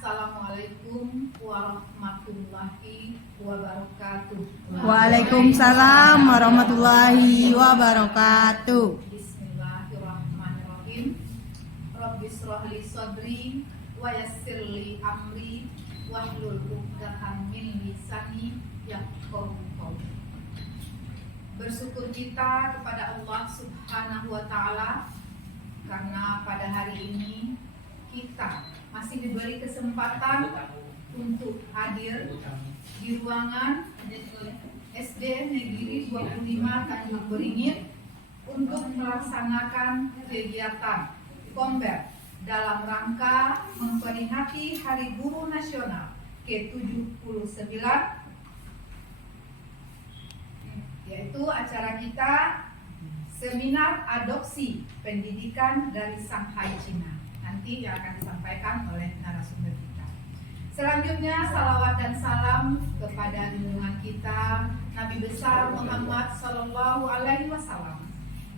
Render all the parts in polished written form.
Assalamualaikum warahmatullahi wabarakatuh. Waalaikumsalam warahmatullahi wabarakatuh. Bismillahirrahmanirrahim. Rabbis shrahli sadri wa yassirli amri wahlul 'uqdatam min lisani yafqahu qawli. Bersyukur kita kepada Allah Subhanahu wa taala karena pada hari ini kita masih diberi kesempatan untuk hadir di ruangan SD Negeri 25 Tanjung Beringin untuk melaksanakan kegiatan Komber dalam rangka memperingati Hari Guru Nasional ke-79, yaitu acara kita Seminar Adopsi Pendidikan dari Shanghai, Cina. Nanti yang akan disampaikan oleh narasumber kita. Selanjutnya salawat dan salam kepada junjungan kita Nabi besar Muhammad Sallallahu Alaihi Wasallam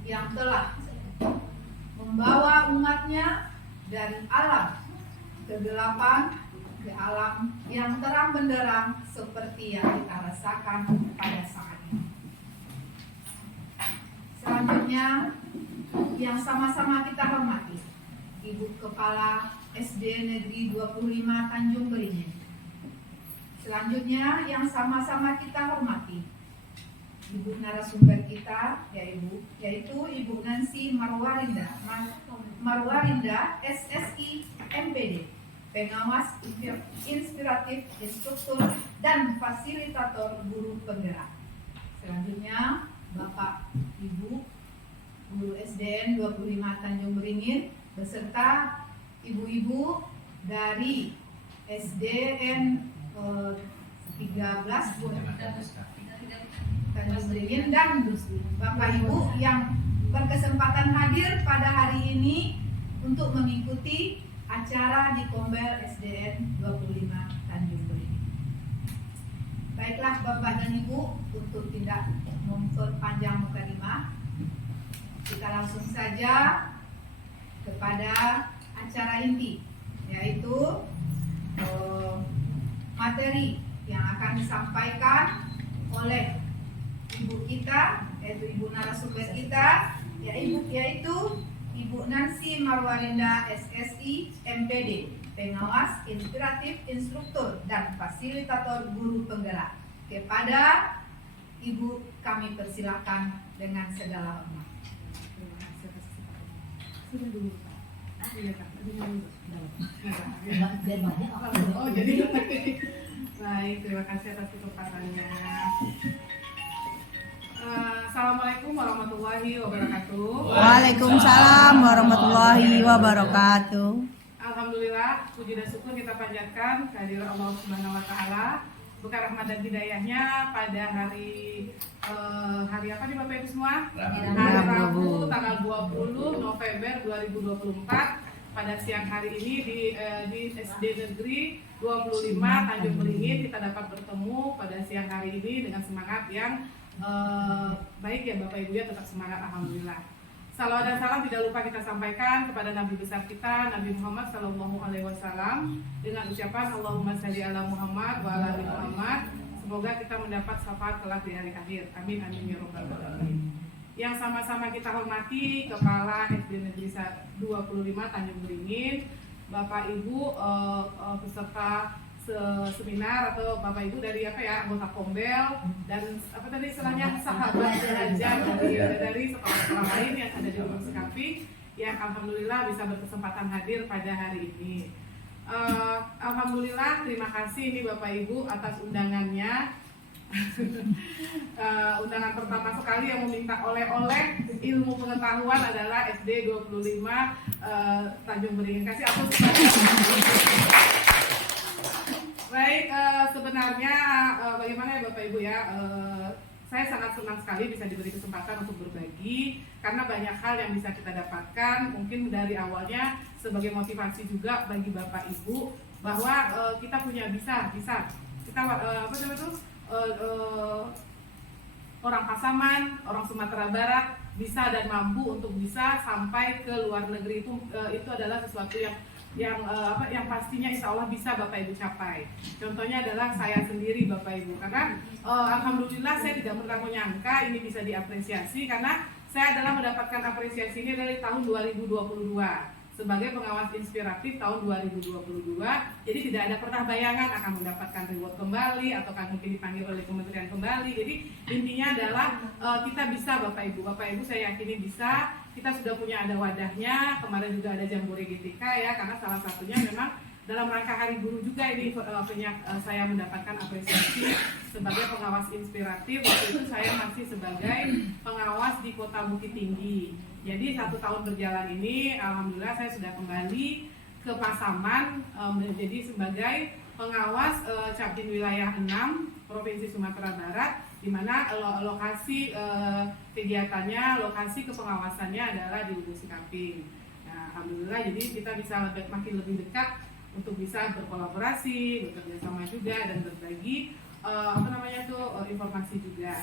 yang telah membawa umatnya dari alam kegelapan ke alam yang terang benderang seperti yang kita rasakan pada saat ini. Selanjutnya yang sama-sama kita hormati Ibu Kepala SD Negeri 25 Tanjung Beringin. Selanjutnya yang sama-sama kita hormati Ibu narasumber kita yaitu Ibu Nancy Marwarinda SSI MPD, pengawas inspiratif instruktur dan fasilitator guru penggerak. Selanjutnya Bapak Ibu Guru SDN 25 Tanjung Beringin beserta ibu-ibu dari SDN 13 Tanjung Beringin dan Bapak Ibu yang berkesempatan hadir pada hari ini untuk mengikuti acara di Komber SDN 25 Tanjung Beringin. Baiklah Bapak dan Ibu, untuk tidak memperpanjang mukadimah, kita langsung saja kepada acara inti, yaitu materi yang akan disampaikan oleh ibu kita, yaitu ibu narasumber kita, yaitu Ibu Nancy Marwarinda SSI MPD, pengawas inspiratif instruktur dan fasilitator guru penggerak. Kepada Ibu kami persilahkan dengan segala hormat. Oh, jadi baik, terima kasih atas kesempatannya. Assalamualaikum warahmatullahi wabarakatuh. Waalaikumsalam warahmatullahi wabarakatuh. Alhamdulillah, puji dan syukur kita panjatkan kehadiran Allah Subhanahu wa taala. Berkat rahmat dan hidayahnya pada hari apa nih Bapak Ibu semua? Hari Rabu tanggal 20 November 2024 pada siang hari ini di SD Negeri 25 Tanjung Beringin kita dapat bertemu pada siang hari ini dengan semangat yang baik ya Bapak Ibu ya, tetap semangat alhamdulillah. Salawat dan salam tidak lupa kita sampaikan kepada Nabi besar kita Nabi Muhammad Sallallahu Alaihi Wasallam dengan ucapan Allahumma shalli ala Muhammad wa ala ali Muhammad. Semoga kita mendapat syafaat kelak di hari akhir. Amin amin ya rabbal alamin. Yang sama-sama kita hormati Kepala SD Negeri 25 Tanjung Beringin, Bapak Ibu peserta seminar atau Bapak Ibu dari anggota Kombel dan tadi istilahnya sahabat belajar dari sekolah-sekolah lain yang ada di Rumah Sekapi yang alhamdulillah bisa berkesempatan hadir pada hari ini. Alhamdulillah, terima kasih nih Bapak Ibu atas undangannya. Undangan pertama sekali yang meminta oleh-oleh ilmu pengetahuan adalah SD 25 Tanjung Beringin. Kasih aplaus. Baik, sebenarnya bagaimana ya Bapak Ibu ya, saya sangat senang sekali bisa diberi kesempatan untuk berbagi karena banyak hal yang bisa kita dapatkan mungkin dari awalnya sebagai motivasi juga bagi Bapak Ibu bahwa kita punya bisa kita orang Pasaman, orang Sumatera Barat bisa dan mampu untuk bisa sampai ke luar negeri itu adalah sesuatu yang yang pastinya insya Allah bisa Bapak Ibu capai. Contohnya adalah saya sendiri Bapak Ibu, karena alhamdulillah saya tidak pernah menyangka ini bisa diapresiasi, karena saya adalah mendapatkan apresiasi ini dari tahun 2022 sebagai pengawas inspiratif tahun 2022. Jadi tidak ada pernah bayangan akan mendapatkan reward kembali atau kan mungkin dipanggil oleh kementerian kembali. Jadi intinya adalah kita bisa Bapak Ibu saya yakini bisa. Kita sudah punya ada wadahnya. Kemarin juga ada Jambore GTK ya, karena salah satunya memang dalam rangka Hari Guru juga ini saya mendapatkan apresiasi sebagai pengawas inspiratif. Waktu itu saya masih sebagai pengawas di Kota Bukit Tinggi. Jadi 1 tahun berjalan ini, alhamdulillah saya sudah kembali ke Pasaman menjadi sebagai pengawas Capdim Wilayah 6 Provinsi Sumatera Barat, di mana lokasi kegiatannya, lokasi kepengawasannya adalah di Lubuk Sikaping. Nah, alhamdulillah jadi kita bisa makin lebih dekat untuk bisa berkolaborasi, bekerja sama juga dan berbagi informasi juga.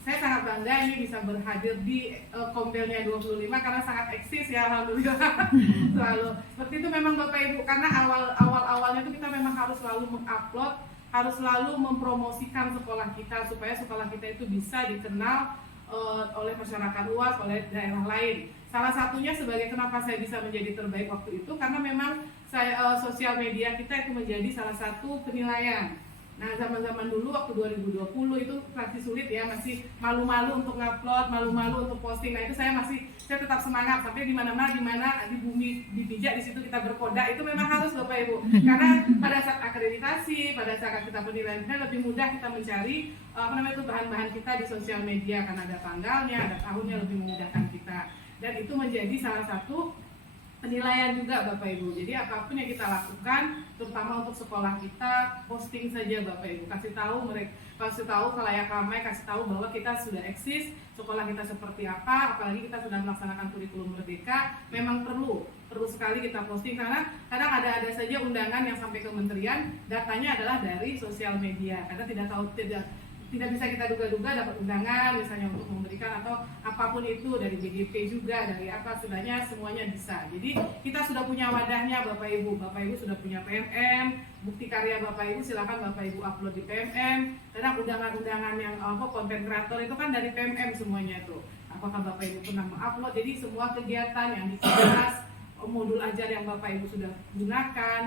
Saya sangat bangga ini bisa berhadir di Kombelnya 25 karena sangat eksis ya, alhamdulillah. Selalu seperti itu memang Bapak Ibu, karena awalnya itu kita memang harus selalu mengupload, harus selalu mempromosikan sekolah kita supaya sekolah kita itu bisa dikenal oleh masyarakat luas, oleh daerah lain. Salah satunya sebagai kenapa saya bisa menjadi terbaik waktu itu karena memang sosial media kita itu menjadi salah satu penilaian. Nah, zaman-zaman dulu waktu 2020 itu masih sulit ya, masih malu-malu untuk ngupload, malu-malu untuk posting. Nah, itu saya tetap semangat sampai di mana-mana di bumi dipijak, di situ kita berkoda. Itu memang harus Bapak Ibu. Karena pada saat akreditasi, pada saat kita penilaian lebih mudah kita mencari bahan-bahan kita di sosial media karena ada tanggalnya, ada tahunnya, lebih memudahkan kita. Dan itu menjadi salah satu penilaian juga Bapak Ibu. Jadi apapun yang kita lakukan, terutama untuk sekolah kita, posting saja Bapak Ibu. Kasih tahu khalayak ramai, kasih tahu bahwa kita sudah eksis, sekolah kita seperti apa. Apalagi kita sudah melaksanakan kurikulum merdeka, memang perlu sekali kita posting karena kadang ada saja undangan yang sampai kementerian, datanya adalah dari sosial media. Karena tidak bisa kita duga-duga dapat undangan misalnya untuk memberikan atau apapun itu dari BGP juga, dari apa sebenarnya semuanya bisa. Jadi kita sudah punya wadahnya Bapak Ibu sudah punya PMM, bukti karya Bapak Ibu silakan Bapak Ibu upload di PMM. Karena undangan-undangan yang konten kreator itu kan dari PMM semuanya itu. Apakah Bapak Ibu pernah mengupload? Jadi semua kegiatan yang dikelas, modul ajar yang Bapak Ibu sudah gunakan,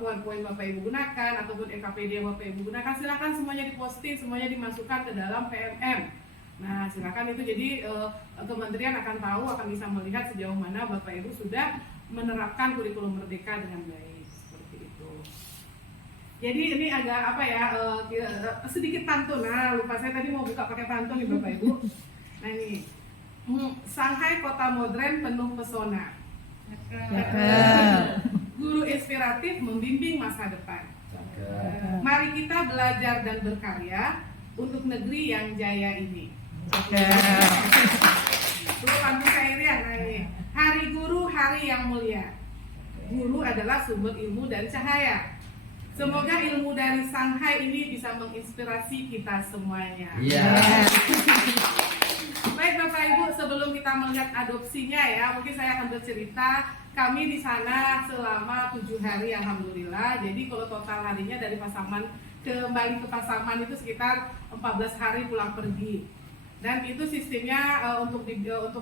poin-poin Bapak Ibu gunakan ataupun EKPD yang Bapak Ibu gunakan, silakan semuanya diposting, semuanya dimasukkan ke dalam PMM. Nah, silakan itu jadi kementerian akan tahu, akan bisa melihat sejauh mana Bapak Ibu sudah menerapkan kurikulum merdeka dengan baik, seperti itu. Jadi ini agak sedikit pantun. Nah, lupa saya tadi mau buka pakai pantun nih Bapak Ibu. Nah ini Shanghai kota modern penuh pesona. Guru inspiratif membimbing masa depan. Mari kita belajar dan berkarya untuk negeri yang jaya ini. Dulu pantun syairiah. Nah ini Hari Guru, hari yang mulia. Guru adalah sumber ilmu dan cahaya. Semoga ilmu dari Shanghai ini bisa menginspirasi kita semuanya. Baik Bapak Ibu, sebelum kita melihat adopsinya ya, mungkin saya akan bercerita. Kami di sana selama 7 hari alhamdulillah. Jadi kalau total harinya dari Pasaman kembali ke Pasaman itu sekitar 14 hari pulang pergi. Dan itu sistemnya untuk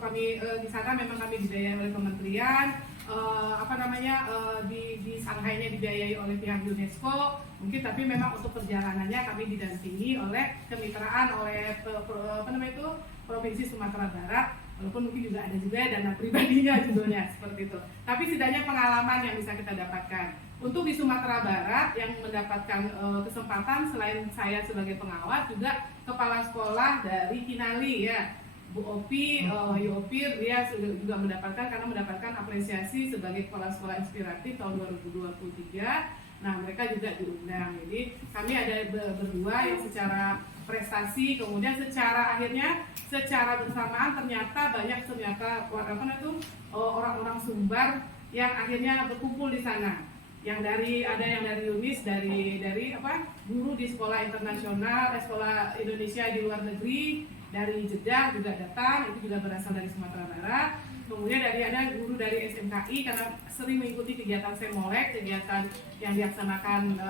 kami di sana memang kami dibiayai oleh kementerian. Di Shanghai-nya dibiayai oleh pihak UNESCO mungkin, tapi memang untuk perjalanannya kami didampingi oleh kemitraan oleh Provinsi Sumatera Barat, walaupun mungkin juga ada dana pribadinya judulnya seperti itu. Tapi setidaknya pengalaman yang bisa kita dapatkan. Untuk di Sumatera Barat yang mendapatkan kesempatan selain saya sebagai pengawas juga kepala sekolah dari Kinali ya. Bu Opi, Yopir, dia juga mendapatkan apresiasi sebagai kepala sekolah inspiratif tahun 2023. Nah, mereka juga diundang. Jadi kami ada berdua yang secara prestasi, kemudian secara bersamaan ternyata banyak orang-orang Sumbar yang akhirnya berkumpul di sana. Ada yang dari UNIS, dari guru di sekolah internasional, sekolah Indonesia di luar negeri, dari Jeddah juga datang, itu juga berasal dari Sumatera Barat. kemudian ada guru dari SMKI karena sering mengikuti kegiatan Semolek, kegiatan yang dilaksanakan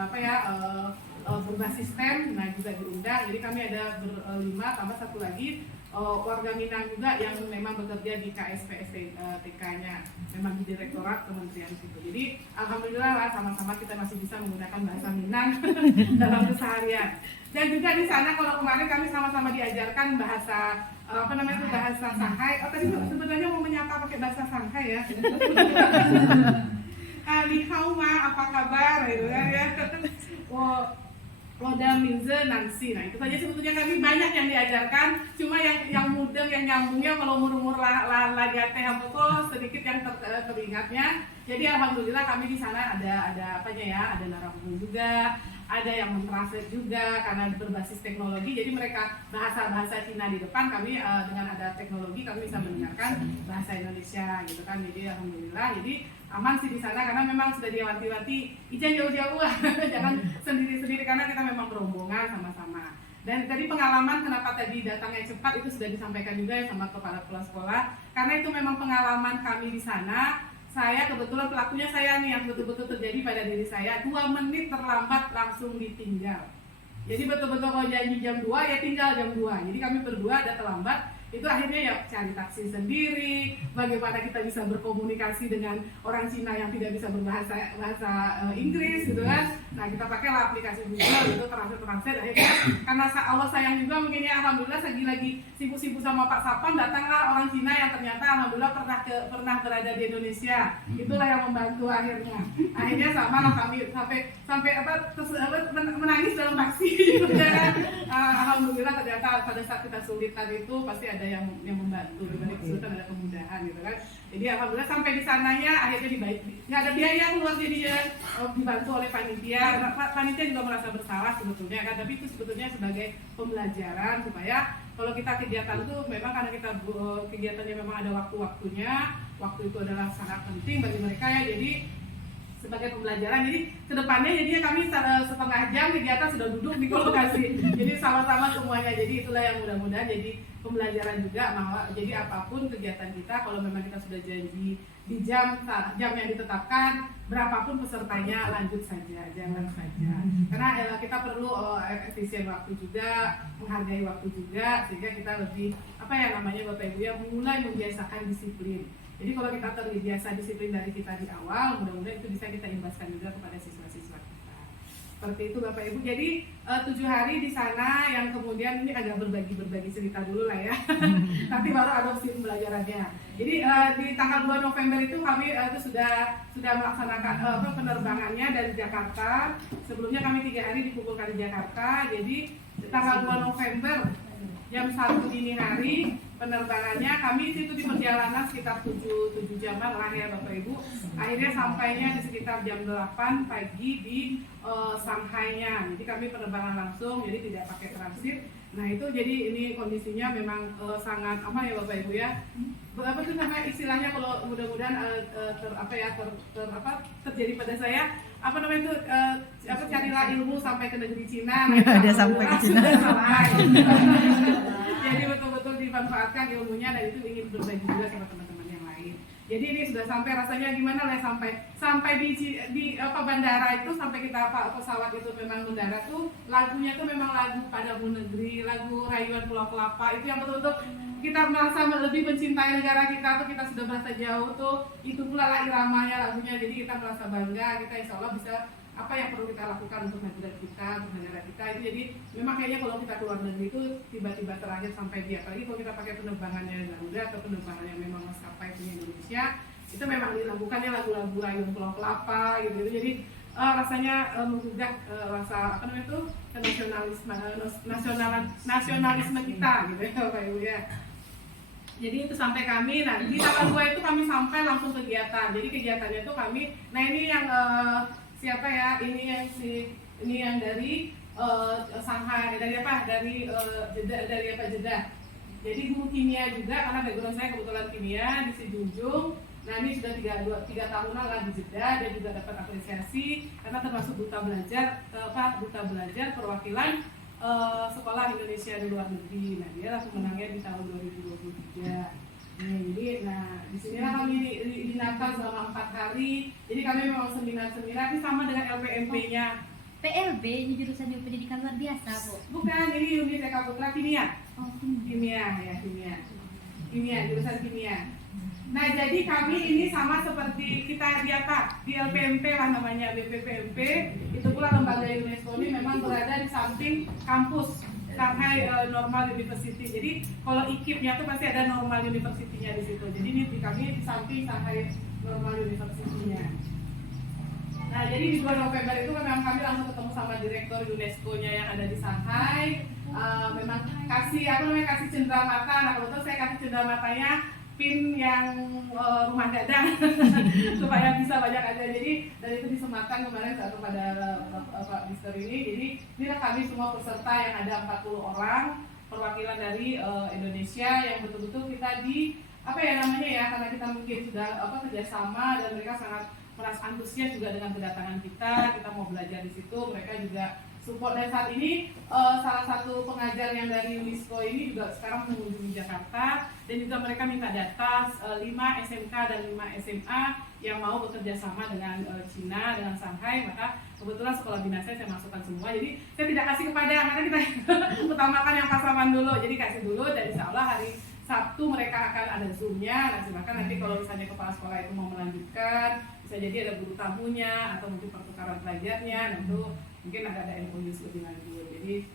berbasis STEM, nah juga diundang. Jadi kami ada berlima tambah satu lagi warga Minang juga yang memang bekerja di KSPSTK-nya, memang di Direktorat Kementerian situ. Jadi alhamdulillah lah sama-sama kita masih bisa menggunakan bahasa Minang dalam keseharian. Dan juga di sana kalau kemarin kami sama-sama diajarkan bahasa bahasa Shanghai. Oh tadi sebenarnya mau menyapa pakai bahasa Shanghai ya. Ni hao ma, apa kabar gitu kan ya. Loda Minze Nancy. Nah itu saja sebetulnya kami banyak yang diajarkan, cuma yang mudeng, yang nyambungnya kalau umur lagi yang pokok sedikit yang teringatnya. Jadi alhamdulillah kami di sana ada ada narasumber juga, ada yang mentranslate juga karena berbasis teknologi. Jadi mereka bahasa Cina di depan, kami dengan ada teknologi kami bisa mendengarkan bahasa Indonesia gitu kan. Jadi alhamdulillah, jadi aman sih di sana karena memang sudah diwanti-wanti Ijan jauh-jauh jangan sendiri-sendiri karena kita memang berombongan sama-sama. Dan tadi pengalaman kenapa tadi datangnya cepat itu sudah disampaikan juga ya sama kepala sekolah karena itu memang pengalaman kami di sana. Saya kebetulan pelakunya saya nih yang betul-betul terjadi pada diri saya, 2 menit terlambat langsung ditinggal. Jadi betul-betul kalau janji jam 2 ya tinggal jam 2. Jadi kami berdua ada terlambat. Itu akhirnya ya cari taksi sendiri, bagaimana kita bisa berkomunikasi dengan orang Cina yang tidak bisa berbahasa Inggris gitu kan. Nah kita pakailah aplikasi Google gitu, translate akhirnya karena Allah sayang juga mungkin ya, alhamdulillah lagi sibuk-sibuk sama Pak Sapam, datanglah orang Cina yang ternyata alhamdulillah pernah berada di Indonesia. Itulah yang membantu akhirnya sama lah kami sampai menangis dalam taksi gitu kan. Alhamdulillah ternyata pada saat kita sulitan itu pasti ada yang membantu, di balik kesulitan ada kemudahan gitu kan. Jadi alhamdulillah sampai di sananya akhirnya nggak ada biaya keluar, jadi dibantu oleh panitia. Panitia juga merasa bersalah sebetulnya kan, tapi itu sebetulnya sebagai pembelajaran supaya kalau kita kegiatan itu memang karena kita kegiatannya memang ada waktu-waktunya, waktu itu adalah sangat penting bagi mereka ya. Jadi sebagai pembelajaran, jadi kedepannya jadinya kami setengah jam kegiatan sudah duduk di lokasi, jadi sama-sama semuanya. Jadi itulah yang mudah-mudahan jadi pembelajaran juga bahwa jadi apapun kegiatan kita kalau memang kita sudah janji di jam yang ditetapkan, berapapun pesertanya lanjut saja, jangan saja. Karena kita perlu efisien waktu juga, menghargai waktu juga, sehingga kita lebih Bapak Ibu ya, mulai membiasakan disiplin. Jadi kalau kita terbiasa disiplin dari kita di awal, mudah-mudahan itu bisa kita imbaskan juga kepada siswa-siswa kita. Seperti itu Bapak Ibu. Jadi 7 hari di sana yang kemudian ini agak berbagi cerita dulu lah ya. Nanti baru adopsi pembelajarannya. Jadi di tanggal 2 November itu kami itu sudah melaksanakan penerbangannya dari Jakarta. Sebelumnya kami 3 hari dikumpulkan di Jakarta. Jadi tanggal 2 November jam 1 dini hari penerbangannya, kami itu di perjalanan sekitar 7 jaman lah ya Bapak Ibu. Akhirnya sampainya di sekitar jam 8 pagi di Shanghai-nya. Jadi kami penerbangan langsung, jadi tidak pakai transit. Nah itu jadi ini kondisinya memang sangat ya Bapak Ibu ya. Apa tuh namanya istilahnya kalau mudah-mudahan terjadi pada saya itu carilah ilmu sampai ke negeri Cina. Ada sampai ke Cina. Jadi betul-betul dimanfaatkan ilmunya dan itu ingin berbagi juga sama teman-teman yang lain. Jadi ini sudah sampai, rasanya gimana lah sampai di bandara itu, sampai kita pesawat itu memang mendarat tuh lagunya tuh memang lagu Padamu Negeri, lagu Rayuan Pulau Kelapa, itu yang betul-betul kita merasa lebih mencintai negara kita tuh, kita sudah merasa jauh tuh, itu pula lah iramanya lagunya. Jadi kita merasa bangga, kita insya Allah bisa apa yang perlu kita lakukan untuk negara kita, untuk negara kita itu. Jadi memang kayaknya kalau kita keluar negeri itu tiba-tiba terakhir sampai di apalagi kalau kita pakai penerbangannya Garuda atau penerbangan yang memang maskapai punya Indonesia, itu memang dilakukannya lagu-lagu Rayuan Pulau Kelapa gitu. Jadi rasanya menggugah rasa nasionalisme kita gitu ya Bapak Ibu ya. Jadi itu sampai kami, nah di tanggal 2 itu kami sampai langsung kegiatan. Jadi kegiatannya itu kami, nah ini yang siapa ya? Ini yang dari Shanghai, dari Jeddah. Jadi guru kimia juga, karena background saya kebetulan kimia di Sijunjung. Nah ini sudah 3 tahunan lah di Jeddah, dia juga dapat apresiasi karena termasuk duta belajar perwakilan sekolah Indonesia di luar negeri. Nah dia langsung menangnya di tahun 2023. Jadi, nah di sinilah kami dinata selama 4 hari. Jadi kami memang seminar-seminar ini sama dengan LPMP-nya. PLB ini jurusan pendidikan luar biasa, Bu. Bukan, ini unit Eka Putra kimia. Oh, Kimia, jurusan kimia. Nah, jadi kami ini sama seperti kita di apa? Di LPMP lah namanya, BPPMP. Itu pula lembaga UNESCO ini memang berada di samping kampus Shanghai Normal University. Jadi kalau IKIP-nya tuh pasti ada Normal University-nya di situ. Jadi ini di kami di samping Shanghai Normal University-nya. Nah, jadi di 2 November itu memang kami langsung ketemu sama direktur UNESCO-nya yang ada di Shanghai. Memang kasih cenderamata. Nah, kebetulan saya kasih cendeраmatanya pin yang rumah dadang supaya bisa banyak aja. Jadi dari itu disematkan kemarin kepada Pak Mister ini. Jadi inilah kami semua peserta yang ada 40 orang perwakilan dari Indonesia yang betul-betul kita di apa ya namanya ya, karena kita mungkin sudah kerjasama dan mereka sangat merasa antusias juga dengan kedatangan kita mau belajar di situ. Mereka juga support, dan saat ini salah satu pengajar yang dari UNESCO ini juga sekarang mengunjungi Jakarta, dan juga mereka minta data 5 SMK dan 5 SMA yang mau bekerja sama dengan Cina, dengan Shanghai. Maka kebetulan sekolah bina saya masukkan semua. Jadi saya tidak kasih kepada, karena kita utamakan yang pasaman dulu. Jadi kasih dulu, dan insya Allah hari Sabtu mereka akan ada Zoom-nya. Nah, silakan nanti kalau misalnya kepala sekolah itu mau melanjutkan, bisa jadi ada guru tamunya atau mungkin pertukaran pelajarnya. Nah, itu mungkin ada MOU lebih lanjut. Jadi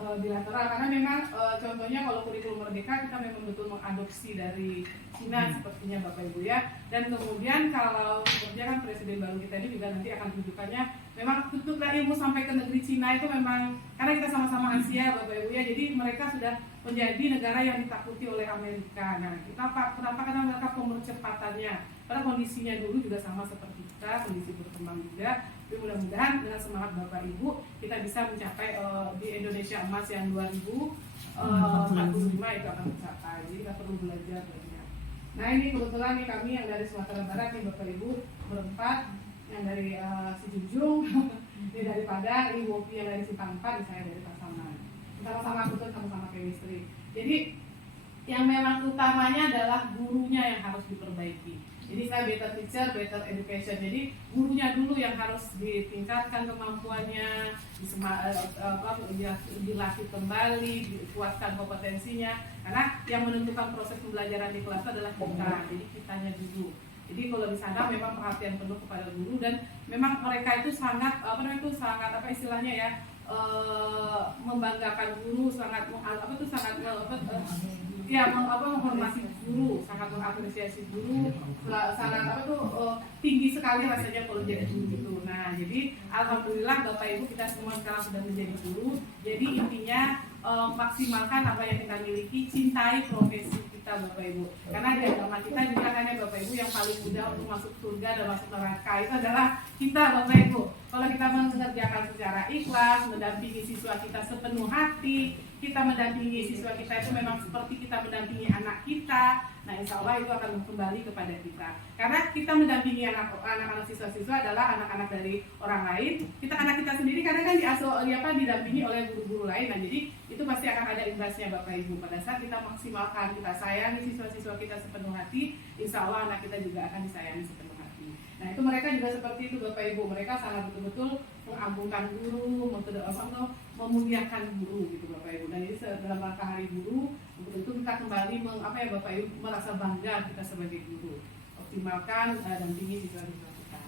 bilateral, karena memang contohnya kalau kurikulum merdeka kita memang betul mengadopsi dari Cina sepertinya Bapak Ibu ya. Dan kemudian kalau sepertinya kan presiden baru kita ini juga nanti akan tunjukkannya memang tutuplah ilmu sampai ke negeri Cina itu memang karena kita sama-sama Asia Bapak Ibu ya. Jadi mereka sudah menjadi negara yang ditakuti oleh Amerika. Nah, kenapa? Karena mereka pemercepatannya. Karena kondisinya dulu juga sama seperti kita, kondisi berkembang juga. Tapi mudah-mudahan dengan semangat Bapak Ibu kita bisa mencapai di Indonesia Emas yang 2045 itu akan tercapai. Jadi kita perlu belajar banyak. Nah, ini kebetulan nih kami yang dari Sumatera Barat nih Bapak Ibu berempat, yang dari Sijunjung, ini dari Padang, ini Wopi yang dari Simpang 4, saya dari Pasaman. Sama-sama betul, sama-sama chemistry. Jadi yang memang utamanya adalah gurunya yang harus diperbaiki. Jadi saya better teacher, better education. Jadi gurunya dulu yang harus ditingkatkan kemampuannya, dilatih kembali, dikuatkan kompetensinya. Karena yang menentukan proses pembelajaran di kelas adalah kita. Jadi kitanya dulu. Jadi kalau di sana memang perhatian penuh kepada guru, dan memang mereka itu sangat istilahnya ya, membanggakan guru, sangat menghormati guru, sangat mengapresiasi guru, sangat tinggi sekali rasanya kalau jadi guru gitu. Nah, jadi alhamdulillah Bapak Ibu kita semua sekarang sudah menjadi guru. Jadi intinya maksimalkan apa yang kita miliki, cintai profesi kita Bapak Ibu. Karena di agama kita juga hanya Bapak Ibu yang paling mudah untuk masuk surga dan masuk neraka itu adalah kita Bapak Ibu. Kalau kita mengerjakan secara ikhlas, mendampingi siswa kita sepenuh hati, kita mendampingi siswa kita itu memang seperti kita mendampingi anak kita. Nah, insya Allah itu akan kembali kepada kita. Karena kita mendampingi anak-anak siswa-siswa adalah anak-anak dari orang lain. Kita anak kita sendiri kadang kan didampingi oleh guru-guru lain. Nah, jadi itu pasti akan ada imbasnya Bapak Ibu. Pada saat kita maksimalkan, kita sayangi siswa-siswa kita sepenuh hati, insya Allah anak kita juga akan disayangi sepenuh hati. Nah, itu mereka juga seperti itu Bapak Ibu. Mereka sangat betul-betul mengagungkan guru, memuliakan guru gitu Bapak Ibu. Dan ini dalam rangka Hari Guru, untuk itu kita kembali Bapak Ibu merasa bangga kita sebagai guru. Optimalkan dan tinggi siswa-siswa kita.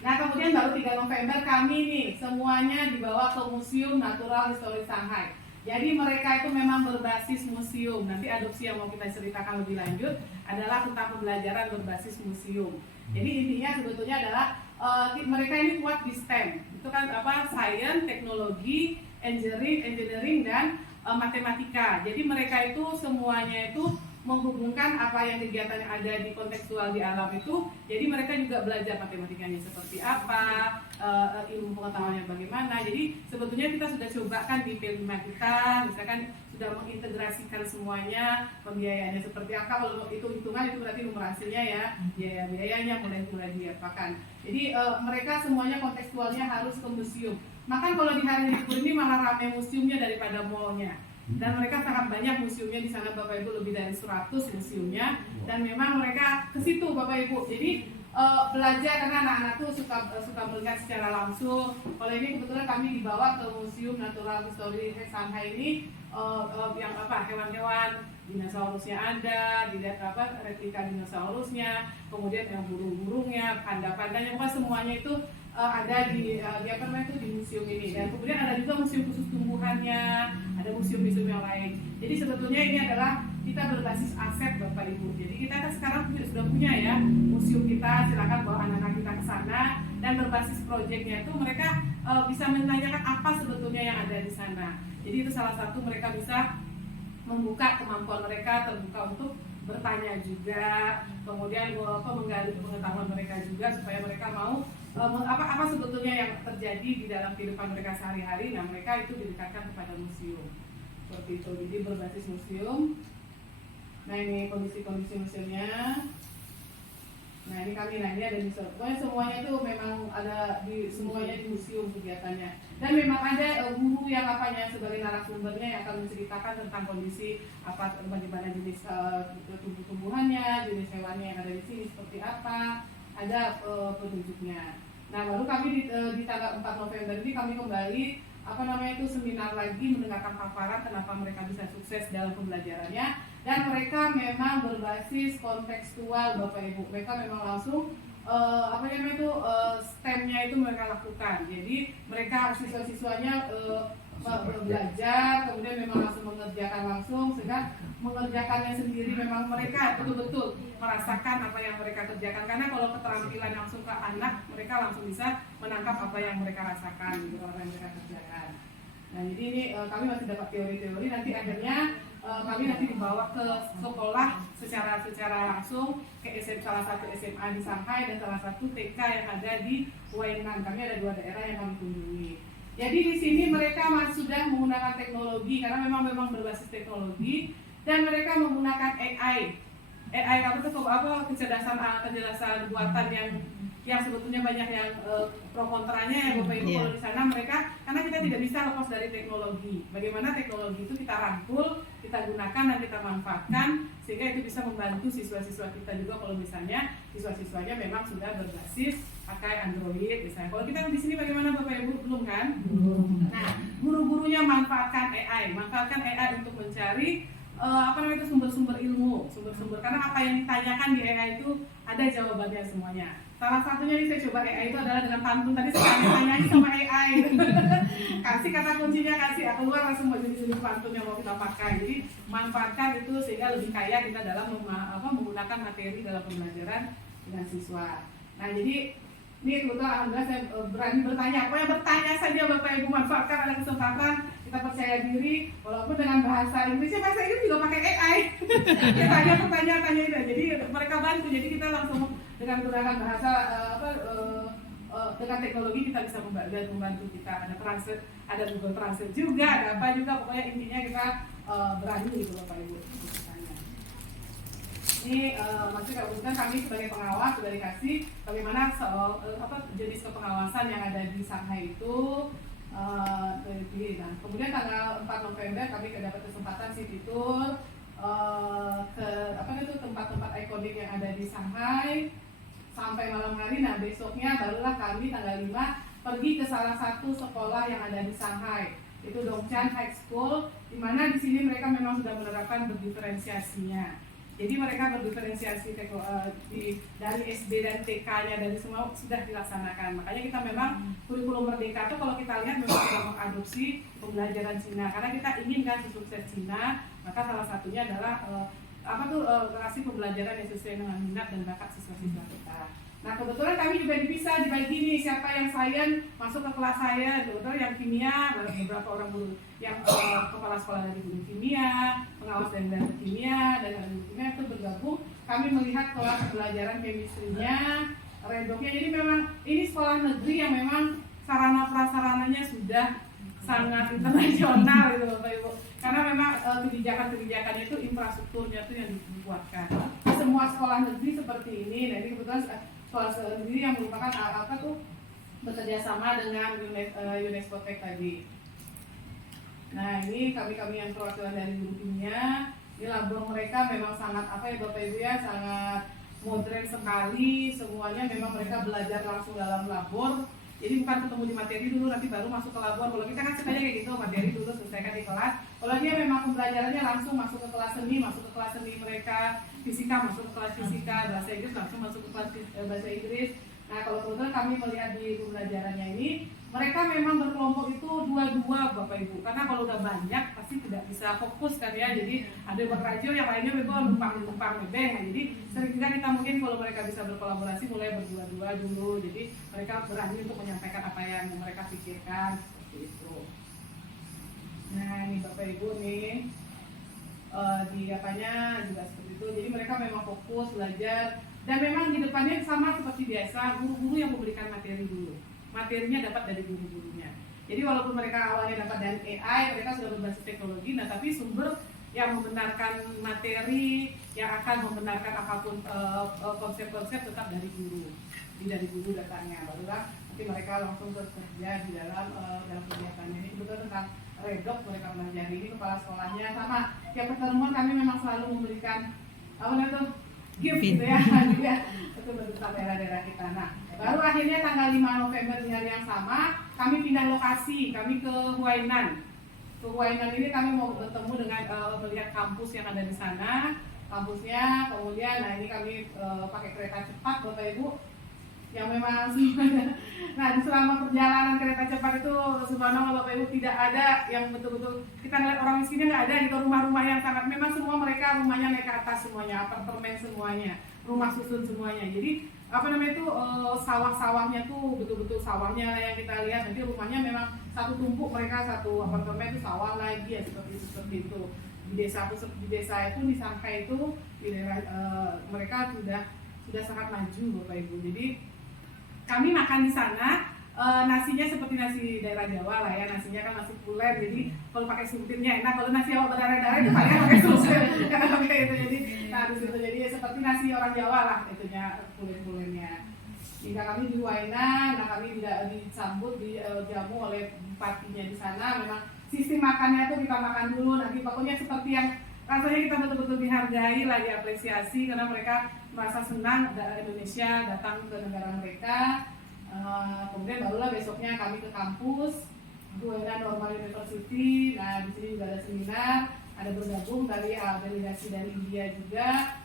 Nah, kemudian baru 3 November kami nih semuanya dibawa ke Museum Natural History Shanghai. Jadi mereka itu memang berbasis museum. Nanti adopsi yang mau kita ceritakan lebih lanjut adalah tentang pembelajaran berbasis museum. Jadi intinya sebetulnya adalah mereka ini kuat di STEM. Itu kan science, teknologi, engineering dan matematika. Jadi mereka itu semuanya itu menghubungkan apa yang kegiatan yang ada di kontekstual di alam itu. Jadi mereka juga belajar matematikanya seperti apa, ilmu pengetahuannya bagaimana. Jadi sebetulnya kita sudah cobakan di P5 kita, misalkan sudah mengintegrasikan semuanya, pembiayaannya seperti apa. Kalau itu hitungan itu berarti numerasinya ya, biaya-biayanya mulai diapakan. Jadi mereka semuanya kontekstualnya harus ke museum. Maka kalau di hari libur ini malah ramai museumnya daripada mallnya. dan mereka sangat banyak museumnya di sana Bapak Ibu, lebih dari 100 museumnya, dan memang mereka ke situ Bapak Ibu. Jadi belajar karena anak-anak tuh suka melihat secara langsung. Kalau ini kebetulan kami dibawa ke Museum Natural History Shanghai ini, yang hewan-hewan dinosaurusnya ada, dilihat replika dinosaurusnya, kemudian yang burung-burungnya, panda-pandanya, pokoknya semuanya itu ada di di museum ini. Dan kemudian ada juga museum khusus tumbuhannya, ada museum-museum yang lain. Jadi sebetulnya ini adalah kita berbasis aset Bapak Ibu. Jadi kita kan sekarang sudah punya ya museum kita, silakan bawa anak-anak kita ke sana, dan berbasis proyeknya itu mereka bisa menanyakan apa sebetulnya yang ada di sana. Jadi itu salah satu mereka bisa membuka kemampuan mereka, terbuka untuk bertanya juga, kemudian menggali pengetahuan mereka juga supaya mereka mau apa sebetulnya yang terjadi di dalam kehidupan mereka sehari-hari. Nah mereka itu didekatkan kepada museum seperti itu. Jadi berbasis museum. Nah ini kondisi museumnya. Nah ini kami ini ada di pokoknya semuanya itu memang ada semuanya di museum kegiatannya. Dan memang ada guru yang sebagai narasumbernya yang akan menceritakan tentang kondisi bagaimana jenis tumbuh-tumbuhannya, jenis hewannya yang ada di sini seperti apa. Ada penunjuknya. Nah baru kami di tanggal 4 November ini kami kembali seminar lagi, mendengarkan paparan kenapa mereka bisa sukses dalam pembelajarannya, dan mereka memang berbasis kontekstual Bapak Ibu. Mereka memang langsung STEM-nya itu mereka lakukan. Jadi mereka siswa-siswanya belajar, kemudian memang langsung mengerjakan langsung, sehingga mengerjakannya sendiri memang mereka betul-betul merasakan apa yang mereka kerjakan. Karena kalau keterampilan langsung ke anak, mereka langsung bisa menangkap apa yang mereka rasakan, gitu, apa yang mereka kerjakan. Nah jadi ini kami masih dapat teori-teori, nanti akhirnya kami nanti dibawa ke sekolah secara langsung ke salah satu SMA di Shanghai dan salah satu TK yang ada di Huainan. Kami ada 2 daerah yang kami kunjungi. Jadi di sini mereka sudah menggunakan teknologi karena memang berbasis teknologi, dan mereka menggunakan AI kecerdasan buatan yang sebetulnya banyak yang pro kontranya ya Bapak Ibu. Kalau di sana mereka, karena kita tidak bisa lepas dari teknologi. Bagaimana teknologi itu kita rangkul, kita gunakan dan kita manfaatkan sehingga itu bisa membantu siswa-siswa kita juga. Kalau misalnya siswa-siswanya memang sudah berbasis pakai Android misalnya. Kalau kita di sini bagaimana Bapak Ibu, belum kan? Nah, guru-gurunya manfaatkan AI untuk mencari sumber-sumber ilmu, karena apa yang ditanyakan di AI itu ada jawabannya semuanya. Salah satunya saya coba AI itu adalah dengan pantun. Tadi saya tanyain sama AI, kasih kata kuncinya, keluar langsung jenis pantun yang mau kita pakai. Jadi manfaatkan itu sehingga lebih kaya kita dalam menggunakan materi dalam pembelajaran dengan siswa. Nah jadi ini kebetulan alhamdulillah saya berani bertanya. Pokoknya bertanya saja Bapak Ibu, manfaatkan, ada kesempatan, kita percaya diri, walaupun dengan bahasa Inggris juga pakai AI. Kita tanya pertanyaan itu, jadi mereka bantu. Jadi kita langsung dengan menggunakan bahasa dengan teknologi kita bisa membantu kita. Ada Google Translate juga, ada apa juga. Pokoknya intinya kita berani gitu Bapak Ibu. Ini masih kemudian kami sebagai pengawas sudah dikasih bagaimana jenis kepengawasan yang ada di Shanghai itu. Nah, kemudian tanggal 4 November kami dapat kesempatan city tour ke tempat-tempat ikonik yang ada di Shanghai sampai malam hari. Nah besoknya barulah kami tanggal 5 pergi ke salah satu sekolah yang ada di Shanghai, itu Dongchan High School, di mana di sini mereka memang sudah menerapkan berdiferensiasinya. Jadi mereka berdiferensiasi dari SD dan TK-nya, dari semua sudah dilaksanakan. Makanya kita memang kurikulum Merdeka itu kalau kita lihat memang sudah mengadopsi pembelajaran Cina, karena kita ingin kan sukses Cina. Maka salah satunya adalah kasih pembelajaran yang sesuai dengan minat dan bakat siswa-siswa kita. Nah kebetulan kami juga dipisah, dibagi nih siapa yang sains masuk ke kelas saya, kebetulan yang kimia, beberapa orang guru yang kepala sekolah dari guru kimia, pengawas dari kimia, dan dari kimia itu bergabung. Kami melihat kelas pelajaran chemistry-nya, redoknya. Jadi memang ini sekolah negeri yang memang sarana prasarananya sudah sangat internasional gitu Bapak Ibu. Karena memang kebijakan-kebijakannya itu infrastrukturnya itu yang dikuatkan. Semua sekolah negeri seperti ini. Nah ini kebetulan sekolah negeri yang merupakan bekerja sama dengan UNESCO Tech tadi. Nah ini kami yang perwakilan dari guru kimia. Ini labor mereka memang sangat Bapak Ibu ya, sangat modern sekali. Semuanya memang mereka belajar langsung dalam labor. Jadi bukan ketemu di materi dulu nanti baru masuk ke labor. Kalau kita kan sukanya kayak gitu, materi dulu selesaikan di kelas. Kalau dia memang pembelajarannya langsung masuk ke kelas seni mereka, fisika masuk ke kelas fisika, bahasa Inggris langsung masuk ke kelas bahasa Inggris. Nah kalau kebetulan kami melihat di pembelajarannya ini, mereka memang berkelompok itu dua-dua Bapak Ibu. Karena kalau udah banyak pasti tidak bisa fokus kan ya. Jadi ada yang radio, yang lainnya memang numpang nebeng. Nah, jadi sering juga kita mungkin kalau mereka bisa berkolaborasi mulai berdua-dua dulu. Jadi mereka berani untuk menyampaikan apa yang mereka pikirkan seperti itu. Nah ini Bapak Ibu nih di apanya juga seperti itu. Jadi mereka memang fokus belajar. Dan memang di depannya sama seperti biasa, guru-guru yang memberikan materi dulu. Materinya dapat dari guru-gurunya. Jadi walaupun mereka awalnya dapat dari AI, mereka sudah berbasis teknologi, nah tapi sumber yang membenarkan materi, yang akan membenarkan apapun konsep-konsep tetap dari guru. Jadi dari guru datanya, barulah nanti mereka langsung bekerja di dalam kegiatannya. Ini betul tentang redok mereka pelajari. Ini kepala sekolahnya sama. Tiap pertemuan kami memang selalu memberikan gift gitu ya, itu bentuk daerah-daerah kita. Nah, baru akhirnya tanggal 5 November di hari yang sama, kami pindah lokasi, kami ke Huainan. Ke Huainan ini kami mau bertemu dengan melihat kampus yang ada di sana, kampusnya. Kemudian, nah ini kami pakai kereta cepat, Bapak Ibu, yang memang semuanya. Nah, di selama perjalanan kereta cepat itu subhanallah Bapak Ibu tidak ada yang betul-betul kita ngeliat orang miskinnya nggak ada gitu, rumah-rumah yang sangat memang semua mereka rumahnya naik ke atas semuanya, apartemen semuanya, rumah susun semuanya. Jadi sawah-sawahnya tuh betul-betul sawahnya yang kita lihat. Nanti rumahnya memang satu tumpuk, mereka satu apartemen itu sawah lagi ya, seperti itu. Di desa itu di Shanghai itu di daerah mereka sudah sangat maju Bapak Ibu. Jadi kami makan di sana, nasinya seperti nasi daerah Jawa lah ya, nasinya kan nasi pulen, jadi kalau pakai sumpitnya enak. Kalau nasi Jawa berdarah-darah itu pakai sumpit, karena pakai itu. Jadi, nah di situ jadi seperti nasi orang Jawa lah itunya, pulen-pulennya. Hingga kami di Huainan, nah kami disambut dijamu oleh bupatinya di sana. Memang sistem makannya tuh kita makan dulu, nanti pokoknya seperti yang rasanya kita betul-betul dihargai lah, diapresiasi karena mereka merasa senang Indonesia datang ke negara mereka. Kemudian barulah besoknya kami ke kampus Huainan Normal University. Nah di sini juga ada seminar, ada bergabung dari delegasi dari India juga.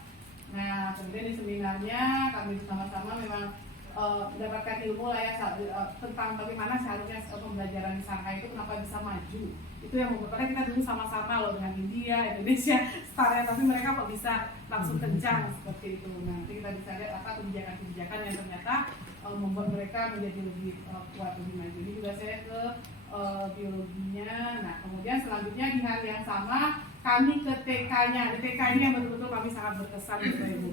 Nah kemudian di seminarnya kami sama-sama memang mendapatkan ilmu lah ya tentang bagaimana seharusnya pembelajaran di Shanghai itu kenapa bisa maju. Itu yang membuat kita dulu sama-sama loh dengan India, Indonesia, setara, tapi mereka kok bisa langsung kencang seperti itu. Nah, nanti kita bisa lihat apa kebijakan-kebijakan yang ternyata membuat mereka menjadi lebih kuat, lebih maju. Ini juga saya ke biologinya. Nah, kemudian selanjutnya di hari yang sama kami ke TK-nya. Di TK ini yang betul-betul kami sangat berkesan Bapak Ibu.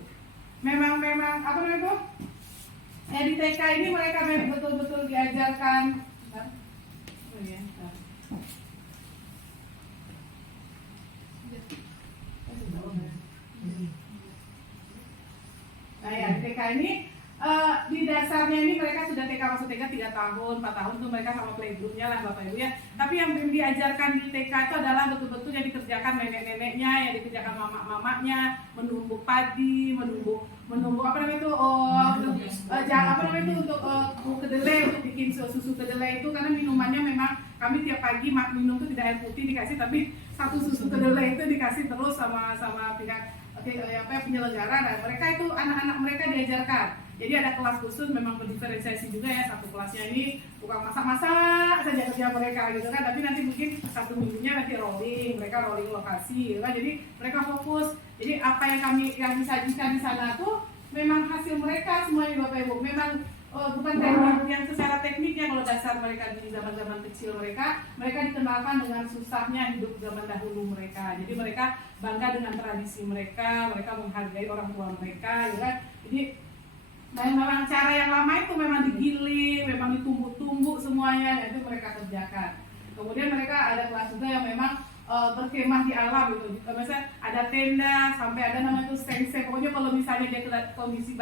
Memang apa namanya itu? Di TK ini mereka betul-betul diajarkan. Nah ya, di TK ini di dasarnya ini mereka sudah TK masuk TK 3 tahun, 4 tahun tuh mereka sama playgroundnya lah Bapak Ibu ya. Tapi yang diajarkan di TK itu adalah betul-betul yang dikerjakan nenek-neneknya, yang dikerjakan mama-mamanya, menumbuk padi, menumbuk apa namanya itu untuk kedelai, untuk bikin susu kedelai itu. Karena minumannya memang kami tiap pagi minum itu tidak air putih dikasih, tapi satu susu kedelai itu dikasih terus sama pihak penyelenggara. Nah, mereka itu anak-anak mereka diajarkan. Jadi ada kelas khusus memang berdiferensiasi juga ya, satu kelasnya ini bukan masak-masak saja kerja mereka gitu kan, tapi nanti mungkin satu minggunya nanti mereka rolling lokasi gitu kan. Jadi mereka fokus. Jadi apa yang disajikan di sana tuh memang hasil mereka semuanya Bapak Ibu. Memang bukan teknik yang secara tekniknya, kalau dasar mereka di zaman-zaman kecil mereka dikenalkan dengan susahnya hidup zaman dahulu mereka. Jadi mereka bangga dengan tradisi mereka menghargai orang tua mereka, ya kan? Jadi memang cara yang lama itu memang digiling, memang ditumbuk-tumbuk semuanya, itu mereka kerjakan. Kemudian mereka ada kelas juga yang memang berkemah di alam gitu. Misalnya ada tenda, sampai ada namanya itu stand-stand. Pokoknya kalau misalnya dia kondisi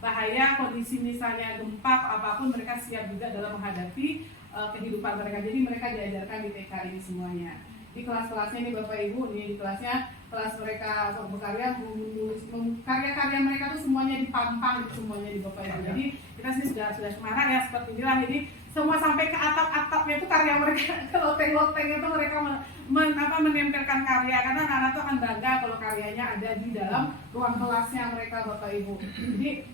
bahaya, kondisi misalnya gempa apapun, mereka siap juga dalam menghadapi kehidupan mereka. Jadi mereka diajarkan di TK ini semuanya. di kelas-kelasnya nih Bapak Ibu, nih di kelasnya, kelas mereka berkarya, karya-karya mereka tuh semuanya dipampang, semuanya di Bapak Ibu. Jadi kita sih sudah semangat ya seperti inilah. Jadi semua sampai ke atap-atapnya itu karya mereka, ke loteng-loteng itu mereka menempelkan karya, karena anak-anak tuh akan bangga kalau karyanya ada di dalam ruang kelasnya mereka Bapak Ibu. Jadi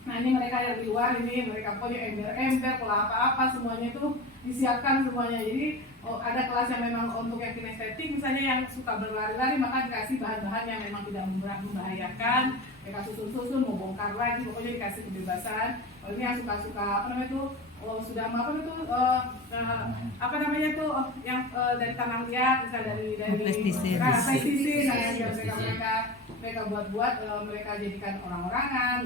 nah ini mereka yang di luar, ini mereka punya ember-ember, pola apa-apa semuanya itu disiapkan semuanya. Jadi ada kelas yang memang untuk yang kinestetik misalnya, yang suka berlari-lari, maka dikasih bahan-bahan yang memang tidak membahayakan, mereka susun-susun, mau bongkar lagi, pokoknya dikasih kebebasan. Kalau ini yang suka-suka sudah yang dari tanah liat, misalnya dari pestisida, mereka buat mereka jadikan orang-orangan,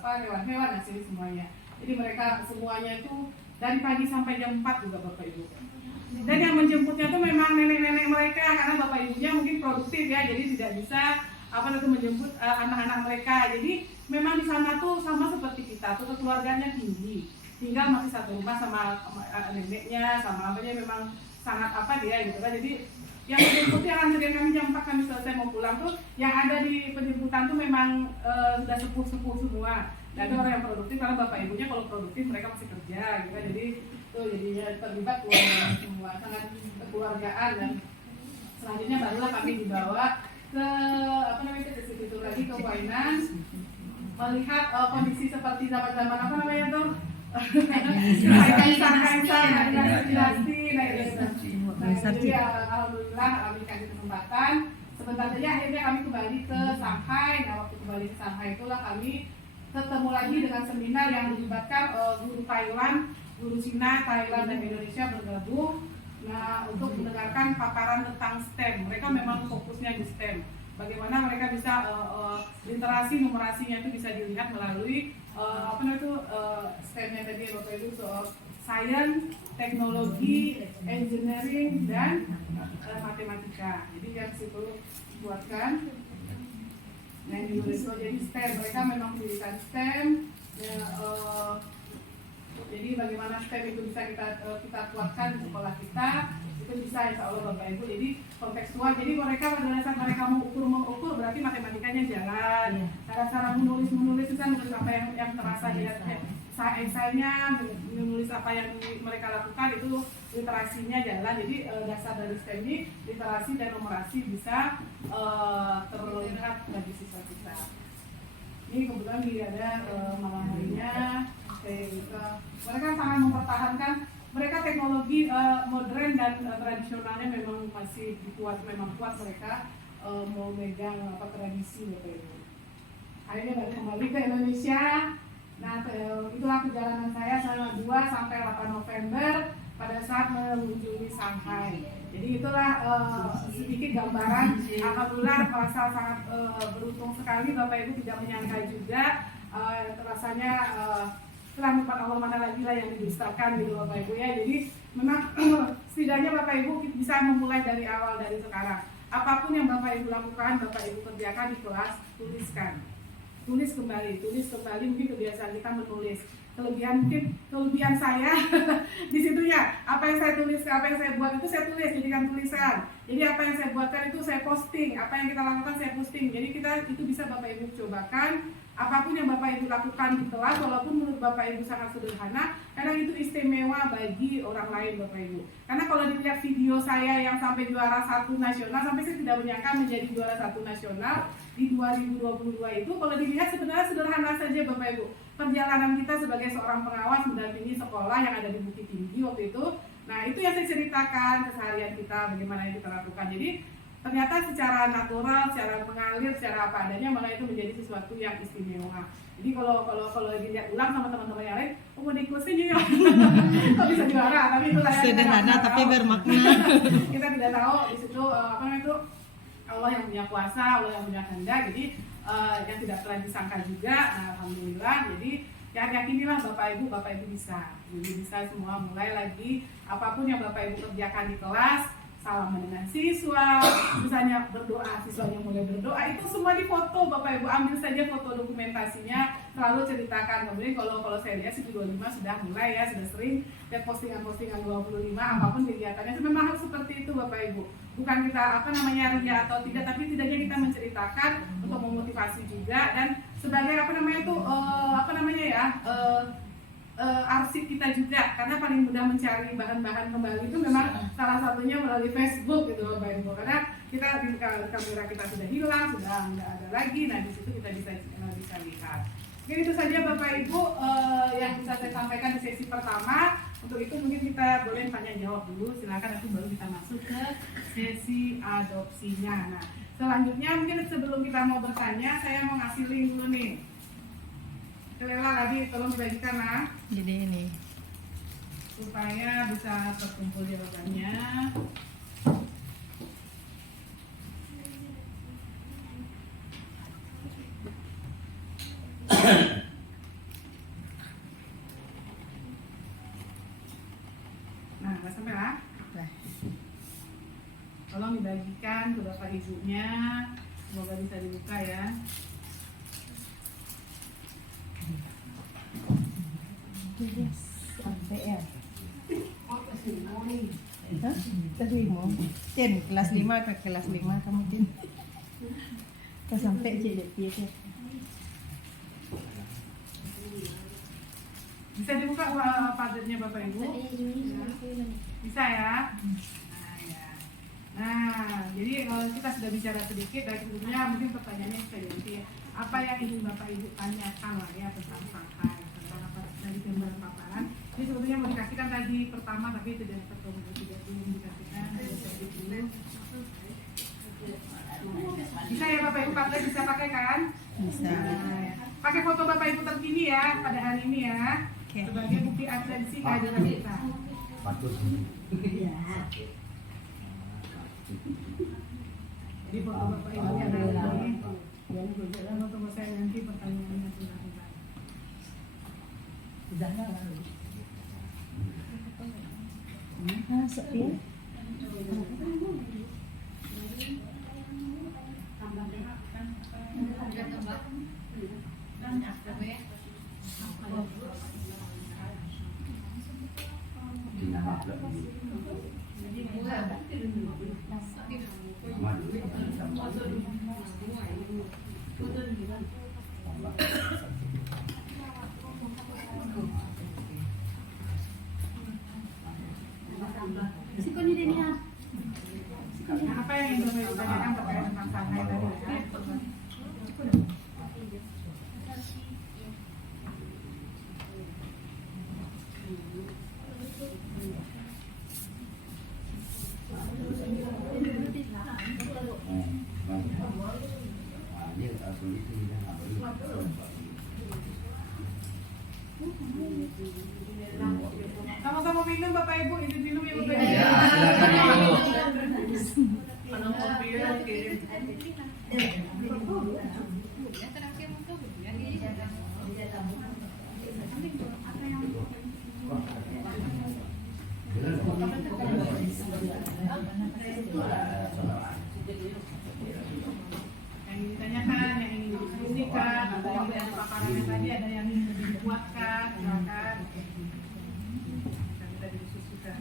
hewan-hewan, hasil semuanya. Jadi mereka semuanya itu dari pagi sampai jam 4 juga Bapak Ibu. Dan yang menjemputnya tuh memang nenek-nenek mereka, karena Bapak Ibunya mungkin produktif ya, jadi tidak bisa menjemput anak-anak mereka. Jadi memang di sana tuh sama seperti kita, tuh keluarganya tinggi, tinggal masih satu rumah sama neneknya, sama apanya, memang sangat dia gitu kan. Jadi yang menjemput yang antrian kami jam 4 kami selesai mau pulang tuh, yang ada di penjemputan tuh memang sudah sepuh-sepuh semua. Dan itu orang yang produktif, karena Bapak Ibunya kalau produktif mereka masih kerja gitu kan. Jadi tuh jadinya terlibat keluarga semua, sangat kekeluargaan. Dan selanjutnya barulah kami dibawa ke ke situ lagi, ke Wainan, melihat kondisi seperti zaman-zaman tuh kaisar, jadi alhamdulillah kami kasih kesempatan sebentar saja, akhirnya kami kembali ke Shanghai. Nah waktu kembali ke Shanghai itulah kami ketemu lagi dengan seminar yang melibatkan guru Thailand, guru Cina, Thailand dan Indonesia bergabung. Nah untuk mendengarkan paparan tentang STEM, mereka memang fokusnya di STEM. Bagaimana mereka bisa literasi numerasinya itu bisa dilihat melalui STEM-nya tadi Bapak Ibu, soal science, teknologi, engineering, dan matematika. Jadi yang situ dibuatkan yang di UNESCO, jadi STEM, mereka memang mendirikan STEM ya, jadi bagaimana STEM itu bisa kita kuatkan di sekolah kita, itu bisa insya Allah Bapak Ibu. Jadi kontekstual, jadi mereka pada saat mereka mengukur berarti matematikanya jalan, cara menulis bisa menulis apa yang terasa di esainya, menulis apa yang mereka lakukan, itu literasinya jalan. Jadi dasar dari STEM ini literasi dan numerasi bisa terlihat bagi siswa-siswa. Ini kebetulan ada malam harinya, mereka sangat mempertahankan, mereka teknologi modern dan tradisionalnya memang masih kuat mereka mau megang tradisi Bapak Ibu. Akhirnya baru kembali ke Indonesia. Nah itulah perjalanan saya selama 2 sampai 8 November pada saat mengunjungi Shanghai. Jadi itulah sedikit gambaran. Alhamdulillah merasa sangat beruntung sekali, Bapak Ibu tidak menyangka juga rasanya setelah tempat Allah mana lagi lah yang didustakan gitu Bapak Ibu ya. Jadi memang setidaknya Bapak Ibu bisa memulai dari awal, dari sekarang. Apapun yang Bapak Ibu lakukan, Bapak Ibu kerjakan di kelas, tulis kembali mungkin kebiasaan kita menulis. Kelebihan saya di situ ya, apa yang saya tulis, apa yang saya buat itu saya tulis, jadikan tulisan. Jadi apa yang saya buatkan itu saya posting, apa yang kita lakukan saya posting. Jadi kita itu bisa Bapak Ibu cobakan. Apapun yang Bapak Ibu lakukan di kelas, walaupun menurut Bapak Ibu sangat sederhana, kadang itu istimewa bagi orang lain Bapak Ibu. Karena kalau dilihat video saya yang sampai juara 1 nasional, sampai saya tidak menyangka menjadi juara 1 nasional di 2022 itu, kalau dilihat sebenarnya sederhana saja Bapak Ibu. Perjalanan kita sebagai seorang pengawas mendampingi sekolah yang ada di Bukit Tinggi waktu itu. Nah itu yang saya ceritakan, keseharian kita, bagaimana yang kita lakukan. Jadi ternyata secara natural, secara mengalir, secara apa adanya, maka itu menjadi sesuatu yang istimewa. Jadi kalau dilihat ulang sama teman-teman yang lain, mau diikutin juga, kok bisa juara, tapi itu sederhana tapi bermakna. Kita tidak tahu di situ Allah yang punya kuasa, Allah yang punya kehendak. Jadi yang tidak pernah disangka juga. Nah, alhamdulillah. Jadi yakinilah Bapak Ibu bisa. Jadi bisa semua mulai lagi. Apapun yang Bapak Ibu kerjakan di kelas, salaman dengan siswa, misalnya berdoa, siswanya mulai berdoa, itu semua difoto Bapak Ibu, ambil saja foto dokumentasinya, selalu ceritakan. Kemudian kalau saya lihat sih 25 sudah mulai ya, sudah sering lihat postingan-postingan 25 apapun kegiatannya. Itu memang harus seperti itu Bapak Ibu. Bukan kita ria atau tidak, tapi tidaknya kita menceritakan untuk memotivasi juga dan sebagai arsip kita juga, karena paling mudah mencari bahan-bahan kembali itu memang salah satunya melalui Facebook gitu Bapak Ibu, karena kita kamera kita sudah hilang, sudah nggak ada lagi, nah di situ kita bisa lihat. Mungkin itu saja Bapak Ibu yang bisa saya sampaikan di sesi pertama. Untuk itu mungkin kita boleh tanya jawab dulu, silakan, nanti baru kita masuk ke sesi adopsinya. Nah selanjutnya mungkin sebelum kita mau bertanya, saya mau ngasih link dulu nih. Lela tadi tolong dibagikan lah. Jadi ini. Supaya bisa terkumpul jawabannya. Nah, nggak sampai lah. Tolong dibagikan ke Bapak Ibunya. Semoga bisa dibuka ya. Tadi mau Cen kelas 5 ke kelas 5 kamu Cen. Kita sampai Cen dia. Bisa dibuka padatnya Bapak Ibu? Bisa ya? Nah, ya. Nah, jadi kita sudah bicara sedikit dan sebelumnya mungkin pertanyaannya bisa ganti. Apa yang ingin Bapak Ibu tanyakan lah ya tentang Shanghai, tentang apa dari gambaran paparan. Ini sebetulnya mau dikasihkan tadi pertama tapi tidak ketemu, tidak belum dikasihkan. Bisa ya Bapak Ibu pakai, bisa pakai kan? Bisa. Nah, ya. Pakai foto Bapak Ibu terkini ya pada hari ini ya. Oke. Sebagai bukti absensi kehadiran kita. Jadi foto Bapak Ibu yang ada ini. Dan tunggu saya nanti pertanyaannya apa yang ingin Bapak Ibu tanyakan terkait tentang Shanghai tadi ya? Sama-sama minum Bapak Ibu, ini minum ya Bapak Ibu. Ya, silakan Ibu. Kalau kopi ya, kirim. Yang ingin ditanyakan, yang ingin didiskusikan, atau yang dari paparannya tadi ada yang ingin lebih dikuatkan, silakan. Bisa kita didiskusikan.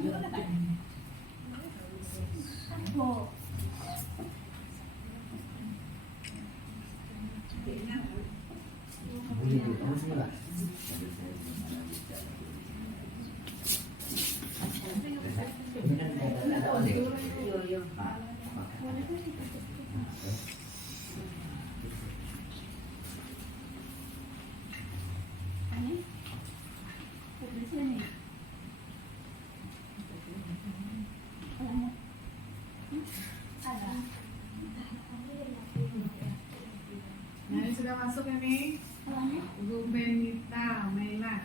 Nah, ini sudah masuk ini Bu Benita Maila.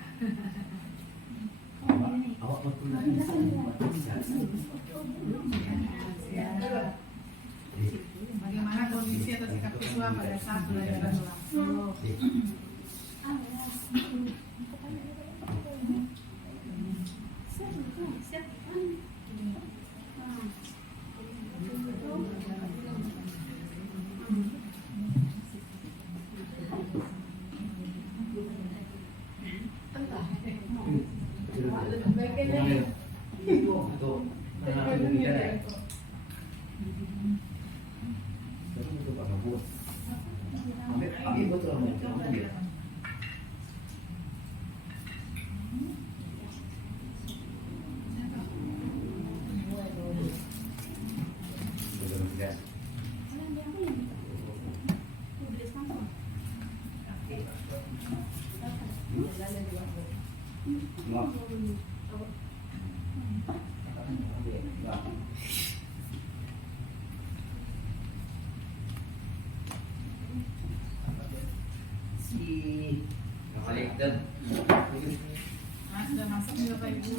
Bagaimana kondisi atau sikap siswa pada saat belajar berlangsung? Nah, sudah masuk nih Bapak Ibu.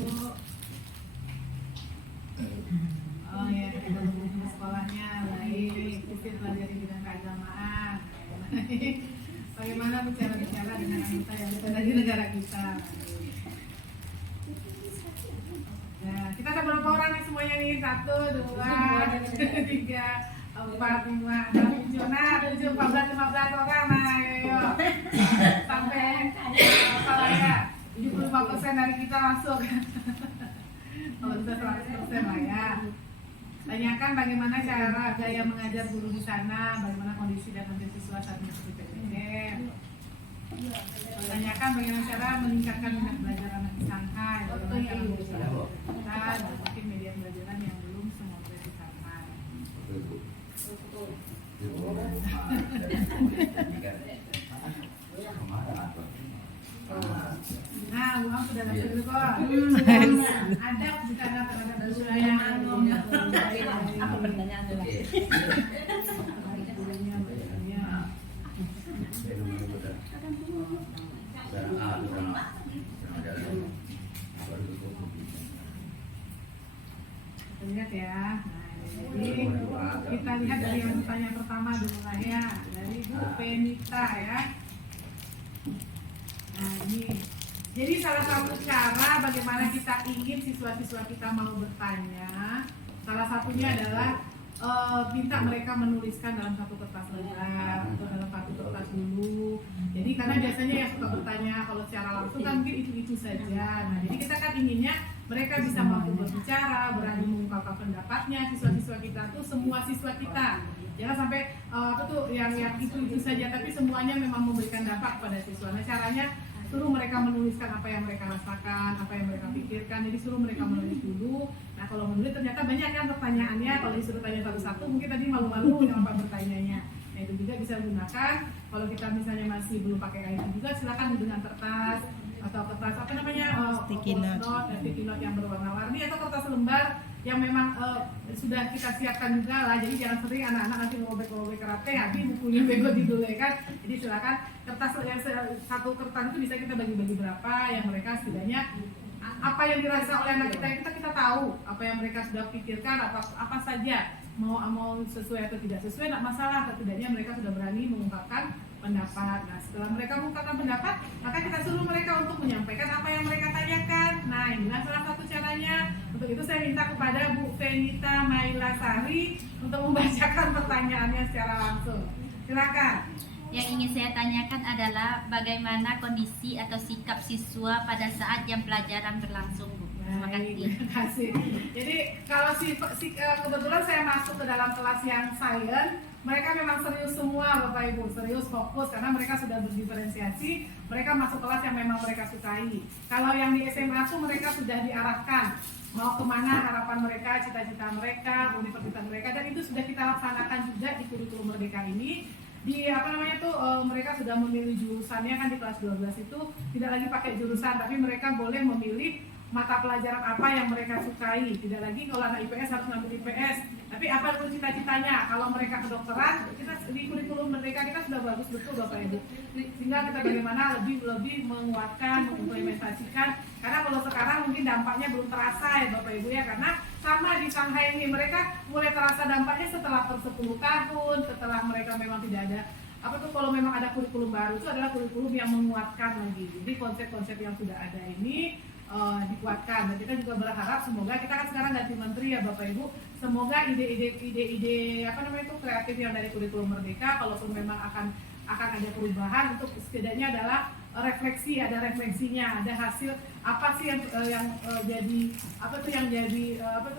Oh ya, kita ke sekolahnya. Baik, Kristin pelajari bidang keagamaan. Bagaimana bicara-bicara dengan anggota yang berada di negara kita. Nah, kita ada berapa orang nih semuanya nih? 1, 2, 3, 4, 5, 6, 7, 14, 15 orang. Nah, ayo. Sampai apa lah ya? 75% dari kita masuk. Kalau bisa 100% lah ya. Tanyakan bagaimana cara gaya mengajar guru di sana, bagaimana kondisi dan kondisi siswa saat mengikuti PPDN. Tanyakan bagaimana cara meningkatkan minat belajar anak di Shanghai, bagaimana cara mengusahakan dan mungkin media pembelajaran yang belum semua di Shanghai. Nah, uang sudah dapat dulu kok. Ada bicara terhadap budaya. Apa pertanyaan dulu? Lihat ya. Nah, jadi kita lihat dari yang pertanyaan pertama dulu lah ya, dari Bu Benita ya. Nah ini, jadi salah satu cara bagaimana kita ingin siswa-siswa kita mau bertanya, salah satunya adalah minta mereka menuliskan dalam satu kertas lembar atau dalam satu kertas dulu. Jadi karena biasanya yang suka bertanya kalau secara langsung kan mungkin itu saja. Nah jadi kita kan inginnya mereka bisa mampu berbicara, berani mengungkapkan pendapatnya. Siswa-siswa kita tuh semua siswa kita. Jangan sampai yang itu saja, tapi semuanya memang memberikan dampak pada siswa. Nah caranya suruh mereka menuliskan apa yang mereka rasakan, apa yang mereka pikirkan. Jadi suruh mereka menulis dulu. Nah kalau menulis ternyata banyak kan pertanyaannya. Kalau disuruh tanya satu-satu mungkin tadi malu-malu apa bertanyanya. Nah itu juga bisa digunakan. Kalau kita misalnya masih belum pakai IT juga, silakan dengan kertas atau kertas apa namanya sticky note yang berwarna-warni atau kertas lembar yang memang sudah kita siapkan juga lah. Jadi jangan sering anak-anak nanti ngobek-ngobek karate habis bukunya bego dulu kan. Jadi silakan kertas yang satu kertas itu bisa kita bagi-bagi berapa yang mereka setidaknya apa yang dirasa oleh anak kita tahu, apa yang mereka sudah pikirkan, apa saja mau sesuai atau tidak sesuai, tidak masalah. Setidaknya mereka sudah berani mengungkapkan pendapat. Nah setelah mereka mengungkapkan pendapat, maka kita suruh mereka untuk menyampaikan apa yang mereka tanyakan. Nah inilah salah satu caranya. Untuk itu saya minta kepada Bu Benita Mailasari untuk membacakan pertanyaannya secara langsung. Silakan. Yang ingin saya tanyakan adalah bagaimana kondisi atau sikap siswa pada saat jam pelajaran berlangsung, Bu? Terima kasih. Terima kasih. Jadi kalau kebetulan saya masuk ke dalam kelas yang science, mereka memang serius semua Bapak Ibu, serius fokus karena mereka sudah berdiferensiasi, mereka masuk kelas yang memang mereka sukai. Kalau yang di SMA tuh mereka sudah diarahkan mau kemana harapan mereka, cita-cita mereka, universitas mereka, dan itu sudah kita laksanakan juga di kurikulum Merdeka ini. Di mereka sudah memilih jurusannya kan di kelas 12 itu tidak lagi pakai jurusan, tapi mereka boleh memilih mata pelajaran apa yang mereka sukai. Tidak lagi kalau anak IPS harus ngambil IPS, tapi apa itu cita-citanya. Kalau mereka kedokteran, kita di kurikulum Merdeka kita sudah bagus betul Bapak Ibu, sehingga kita bagaimana lebih menguatkan, mengimplementasikan. Karena kalau sekarang mungkin dampaknya belum terasa ya Bapak Ibu ya, karena sama di Shanghai ini mereka mulai terasa dampaknya setelah per 10 tahun, setelah mereka memang tidak ada kalau memang ada kurikulum baru, itu adalah kurikulum yang menguatkan lagi. Jadi konsep-konsep yang sudah ada ini dikuatkan, dan kita juga berharap semoga kita kan sekarang ganti menteri ya Bapak Ibu, semoga ide-ide kreatif yang dari kurikulum Merdeka, kalaupun memang akan ada perubahan, untuk setidaknya adalah refleksi, ada refleksinya, ada hasil apa sih yang jadi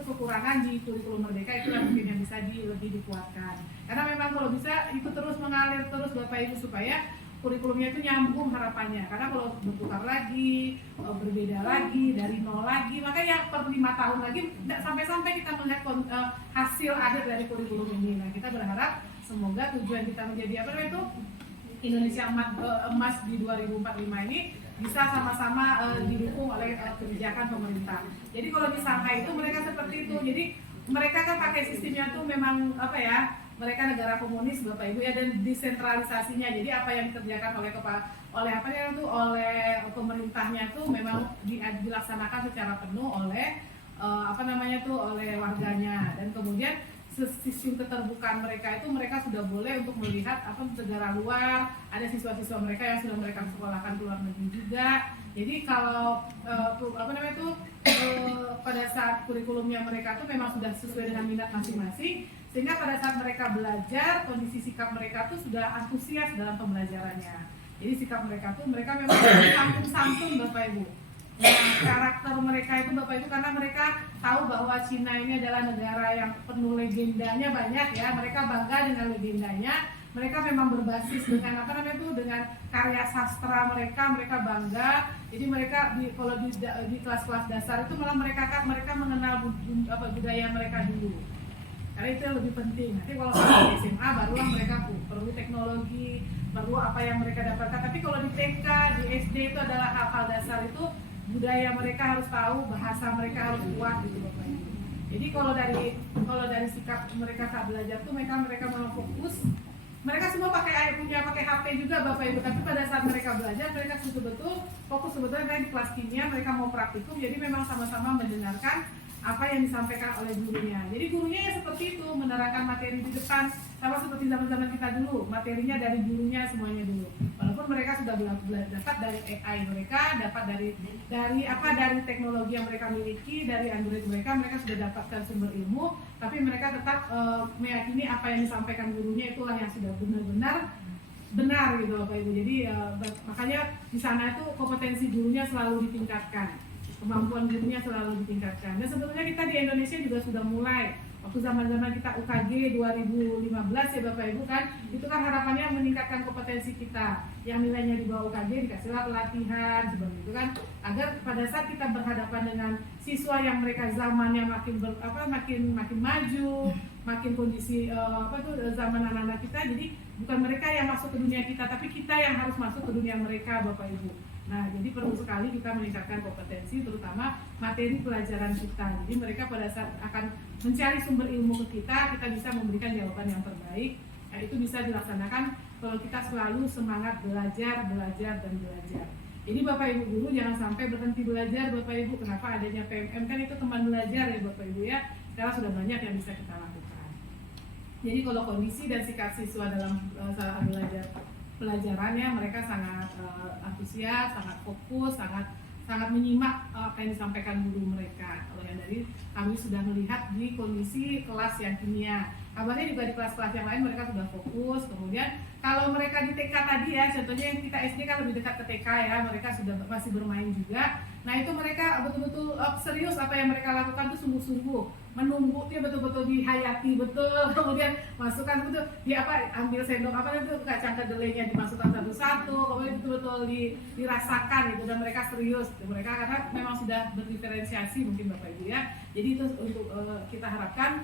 kekurangan di kurikulum Merdeka, itu yang mungkin yang bisa lebih dikuatkan. Karena memang kalau bisa itu terus mengalir terus Bapak Ibu, supaya kurikulumnya itu nyambung harapannya. Karena kalau bertukar lagi, berbeda lagi, dari nol lagi, makanya per 5 tahun lagi tidak sampai kita melihat hasil akhir dari kurikulum ini. Nah, kita berharap semoga tujuan kita menjadi Indonesia emas di 2045 ini bisa sama-sama didukung oleh kebijakan pemerintah. Jadi kalau di Shanghai itu mereka seperti itu. Jadi mereka kan pakai sistemnya tuh memang mereka negara komunis Bapak Ibu ya, dan desentralisasinya. Jadi apa yang dikerjakan oleh pemerintahnya tuh memang dilaksanakan secara penuh oleh oleh warganya. Dan kemudian sistem keterbukaan mereka itu mereka sudah boleh untuk melihat negara luar, ada siswa-siswa mereka yang sudah mereka sekolahkan ke luar negeri juga. Jadi kalau pada saat kurikulumnya mereka tuh memang sudah sesuai dengan minat masing-masing, sehingga pada saat mereka belajar, kondisi sikap mereka tuh sudah antusias dalam pembelajarannya. Jadi sikap mereka tuh mereka memang santun Bapak Ibu. Nah, karakter mereka itu Bapak Ibu, karena mereka tahu bahwa Cina ini adalah negara yang penuh legendanya banyak ya, mereka bangga dengan legendanya. Mereka memang berbasis dengan dengan karya sastra mereka bangga. Jadi mereka kalau di kelas-kelas dasar itu malah mereka mengenal budaya mereka dulu. Karena itu yang lebih penting. Nanti kalau di SMA barulah mereka perlu teknologi, perlu apa yang mereka dapatkan. Tapi kalau di TK, di SD itu adalah hal-hal dasar, itu budaya mereka harus tahu, bahasa mereka harus kuat gitu Bapak Ibu. Jadi kalau dari sikap mereka saat belajar tuh mereka memang fokus. Mereka semua pakai HP juga Bapak Ibu, tapi pada saat mereka belajar mereka betul-betul fokus. Sebetulnya di kelas kimia mereka mau praktikum, jadi memang sama-sama mendengarkan apa yang disampaikan oleh gurunya. Jadi gurunya ya seperti itu, menerangkan materi di depan, sama seperti zaman-zaman kita dulu, materinya dari gurunya semuanya dulu. Walaupun mereka sudah dapat dari AI mereka, dapat dari teknologi yang mereka miliki, dari Android mereka sudah dapatkan sumber ilmu, tapi mereka tetap meyakini apa yang disampaikan gurunya itulah yang sudah benar gitu Bapak Ibu. Jadi makanya di sana itu kompetensi gurunya selalu ditingkatkan, kemampuan gurunya selalu ditingkatkan. Dan sebetulnya kita di Indonesia juga sudah mulai, waktu zaman-zaman kita UKG 2015 ya Bapak Ibu kan, itu kan harapannya meningkatkan kompetensi kita. Yang nilainya di bawah UKG dikasihlah pelatihan seperti itu kan, agar pada saat kita berhadapan dengan siswa yang mereka zamannya makin maju, makin kondisi zaman anak-anak kita, jadi bukan mereka yang masuk ke dunia kita, tapi kita yang harus masuk ke dunia mereka Bapak Ibu. Nah, jadi perlu sekali kita meningkatkan kompetensi, terutama materi pelajaran kita. Jadi mereka pada saat akan mencari sumber ilmu ke kita bisa memberikan jawaban yang terbaik. Nah, itu bisa dilaksanakan kalau kita selalu semangat belajar. Jadi Bapak Ibu guru jangan sampai berhenti belajar Bapak Ibu. Kenapa adanya PMM kan itu teman belajar ya Bapak Ibu ya. Sekarang sudah banyak yang bisa kita lakukan. Jadi kalau kondisi dan sikap siswa dalam saat pelajarannya, mereka sangat antusias, sangat fokus, sangat menyimak apa yang disampaikan guru mereka. Kalau yang dari kami sudah melihat di kondisi kelas yang kimia, kabarnya juga di kelas-kelas yang lain mereka sudah fokus. Kemudian kalau mereka di TK tadi ya, contohnya yang kita SD kan lebih dekat ke TK ya, mereka sudah masih bermain juga. Nah itu mereka betul-betul serius, apa yang mereka lakukan itu sungguh-sungguh, menunggu dia betul-betul dihayati betul, kemudian masukkan betul dia ambil sendok itu kacang kedelainya dimasukkan satu-satu, kemudian betul-betul dirasakan gitu, dan mereka serius, mereka karena memang sudah berdiferensiasi mungkin Bapak Ibu ya. Jadi itu untuk kita harapkan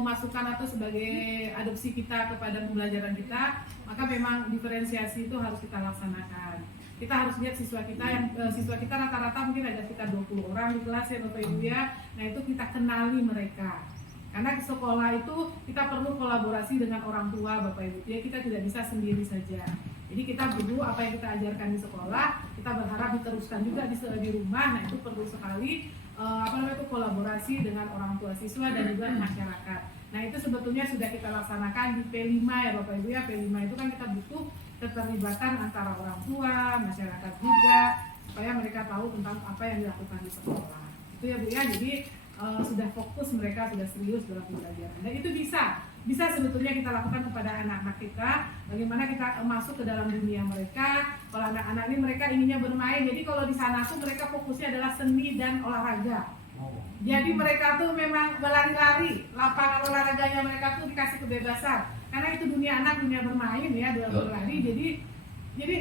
masukan atau sebagai adopsi kita kepada pembelajaran kita, maka memang diferensiasi itu harus kita laksanakan. Kita harus lihat siswa kita rata-rata mungkin ada sekitar 20 orang di kelas ya Bapak Ibu ya. Nah itu kita kenali mereka, karena di sekolah itu kita perlu kolaborasi dengan orang tua Bapak Ibu ya, kita tidak bisa sendiri saja. Jadi kita perlu apa yang kita ajarkan di sekolah, kita berharap diteruskan juga di rumah. Nah itu perlu sekali kolaborasi dengan orang tua siswa dan juga masyarakat. Nah itu sebetulnya sudah kita laksanakan di P5 ya Bapak Ibu ya. P5 itu kan kita butuh keterlibatan antara orang tua, masyarakat juga, supaya mereka tahu tentang apa yang dilakukan di sekolah. Itu ya Bu ya, jadi sudah fokus mereka, sudah serius dalam pembelajaran. Dan itu bisa sebetulnya kita lakukan kepada anak-anak kita, bagaimana kita masuk ke dalam dunia mereka. Kalau anak-anak ini mereka inginnya bermain, jadi kalau di sana tuh mereka fokusnya adalah seni dan olahraga. Jadi mereka tuh memang berlari-lari, lapangan olahraganya mereka tuh dikasih kebebasan, karena itu dunia anak, dunia bermain ya, berlari. Jadi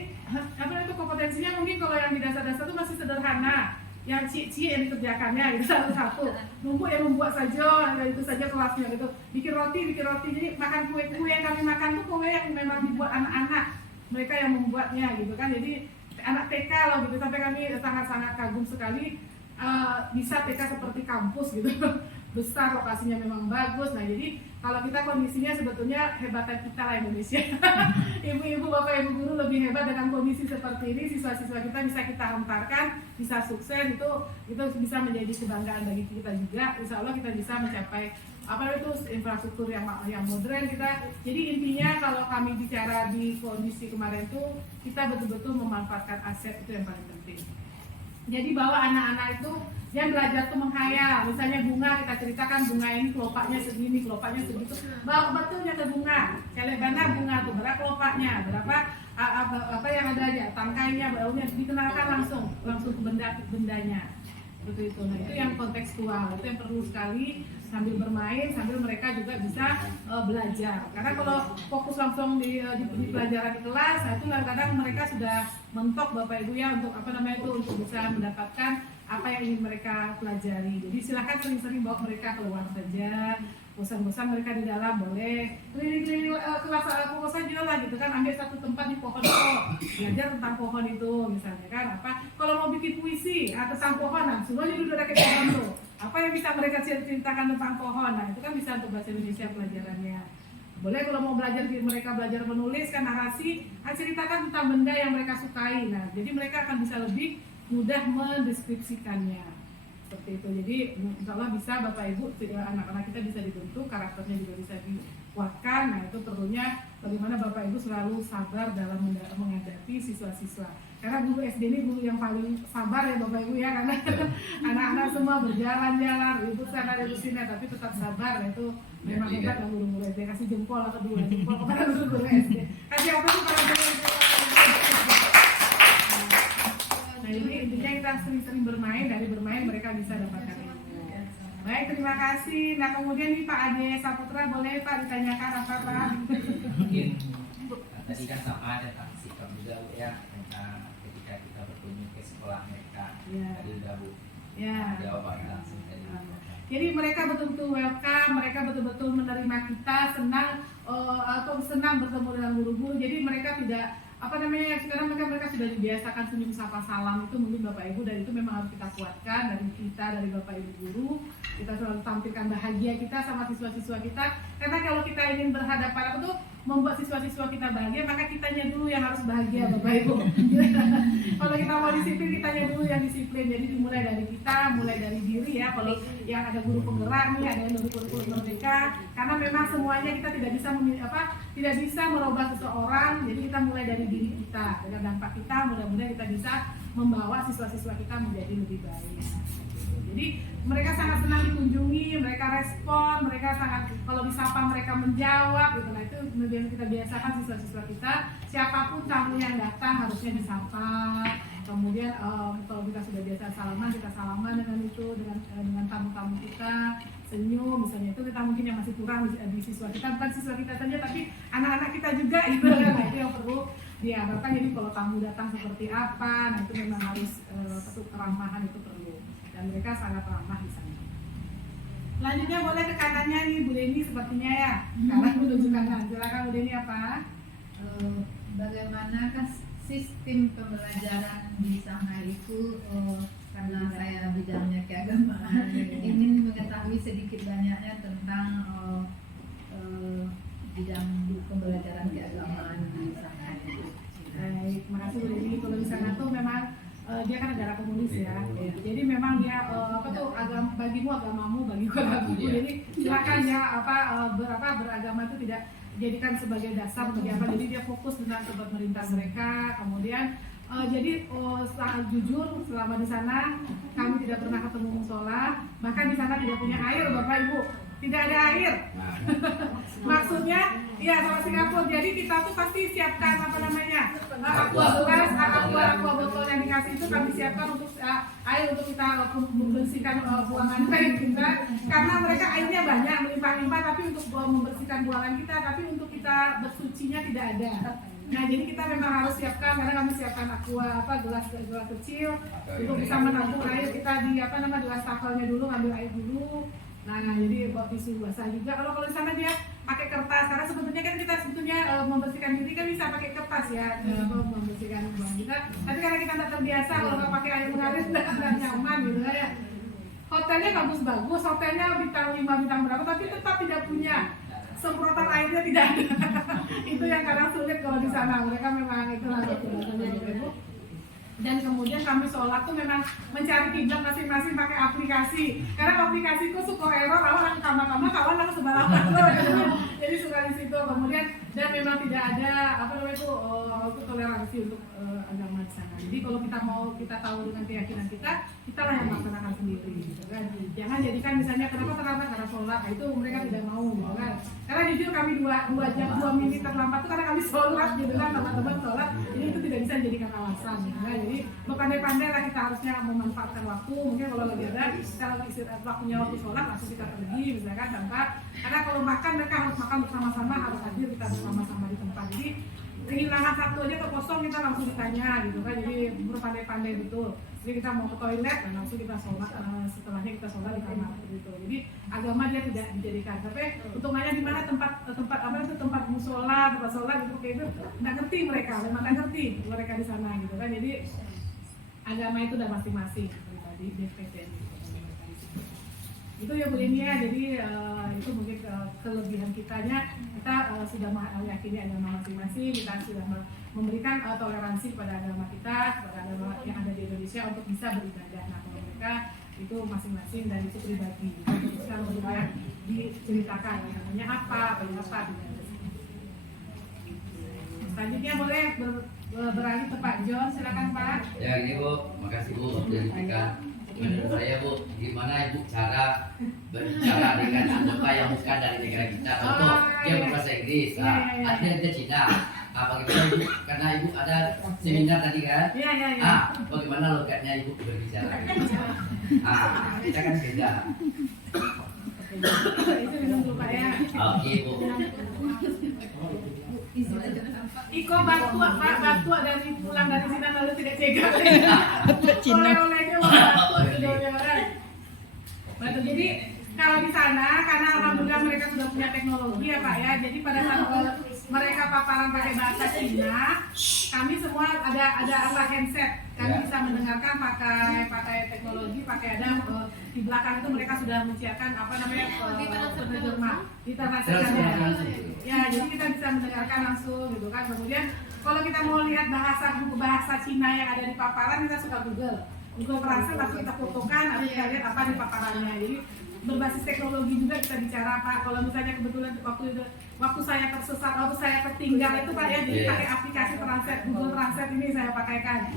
itu kompetensinya mungkin kalau yang di dasar-dasar tuh masih sederhana, yang cie yang dikerjakannya gitu satu-satu, numpuk yang membuat saja, itu saja kelasnya gitu. Bikin roti, jadi makan kue yang kami makan tuh kue yang memang dibuat anak-anak, mereka yang membuatnya gitu kan. Jadi anak TK loh gitu, sampai kami sangat-sangat kagum sekali. Bisa TK seperti kampus gitu besar, lokasinya memang bagus. Nah jadi kalau kita kondisinya sebetulnya hebatan kita lah Indonesia. Ibu-ibu, bapak, ibu guru lebih hebat dengan kondisi seperti ini. Siswa-siswa kita bisa kita hantarkan, bisa sukses, itu bisa menjadi kebanggaan bagi kita juga. Insya Allah kita bisa mencapai infrastruktur yang modern kita. Jadi intinya kalau kami bicara di kondisi kemarin tuh, kita betul-betul memanfaatkan aset, itu yang paling penting. Jadi bahwa anak-anak itu dia belajar tuh menghayal. Misalnya bunga, kita ceritakan bunga ini kelopaknya segini, kelopaknya segitu. Bawa betulnya ke bunga. Celebana bunga tuh berapa kelopaknya, berapa apa yang ada aja, tangkainya, baunya, dikenalkan langsung ke bendanya. Seperti itu. Nah, itu yang kontekstual, itu yang perlu sekali sambil bermain, sambil mereka juga bisa belajar. Karena kalau fokus langsung di pelajaran di kelas, nah itu kadang-kadang mereka sudah mentok Bapak Ibu ya untuk untuk bisa mendapatkan apa yang ingin mereka pelajari. Jadi silakan sering-sering bawa mereka keluar saja. Bosan-bosan mereka di dalam boleh keliling-keliling kelas kosan juga lah gitu kan, ambil satu tempat di pohon itu, belajar tentang pohon itu misalnya kan. Kalau mau bikin puisi tentang pohon, nah semuanya duduk dekat pohon tuh. Apa yang bisa mereka ceritakan tentang pohon, nah itu kan bisa untuk bahasa Indonesia pelajarannya. Boleh kalau mau mereka belajar menulis kan, narasi, ceritakan tentang benda yang mereka sukai. Nah jadi mereka akan bisa lebih mudah mendeskripsikannya. Seperti itu. Jadi insya Allah bisa Bapak Ibu, anak-anak kita bisa dibentuk, karakternya juga bisa dikuatkan. Nah itu perlunya bagaimana Bapak Ibu selalu sabar dalam menghadapi siswa-siswa. Karena guru SD ini guru yang paling sabar ya Bapak Ibu ya, karena anak-anak semua berjalan-jalan, ribut sana ribut sini, tapi tetap sabar. Nah, itu memang hebat lah guru-guru SD. Kasih jempol atau dua jempol kepada guru-guru SD. Kasih apa sih para guru SD? Nah ini intinya kita sering-sering bermain, dari bermain mereka bisa dapatkan ilmu. Baik, terima kasih. Nah kemudian nih Pak Ade Saputra, boleh Pak ditanyakan apa Pak? Mungkin tadi kan sama ada Pak sikap juga Bu ya, ketika kita berkunjung ke sekolah mereka tadi udah Bu jawaban langsung tadi. Jadi mereka betul-betul welcome, mereka betul-betul menerima kita, senang bertemu dengan guru-guru. Jadi mereka tidak sekarang mereka sudah dibiasakan senyum sapa salam, itu mungkin Bapak Ibu, dan itu memang harus kita kuatkan dari Bapak Ibu guru. Kita selalu tampilkan bahagia kita sama siswa-siswa kita, karena kalau kita ingin berhadapan membuat siswa-siswa kita bahagia, maka kitanya dulu yang harus bahagia Bapak Ibu. Kalau kita mau disiplin, kitanya dulu yang disiplin. Jadi dimulai dari kita, mulai dari diri ya. Kalau yang ada guru penggerak nih, ada yang guru merdeka, karena memang semuanya kita tidak bisa merubah seseorang. Jadi kita mulai dari diri kita, dengan dampak kita, mudah-mudahan kita bisa membawa siswa-siswa kita menjadi lebih baik. Jadi mereka sangat senang dikunjungi, mereka respon, mereka sangat kalau disapa mereka menjawab gitu. Nah itu kemudian kita biasakan siswa-siswa kita, siapapun tamu yang datang harusnya disapa. Kemudian kalau kita sudah biasa salaman, kita salaman dengan tamu-tamu kita, senyum misalnya. Itu kita mungkin yang masih kurang di siswa kita, bukan siswa kita saja tapi anak-anak kita juga gitu kan. Nah itu yang perlu diharapkan. Jadi kalau tamu datang seperti apa, nah itu memang harus keramahan itu perlu, dan mereka sangat ramah di sana. Selanjutnya boleh ke kanannya nih Bu Deni sepertinya ya, karena menuju kanan. Silakan Bu Deni apa? Bagaimanakah sistem pembelajaran di Shanghai itu, karena saya bidangnya keagamaan, ingin mengetahui sedikit banyaknya tentang bidang pembelajaran keagamaan di Shanghai. Baik, terima kasih Bu Deni. Kalau di sana tuh memang dia kan negara komunis ya. Jadi memang dia bagimu agamamu, bagiku agamaku. Jadi silakan ya beragama itu tidak jadikan sebagai dasar bagi apa. Jadi dia fokus dengan sebab merintah mereka. Kemudian sangat jujur, selama di sana kami tidak pernah ketemu musola, bahkan di sana tidak punya air Bapak Ibu, tidak ada air. Maksudnya ya sama Singapura. Jadi kita tuh pasti siapkan aqua botol yang dikasih itu kami siapkan untuk air untuk kita membersihkan buangan air kita, karena mereka airnya banyak melimpah-limpah, tapi untuk membersihkan buangan kita, tapi untuk kita bersucinya tidak ada. Nah jadi kita memang harus siapkan, karena kami siapkan gelas kecil untuk bisa menampung air kita di gelas tafelnya dulu, ngambil air dulu. Nah jadi buat tisu basah juga. Kalau di sana dia pakai kertas, karena sebetulnya kan kita membersihkan diri kan bisa pakai kertas ya, membersihkan buang kita. Tapi karena kita tidak terbiasa, kalau nggak pakai air mengalir tidak nyaman gitu ya. Hotelnya bagus-bagus, hotelnya bintang 5 bintang berapa, tapi tetap tidak punya semprotan airnya, tidak ada. Itu yang kadang sulit kalau di sana. Mereka memang itu harus Ibu. Dan kemudian kami sholat tuh memang mencari kiblat masing-masing pakai aplikasi, karena aplikasiku suka error, awal aku kamar-kamar, kawan aku sebelah jadi suka di situ. Kemudian dan memang tidak ada toleransi untuk agama di sana. Jadi kalau kita tahu dengan keyakinan kita lah yang melaksanakan sendiri gitu kan. Jangan jadikan misalnya karena sholat, itu mereka tidak mau gitu kan. Karena jujur kami 2 jam 2 menit terlambat tuh karena kami sholat gitu kan, teman-teman sholat, jadi itu tidak bisa dijadikan alasan gitu kan. Jadi berpandai-pandai lah kita harusnya memanfaatkan waktu. Mungkin kalau lagi ada, kalau waktunya waktu sholat langsung kita pergi misalkan tanpa, karena kalau makan mereka harus makan bersama-sama, harus hadir kita bersama-sama di tempat. Jadi kehilangan satu aja atau kosong kita langsung ditanya gitu kan. Jadi berpandai-pandai betul. Jadi kita mau ke toilet dan langsung kita sholat, setelahnya kita sholat di kamar gitu. Jadi agama dia tidak dijadikan. Tapi untungannya di mana tempat musola, tempat sholat gitu kayak itu nggak ngerti mereka, memang nggak ngerti mereka di sana gitu kan. Jadi agama itu udah masing-masing tadi beda itu ya Bu Deni ya. Jadi itu mungkin kelebihan kita sudah meyakini agama masing-masing, kita sudah memberikan toleransi kepada agama kita, kepada agama yang ada di Indonesia untuk bisa beribadah. Nah kalau mereka itu masing-masing dan itu pribadi, itu bisa lebih banyak diceritakan namanya apa. Selanjutnya boleh beralih ke Pak John, silakan Pak. Ya ini Bu, makasih Bu untuk menurut saya Bu, gimana Ibu cara berbicara dengan anggota yang bukan dari negara kita? Contoh, dia berbahasa Inggris, artinya dia Cina. Bagaimana Ibu, karena Ibu ada seminar tadi kan? Bagaimana logatnya Ibu berbicara? Kita kan beda. Itu minum dulu Pak ya. Oke Bu. Iko batu dari pulang dari Cina lalu tidak cegah. Oleh-olehnya batu. Jadi kalau di sana karena alhamdulillah mereka sudah punya teknologi ya Pak ya. Jadi pada saat mereka paparan pakai bahasa Cina, kami semua ada handset. Kami bisa mendengarkan pakai teknologi, pakai ada di belakang itu mereka sudah menyediakan penerjemah ditranslasikan. Ya, jadi kita bisa mendengarkan langsung gitu kan. Kemudian kalau kita mau lihat bahasa Cina yang ada di paparan, kita suka Google Translate, langsung kita fotokan, lalu kita lihat apa di paparannya. Jadi berbasis teknologi juga kita bicara Pak. Kalau misalnya kebetulan waktu saya tersesat, waktu saya tertinggal itu Pak ya, jadi pakai aplikasi Translate, Google Translate ini saya pakaikan.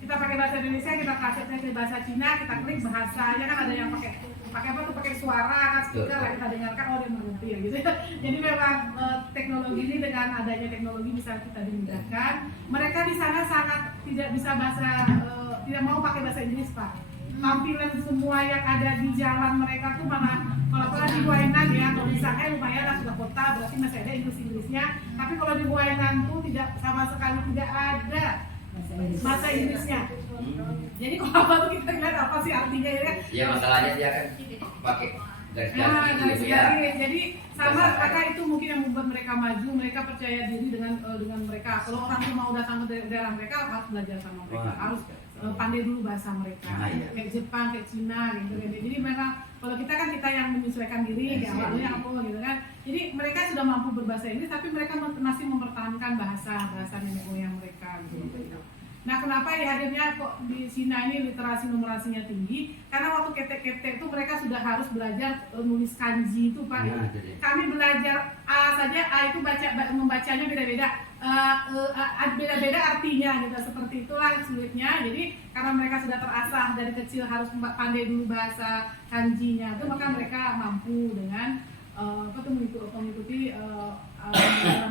kita pakai bahasa Indonesia, kita translate ke bahasa Cina, kita klik bahasanya kan ada yang pakai apa tuh, pakai suara kan, speaker lah, kita dengarkan, oh dia mengerti ya gitu. Jadi memang teknologi ini, dengan adanya teknologi bisa kita dimudahkan. Mereka di sana sangat tidak bisa tidak mau pakai bahasa Inggris, Pak. Tampilan semua yang ada di jalan mereka tuh malah, kalau di Huainan ya, kalau misalnya lumayan lah, sudah kota berarti masih ada Inggrisnya. Tapi kalau di Huainan tuh tidak, sama sekali tidak ada bahasa Inggrisnya. Jadi kalau apa tuh kita lihat apa sih artinya ya? Ya masalahnya dia kan pakai garis-garis gitu ya. Jadi sama karena itu mungkin yang membuat mereka maju, mereka percaya diri dengan mereka. Kalau orang yang mau datang ke daerah mereka harus belajar sama mereka, harus pandai dulu bahasa mereka. Kayak Jepang, kayak Cina gitu kan. Jadi memang kalau kita kan kita yang menyesuaikan diri, ya awalnya apa gitu kan. Jadi mereka sudah mampu berbahasa Inggris, tapi mereka masih mempertahankan bahasa nenek moyang mereka gitu. Nah, kenapa ya akhirnya kok di Cina ini literasi numerasinya tinggi? Karena waktu ketek-ketek itu mereka sudah harus belajar nulis kanji itu, Pak. Ya, kami belajar A saja, A itu membacanya beda-beda, beda-beda artinya gitu. Seperti itulah sulitnya. Jadi karena mereka sudah terasah dari kecil harus pandai dulu bahasa kanjinya itu, maka mereka mampu dengan mengikuti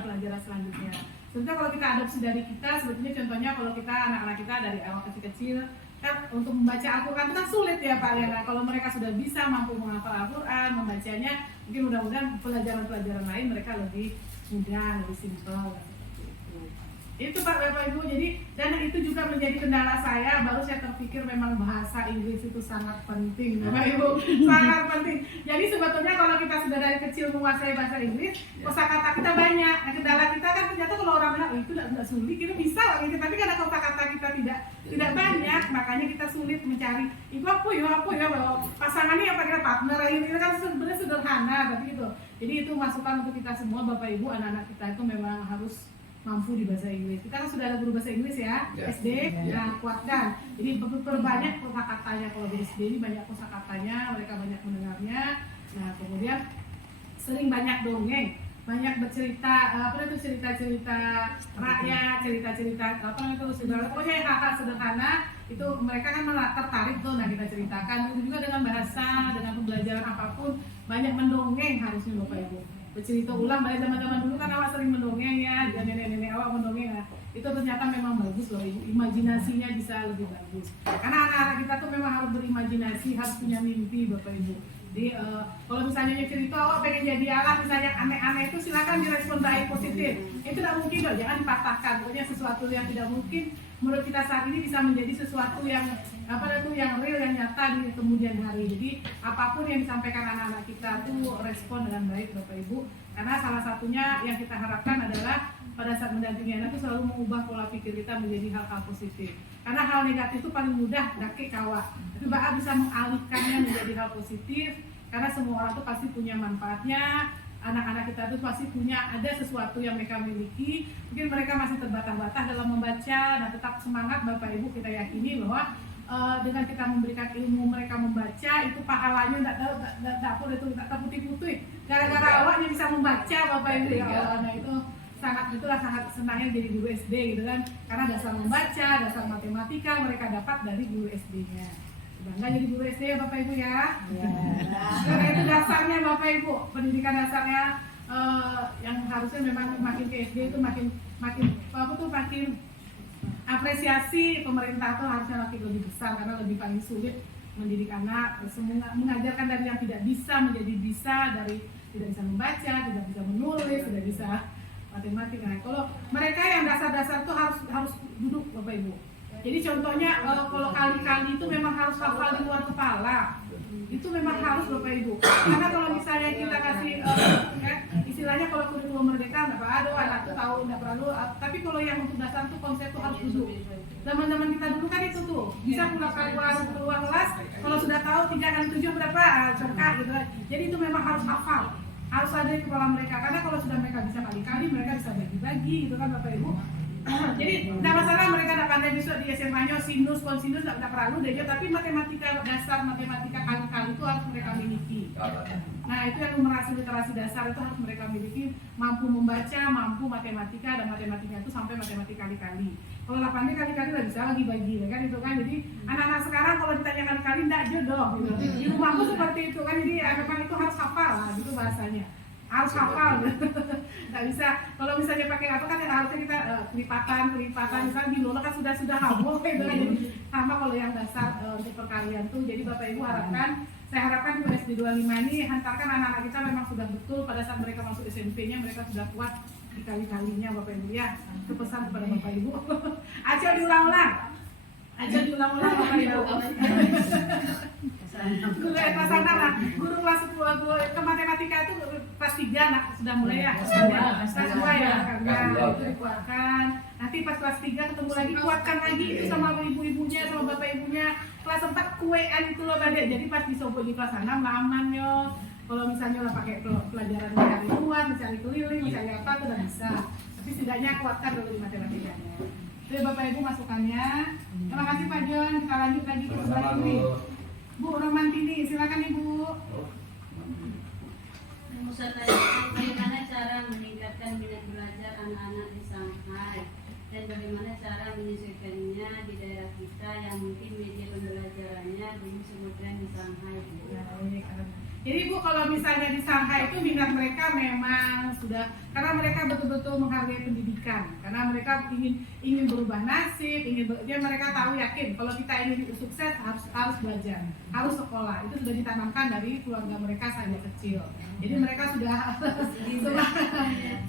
pelajaran selanjutnya. Sebetulnya kalau kita adopsi dari kita, sebetulnya contohnya kalau kita anak-anak kita dari awal kecil-kecil kan untuk membaca Al-Quran itu kan sulit ya Pak ya. Kalau mereka sudah bisa mampu menghafal Al-Quran, membacanya, mungkin mudah-mudahan pelajaran-pelajaran lain mereka lebih mudah, lebih simpel. Itu Pak Bapak Ibu, jadi dan itu juga menjadi kendala saya. Baru saya terpikir memang bahasa Inggris itu sangat penting Bapak Ibu, sangat penting. Jadi sebetulnya kalau kita sudah dari kecil menguasai bahasa Inggris, kosakata kita banyak. Nah, kendala kita kan ternyata kalau orang bilang itu tidak sulit, kita bisa gitu. Tapi karena kosakata kita tidak banyak, makanya kita sulit mencari. Itu apa ya bahwa pasangannya yang pakai partner ini kan sebenarnya sederhana, tapi itu. Jadi itu masukan untuk kita semua Bapak Ibu, anak-anak kita itu memang harus mampu di bahasa Inggris. Kita kan sudah ada guru bahasa Inggris ya, SD, nah kuatkan. Jadi perbanyak kosakatanya. Kalau di SD ini banyak kosakatanya, mereka banyak mendengarnya. Nah kemudian sering banyak dongeng, banyak bercerita, cerita-cerita rakyat, cerita-cerita pokoknya hal-hal sederhana itu mereka kan tertarik tuh. Nah kita ceritakan itu juga dengan bahasa, dengan pembelajaran apapun, banyak mendongeng harusnya Bapak Ibu. Bercerita ulang, pada zaman-zaman dulu kan awak sering mendongeng ya, dan nenek-nenek awak mendongeng ya. Itu ternyata memang bagus loh Ibu, imajinasinya bisa lebih bagus. Karena anak-anak kita tuh memang harus berimajinasi, harus punya mimpi Bapak Ibu. Jadi kalau misalnya cerita awak pengen jadi Allah, misalnya aneh-aneh itu silakan direspon baik positif. Itu tidak mungkin loh, jangan dipatahkan. Pokoknya sesuatu yang tidak mungkin menurut kita saat ini bisa menjadi sesuatu yang yang real, yang nyata di kemudian hari. Jadi apapun yang disampaikan anak-anak kita itu respon dengan baik Bapak Ibu. Karena salah satunya yang kita harapkan adalah pada saat mendampingi anak itu selalu mengubah pola pikir kita menjadi hal-hal positif. Karena hal negatif itu paling mudah dake kawa. Tapi Bapak bisa mengalihkannya menjadi hal positif. Karena semua orang itu pasti punya manfaatnya. Anak-anak kita itu pasti punya ada sesuatu yang mereka miliki. Mungkin mereka masih terbatas-batas dalam membaca. Nah tetap semangat Bapak Ibu, kita yakini bahwa dengan kita memberikan ilmu mereka membaca itu pahalanya tidak terputih-putih. Gara-gara awaknya bisa membaca Bapak Ibu ya Allah. Nah itulah sangat senangnya jadi guru SD gitu kan. Karena dasar membaca, dasar matematika mereka dapat dari guru SD-nya. Bangga jadi guru SD ya Bapak Ibu ya. Karena itu dasarnya Bapak Ibu, pendidikan dasarnya yang harusnya memang makin ke SD itu makin apresiasi pemerintah tuh harusnya lebih besar, karena lebih paling sulit mendidik anak, mengajarkan dari yang tidak bisa menjadi bisa, dari tidak bisa membaca, tidak bisa menulis, tidak bisa matematika. Nah, kalau mereka yang dasar-dasar tuh harus duduk Bapak Ibu. Jadi contohnya kalau kali-kali itu memang harus hafal di luar kepala. Itu memang harus Bapak Ibu. Karena kalau misalnya kita kasih istilahnya kalau kurikulum merdeka nggak perlu anak tuh tahu, nggak perlu. Tapi kalau yang untuk dasar tuh konsep tuh harus duduk. Zaman-zaman kita dulu kan itu tuh bisa keluar kelas. Kalau sudah tahu 3 kali 7 berapa congkak gitu. Jadi itu memang harus hafal. Harus ada di kepala mereka. Karena kalau sudah mereka bisa kali-kali mereka bisa bagi-bagi gitu kan Bapak Ibu. Jadi tidak masalah mereka tidak pandai di besok di SMA-nya sinus, kosinus nggak perlu deh, tapi matematika dasar, matematika kali-kali itu harus mereka miliki. Nah itu yang numerasi literasi dasar itu harus mereka miliki, mampu membaca, mampu matematika, dan matematika itu sampai matematika kali-kali. Kalau 8D kali-kali nggak bisa lagi bagi, ya kan itu kan. Jadi anak-anak sekarang kalau ditanya kali-kali nggak jodoh gitu. Di rumahku seperti itu kan, jadi memang itu harus hafal lah gitu bahasanya. Harus hafal, nggak bisa. Kalau misalnya pakai apa kan harusnya kita kelipatan, misalnya di Lola kan sudah hamil gitu kan. Jadi sama kalau yang dasar untuk perkalian tuh. Jadi Bapak Ibu saya harapkan di SD 25 ini hantarkan anak-anak kita memang sudah betul pada saat mereka masuk SMP-nya mereka sudah kuat di kali-kalinya Bapak Ibu ya. Itu pesan kepada Bapak Ibu. Aja diulang-ulang Bapak Ibu. Guru kelas 2 ke matematika itu kelas 3 nak sudah mulai ya. Kelas 2 ya karena itu dikuatkan. Nanti pas kelas 3 ketemu lagi kuatkan lagi itu sama ibu-ibunya sama bapak ibunya. Kelas 4 kuean itu loh Badek. Jadi pas disobot di kelas 6 aman yo. Kalau misalnya lah pakai pelajaran mencari luar, mencari keliling, mencari apa itu udah bisa. Tapi setidaknya kuatkan dulu di matematikanya. Jadi Bapak Ibu masukannya. Terima kasih Pak John. Kita lanjut lagi ke sebelah ini. Bu Romantini, silakan Ibu. Saya tanyakan bagaimana cara meningkatkan minat belajar anak-anak di Shanghai dan bagaimana cara menyesuaikannya di daerah kita yang mungkin media pembelajarannya belum semudah di Shanghai. Jadi Bu, kalau misalnya di Shanghai itu minat mereka memang sudah, karena mereka betul-betul menghargai pendidikan, karena mereka ingin berubah nasib, mereka tahu yakin kalau kita ingin sukses harus belajar, harus sekolah. Itu sudah ditanamkan dari keluarga mereka sejak kecil. Jadi mereka sudah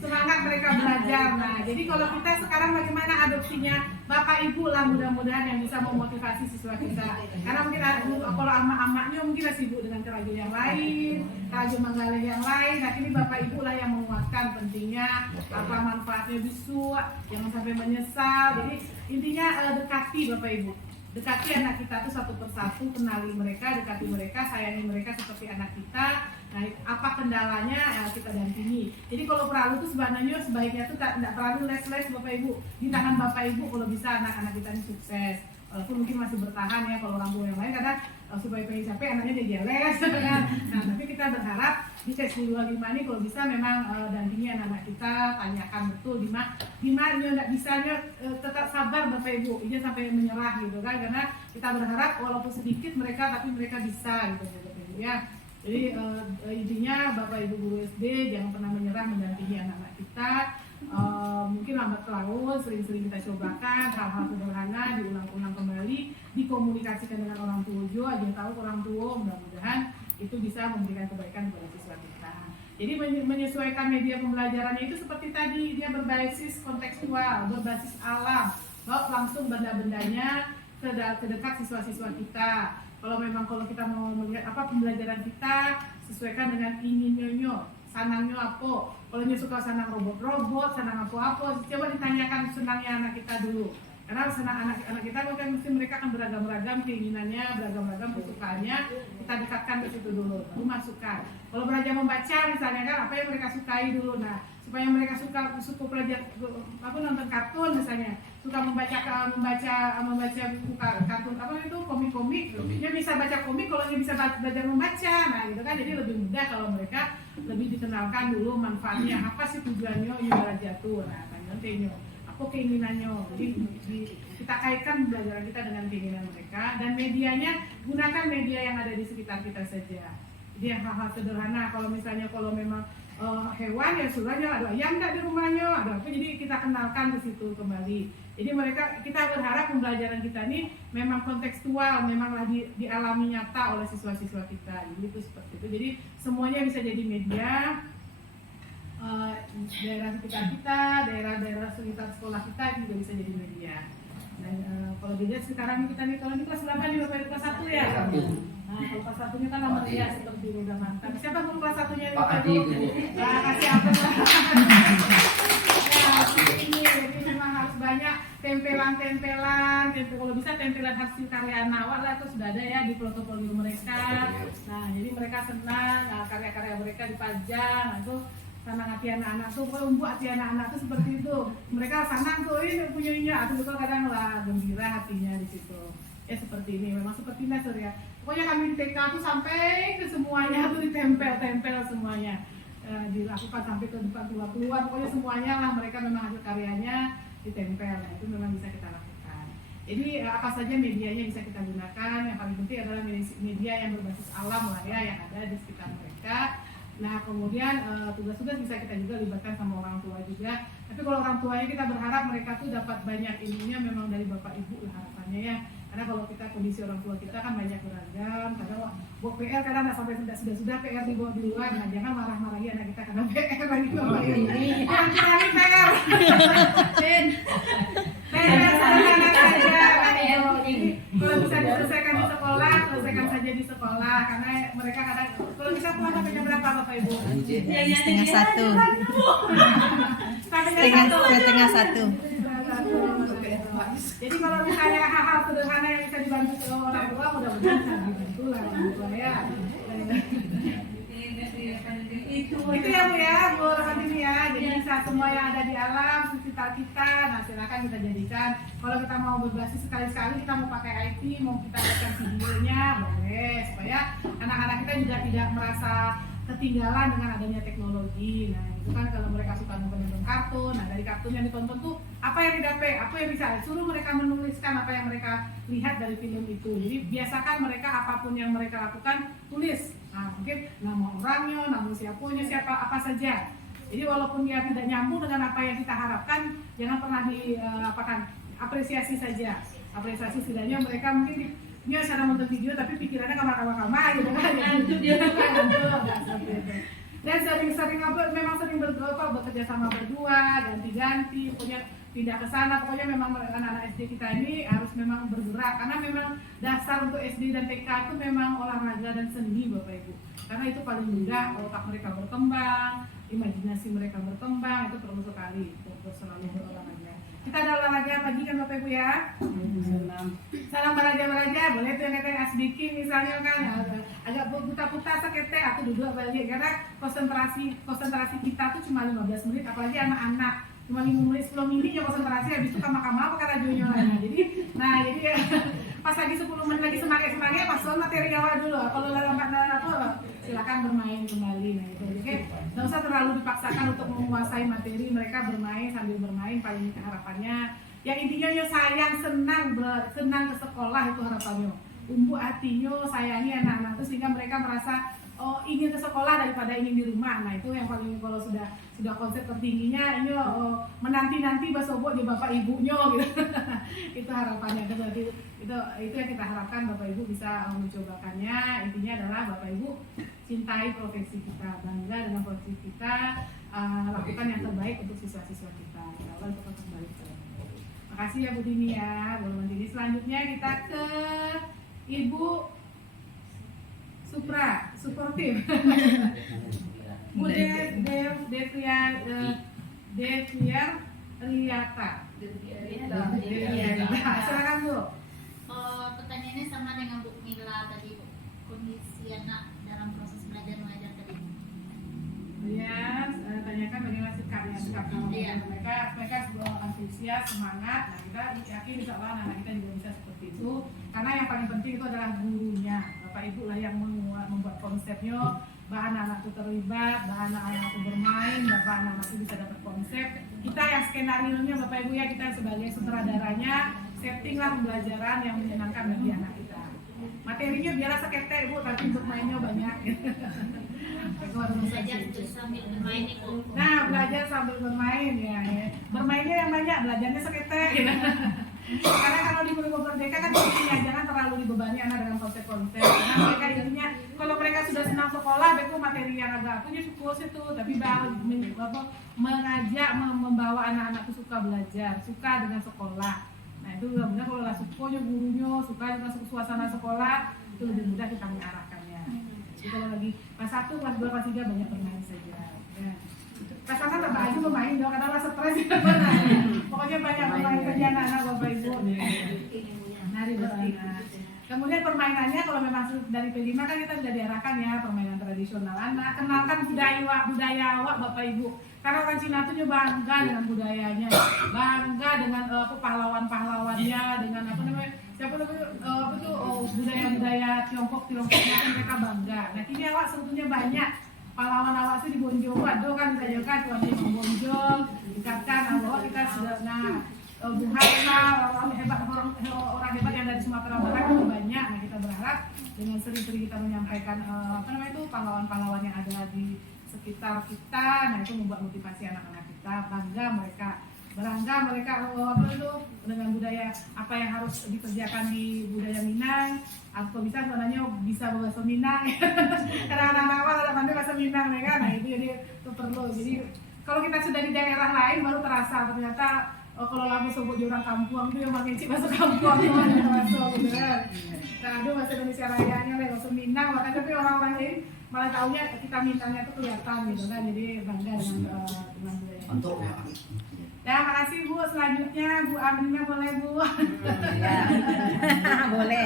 semangat mereka belajar. Nah, jadi kalau kita sekarang bagaimana adopsinya, Bapak Ibu lah mudah-mudahan yang bisa memotivasi siswa kita. Karena mungkin kalau amak-amaknya mungkin sibuk dengan kerajaan yang lain, kerajaan menggalih yang lain. Nah ini Bapak Ibu lah yang menguatkan pentingnya apa manfaatnya bisu, jangan sampai menyesal. Jadi intinya dekati Bapak Ibu. Dekati anak kita tuh satu persatu, kenali mereka, dekati mereka, sayangi mereka seperti anak kita. Nah, apa kendalanya kita dampingi. Jadi kalau perahu itu sebenarnya sebaiknya tuh tidak terlalu les-les Bapak Ibu. Di tangan Bapak Ibu kalau bisa anak-anak kita ini sukses. Walaupun mungkin masih bertahan ya kalau orang tua yang lain kadang supaya pengen capek anaknya jadi les. Nah, tapi kita berharap di SD 25 ini kalau bisa memang dampingi anak-anak kita, tanyakan betul di mana nggak bisanya tetap sabar Bapak Ibu, jangan sampai menyerah gitu kan, karena kita berharap walaupun sedikit mereka tapi mereka bisa gitu Bapak Ibu ya. Jadi intinya Bapak Ibu guru SD jangan pernah menyerah mendampingi anak-anak kita. Mungkin lambat laun sering-sering kita cobakan hal-hal sederhana, diulang-ulang kembali, dikomunikasikan dengan orang tua juga, aja tahu orang tua, mudah-mudahan itu bisa memberikan kebaikan kepada siswa kita. Jadi menyesuaikan media pembelajarannya itu seperti tadi, dia berbasis kontekstual, berbasis alam, langsung benda-bendanya ke dekat siswa-siswa kita. Kalau kita mau melihat apa pembelajaran kita, sesuaikan dengan inginnya, sanangnya apa. Kalau dia suka sanang robot-robot, sanang apa-apa, coba ditanyakan senangnya anak kita dulu. Karena senang anak kita kan mesti mereka akan beragam-ragam keinginannya, beragam-ragam kesukaannya, kita dekatkan ke situ dulu, baru masukkan. Kalau belajar membaca misalnya kan apa yang mereka sukai dulu. Nah, supaya mereka suka belajar nonton kartun misalnya, suka membaca buku kartun apa itu komik-komik, dia bisa baca komik kalau dia bisa belajar membaca. Nah gitu kan, jadi lebih mudah kalau mereka lebih dikenalkan dulu manfaatnya, apa sih tujuannya ini belajar tuh. Nah tanya apa keinginannya, jadi kita kaitkan pembelajaran kita dengan keinginan mereka, dan medianya gunakan media yang ada di sekitar kita saja. Jadi hal-hal sederhana, kalau memang hewan ya suranya ada ayam nggak di rumahnya, ada apa, jadi kita kenalkan ke situ kembali. Jadi kita berharap pembelajaran kita ini memang kontekstual, memanglah dialami nyata oleh siswa-siswa kita. Jadi itu seperti itu. Jadi semuanya bisa jadi media. Daerah sekitar kita, daerah-daerah sekitar sekolah kita juga bisa jadi media. Dan kalau dilihat sekarang kita nih, kalau ini kelas berapa nih Bapak, kelas 1 ya? Nah, kalau kelas 1-nya kan nomor ya seperti ini udah mantap. Siapa guru kelas 1-nya? Pak Adi, Bu. Nah, kasih apa? Ya, ini jadi memang harus banyak tempelan, kalau bisa tempelan hasil karya awal lah, itu sudah ada ya di portofolio mereka. Nah, jadi mereka senang, karya-karya mereka dipajang, nah, itu senang hati anak-anak tuh, umbu hati anak-anak tuh seperti itu. Mereka senang tuh, ini punya, atau juga kadang lah gembira hatinya di situ. Ya seperti ini, memang seperti ini ya. Pokoknya kami di TK tuh sampai ke semuanya tuh ditempel-tempel semuanya. Dilakukan sampai ke depan keluar, pokoknya semuanya lah mereka memang hasil karyanya ditempel. Nah, itu memang bisa kita lakukan. Jadi apa saja medianya bisa kita gunakan. Yang paling penting adalah media yang berbasis alam lah ya, yang ada di sekitar mereka. Nah kemudian tugas-tugas bisa kita juga libatkan sama orang tua juga. Tapi kalau orang tuanya kita berharap mereka tuh dapat banyak ilmunya memang dari bapak ibu lah harapannya ya. Karena kalau kita kondisi orang tua kita kan banyak beragam. Kadang buat PR kadang nggak sampai sudah PR dibawa di luar. Nah jangan marah-marahi anak kita karena PR lagi bapak ibu. Jangan PR. PR sederhana saja. Kalau bisa diselesaikan di sekolah, selesaikan saja di sekolah. Karena mereka kadang kalau bisa pulang sampai jam berapa bapak ibu? Setengah satu. Setengah satu. Jadi kalau misalnya hal-hal sederhana yang bisa dibantu oleh orang tua, mudah-mudahan bisa dibantu lah orang tua ya. Itu ya Bu ya, Bu Rahmatini ya. Jadi bisa semua yang ada di alam sekitar kita, nah silakan kita jadikan. Kalau kita mau berbasis sekali-sekali, kita mau pakai IT, mau kita buatkan videonya, boleh. Supaya anak-anak kita juga tidak merasa ketinggalan dengan adanya teknologi. Nah itu kan kalau mereka suka nonton kartun, nah dari kartun yang ditonton tuh apa yang didapat, apa yang bisa, suruh mereka menuliskan apa yang mereka lihat dari film itu. Jadi biasakan mereka apapun yang mereka lakukan tulis. Nah mungkin nama orangnya, nama siapa apa saja. Jadi walaupun dia tidak nyambung dengan apa yang kita harapkan, jangan pernah apresiasi saja. Apresiasi setidaknya mereka mungkin dia sedang nonton video tapi pikirannya kamar gitu kan. Dan sering memang sering bekerja sama berdua, ganti-ganti, pokoknya pindah ke sana. Pokoknya memang anak-anak SD kita ini harus memang bergerak karena memang dasar untuk SD dan TK itu memang olahraga dan seni Bapak Ibu. Karena itu paling mudah otak mereka berkembang, imajinasi mereka berkembang, itu perlu sekali untuk selalu berolahraga. Kita ada olahraga pagi kan Bapak Ibu ya. Salam beraja-beraja, boleh tuh yang katanya asbikin misalnya kan agak putar-putar seketek atau duduk balik karena konsentrasi kita tuh cuma 15 menit, apalagi anak-anak cuma 5 menit 10 menit ya konsentrasi, habis itu kamar-kamar apa radionya lagi. Jadi pas lagi 10 menit lagi semangat masuk materi awal dulu. Kalau lambat apa silakan bermain kembali. Nah itu jadi nggak usah terlalu dipaksakan untuk menguasai materi, mereka bermain sambil bermain paling harapannya. Yang intinya yo sayang, senang ke sekolah itu harapannya. Umbu hatinya sayangi anak-anak itu sehingga mereka merasa ingin ke sekolah daripada ingin di rumah. Nah itu yang paling kalau sudah konsep tertingginya ini menanti basobo di bapak ibunya gitu. Itu harapannya. Berarti itu yang kita harapkan bapak ibu bisa mencobakannya. Intinya adalah bapak ibu cintai profesi kita, bangga dengan profesi kita, lakukan yang terbaik untuk siswa-siswa kita. Insya untuk kembali ke makasih ya Bu Dini ya, Bu Dini. Selanjutnya kita ke Ibu Suportif. Bu Devia Riata. Silakan Bu. Pertanyaannya sama dengan Bu Mila tadi, Bu. Kondisi anak dalam proses belajar mengajar tadi. Ya, tanyakan bagaimana sikap mereka sebelum antusias, semangat. Nah kita yakin insya Allah anak kita juga bisa seperti itu. Karena yang paling penting itu adalah gurunya. Bapak Ibu lah yang membuat konsepnya, bahwa anak-anak itu terlibat, bahwa anak-anak itu bermain, bahwa anak-anak itu bisa dapat konsep. Kita yang skenario-nya Bapak Ibu ya, kita sebagai sutradaranya settinglah pembelajaran yang menyenangkan bagi anak kita. Materinya biarlah seketek Bu, tapi untuk mainnya banyak. Belajar sambil bermain nih Bu. Nah, belajar sambil bermain ya. Bermainnya yang banyak, belajarnya seketek gitu. Karena kalau di Kurikulum Merdeka kan intinya jangan terlalu dibebani anak dengan konsep-konsep. Karena mereka intinya kalau mereka sudah senang sekolah, itu materi yang agak punya syukur itu, tapi mengajak membawa anak-anak itu suka belajar, suka dengan sekolah. Nah itu benar kalau lah sukonya gurunya suka dengan suasana sekolah, itu lebih mudah kita mengarahkannya. Jadi kalau lagi kelas 1, kelas 2, kelas 3 banyak bermain saja. Ya. Kelas 1 tambah aja bermain dong, karena rasa stres ya. Pokoknya banyak bermain saja anak-anak Bapak Ibu. Mari bermain. Kemudian permainannya kalau memang dari P5 kan kita sudah diarahkan ya permainan tradisional anak, kenalkan budaya awak Bapak Ibu. Karena orang Cina itu bangga dengan budayanya, bangga dengan pahlawan-pahlawannya, dengan apa namanya budaya Tiongkoknya kan mereka bangga. Nah kini awak sebetulnya banyak pahlawan awak itu di Bonjol, aduh kan ditanyakan tuan di Bonjol, dikatakan bahwa kita sudah Bung Hatta, orang hebat yang dari Sumatera Barat itu banyak. Nah kita berharap dengan sering-sering kita menyampaikan pahlawan-pahlawan yang ada di sekitar kita, nah itu membuat motivasi anak-anak kita bangga mereka dengan budaya apa yang harus dikerjakan di budaya Minang, atau bisa sebenarnya bisa bahasa Minang karena anak-anak ada pandai bahasa Minang ya kan. Nah itu jadi itu perlu. Jadi kalau kita sudah di daerah lain baru terasa ternyata kalau lama sebut di orang kampung itu yang makin cik masuk kampung yang masuk beneran. Nah aduh bahasa Indonesia Rayanya bahasa Minang, makanya tapi orang-orang lain malah taunya kita mintanya itu kelihatan gitu kan, jadi bangga dengan budaya. Untuk ya. Ya, makasih Bu. Selanjutnya Bu Amina boleh Bu. Ya. Boleh.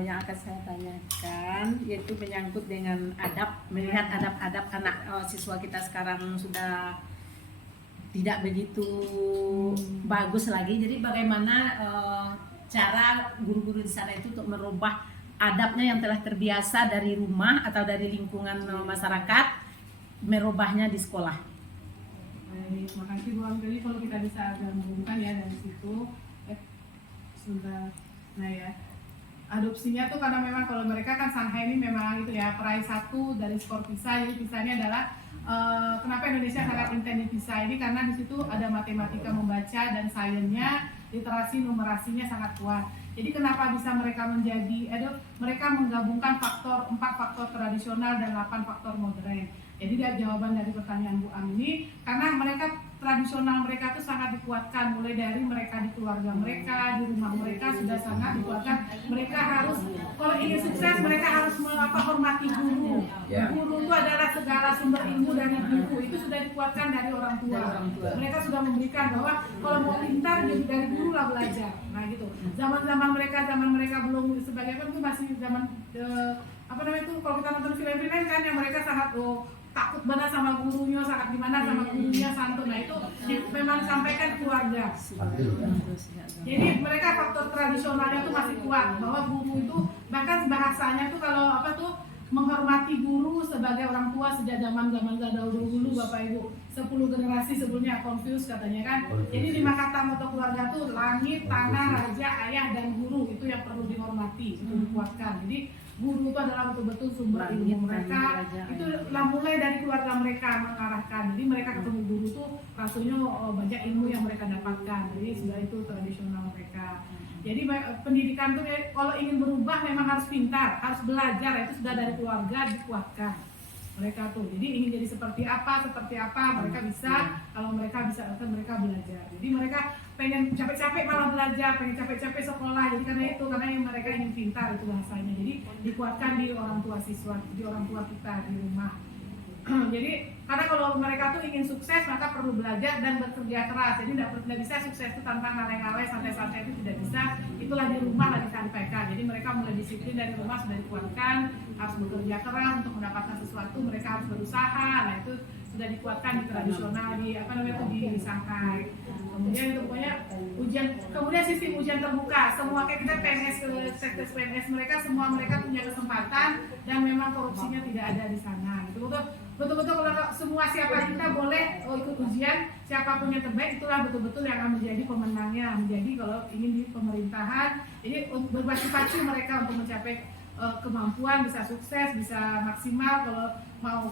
Yang akan saya tanyakan yaitu menyangkut dengan adab, melihat adab-adab anak siswa kita sekarang sudah tidak begitu bagus lagi. Jadi bagaimana cara guru-guru di sana itu untuk merubah adabnya yang telah terbiasa dari rumah atau dari lingkungan masyarakat, merubahnya di sekolah. Baik, makasih Bu Am. Jadi kalau kita bisa gabungkan ya dari situ, sebentar. Nah ya, adopsinya tuh karena memang kalau mereka kan Shanghai ini memang itu ya peraih 1 dari skor PISA. Jadi PISA-nya adalah kenapa Indonesia sangat intens di PISA ini, karena di situ ada matematika membaca dan sainsnya, literasi numerasinya sangat kuat. Jadi kenapa bisa mereka mereka menggabungkan 4 faktor tradisional dan 8 faktor modern. Jadi jawaban dari pertanyaan Bu Am ini, karena mereka tradisional mereka itu sangat dikuatkan, mulai dari mereka di keluarga mereka, di rumah mereka sudah sangat dikuatkan. Mereka harus, kalau ingin sukses mereka harus menghormati guru. Guru itu adalah segala sumber ilmu dari guru, itu sudah dikuatkan dari orang tua. Mereka sudah memberikan bahwa kalau mau pintar dari guru lah belajar. Nah gitu. Zaman mereka belum sebagaimana itu masih zaman kalau kita nonton film-film kan yang mereka sangat takut banget sama gurunya, sangat gimana sama gurunya, santun. Nah itu memang disampaikan keluarga. Jadi mereka faktor tradisionalnya itu masih kuat, bahwa guru itu bahkan bahasanya tuh kalau menghormati guru sebagai orang tua sejak zaman dahulu Bapak Ibu. 10 generasi sebelumnya, Confucius katanya kan. Jadi 5 kata moto keluarga tuh langit, tanah, raja, ayah, dan guru, itu yang perlu dihormati, itu dikuatkan. Jadi guru itu adalah betul-betul sumber ilmu mereka. Itu mulai dari keluarga mereka mengarahkan. Jadi mereka ketemu guru tuh rasanya banyak ilmu yang mereka dapatkan. Jadi sudah itu tradisional mereka. Jadi pendidikan tuh kalau ingin berubah memang harus pintar, harus belajar. Itu sudah dari keluarga dikuatkan mereka tuh. Jadi ingin jadi seperti apa mereka bisa. Kalau mereka bisa, mereka belajar. Jadi mereka pengen capek-capek malah belajar, pengen capek-capek sekolah. Jadi karena yang mereka ingin pintar, itu bahasanya. Jadi dikuatkan di orang tua siswa, di orang tua kita di rumah. Jadi karena kalau mereka tuh ingin sukses maka perlu belajar dan bekerja keras. Jadi tidak bisa sukses itu tanpa ngalai-ngalai, santai-santai, itu tidak bisa. Itulah di rumah lah disampaikan. Jadi mereka mulai disiplin dari rumah, sudah dikuatkan, harus bekerja keras untuk mendapatkan sesuatu, mereka harus berusaha. Nah itu sudah dikuatkan di tradisional di Shanghai. Kemudian itu pokoknya kemudian sistem ujian terbuka. Semua kayak kita PNS mereka semua mereka punya kesempatan dan memang korupsinya tidak ada di sana. Betul-betul kalau semua siapa kita boleh ikut ujian, siapapun yang terbaik itulah betul-betul yang akan menjadi pemenangnya. Menjadi kalau ingin di pemerintahan, jadi berpacu-pacu mereka untuk mencapai kemampuan, bisa sukses, bisa maksimal. Kalau mau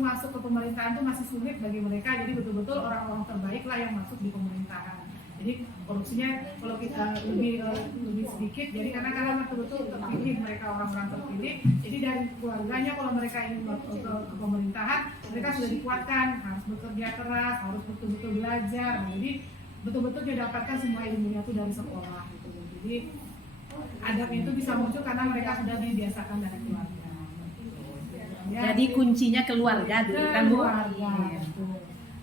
masuk ke pemerintahan itu masih sulit bagi mereka. Jadi betul-betul orang-orang terbaik lah yang masuk di pemerintahan. Jadi korupsinya kalau kita lebih sedikit. Jadi karena betul-betul terpilih mereka, orang-orang terpilih. Jadi dari keluarganya kalau mereka ingin ke pemerintahan, mereka sudah dikuatkan, harus bekerja keras, harus betul-betul belajar. Nah, jadi betul-betul dia dapatkan semua ilmunya itu dari sekolah gitu. Jadi adabnya itu bisa muncul karena mereka sudah dibiasakan dari keluarga. Ya, jadi kuncinya keluarga dulu kan Bu? Keluarga.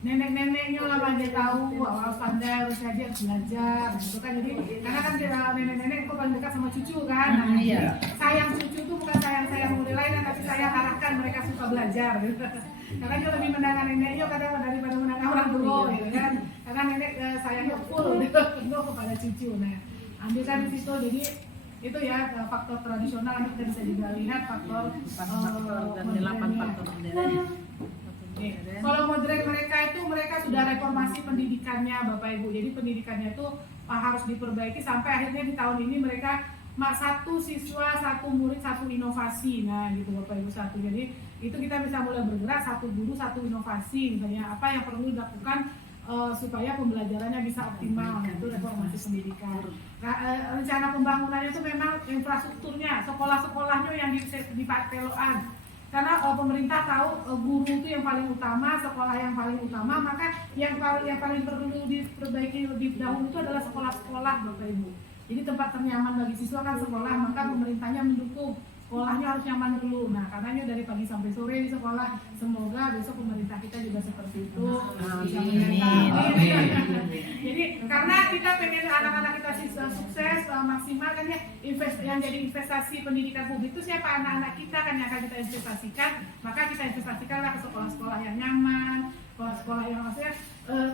nenek-neneknya lah dia tahu harus pandai, harus ngaji, harus belajar gitu kan. Jadi karena kan nenek-nenek itu paling dekat sama cucu kan. Nah, Iya. sayang cucu tuh bukan sayang mulai lain, tapi saya harapkan mereka suka belajar gitu. Karena dia lebih menangkan neneknya kadang daripada menangkan orang tua gitu kan. Karena nenek sayangnya full gitu, penuh kepada cucu. Nah, ambilkan di situ. Jadi itu ya faktor tradisional. Nanti kita bisa juga lihat faktor dan 8 faktor modern. kalau modern mereka sudah reformasi pendidikannya Bapak Ibu. Jadi pendidikannya itu harus diperbaiki sampai akhirnya di tahun ini mereka satu siswa, satu murid, satu inovasi. Nah gitu Bapak Ibu, satu. Jadi itu kita bisa mulai bergerak, satu guru, satu inovasi. Misalnya apa yang perlu dilakukan supaya pembelajarannya bisa optimal. Itu reformasi pendidikan. Rencana pembangunannya itu memang infrastrukturnya, sekolah-sekolahnya yang di Pateloan. Karena pemerintah tahu guru itu yang paling utama, sekolah yang paling utama, maka yang paling perlu diperbaiki lebih dahulu itu adalah sekolah-sekolah Bapak Ibu. Jadi tempat ternyaman bagi siswa kan sekolah, maka pemerintahnya mendukung sekolahnya harus nyaman dulu. Nah, karenanya dari pagi sampai sore di sekolah. Semoga besok pemerintah kita juga seperti itu. Bisa Jadi karena kita pengen anak-anak kita sukses, maksimal kan ya, yang jadi investasi pendidikan publik itu siapa? Anak-anak kita kan yang akan kita investasikan. Maka kita investasikanlah ke sekolah-sekolah yang nyaman, sekolah yang maksudnya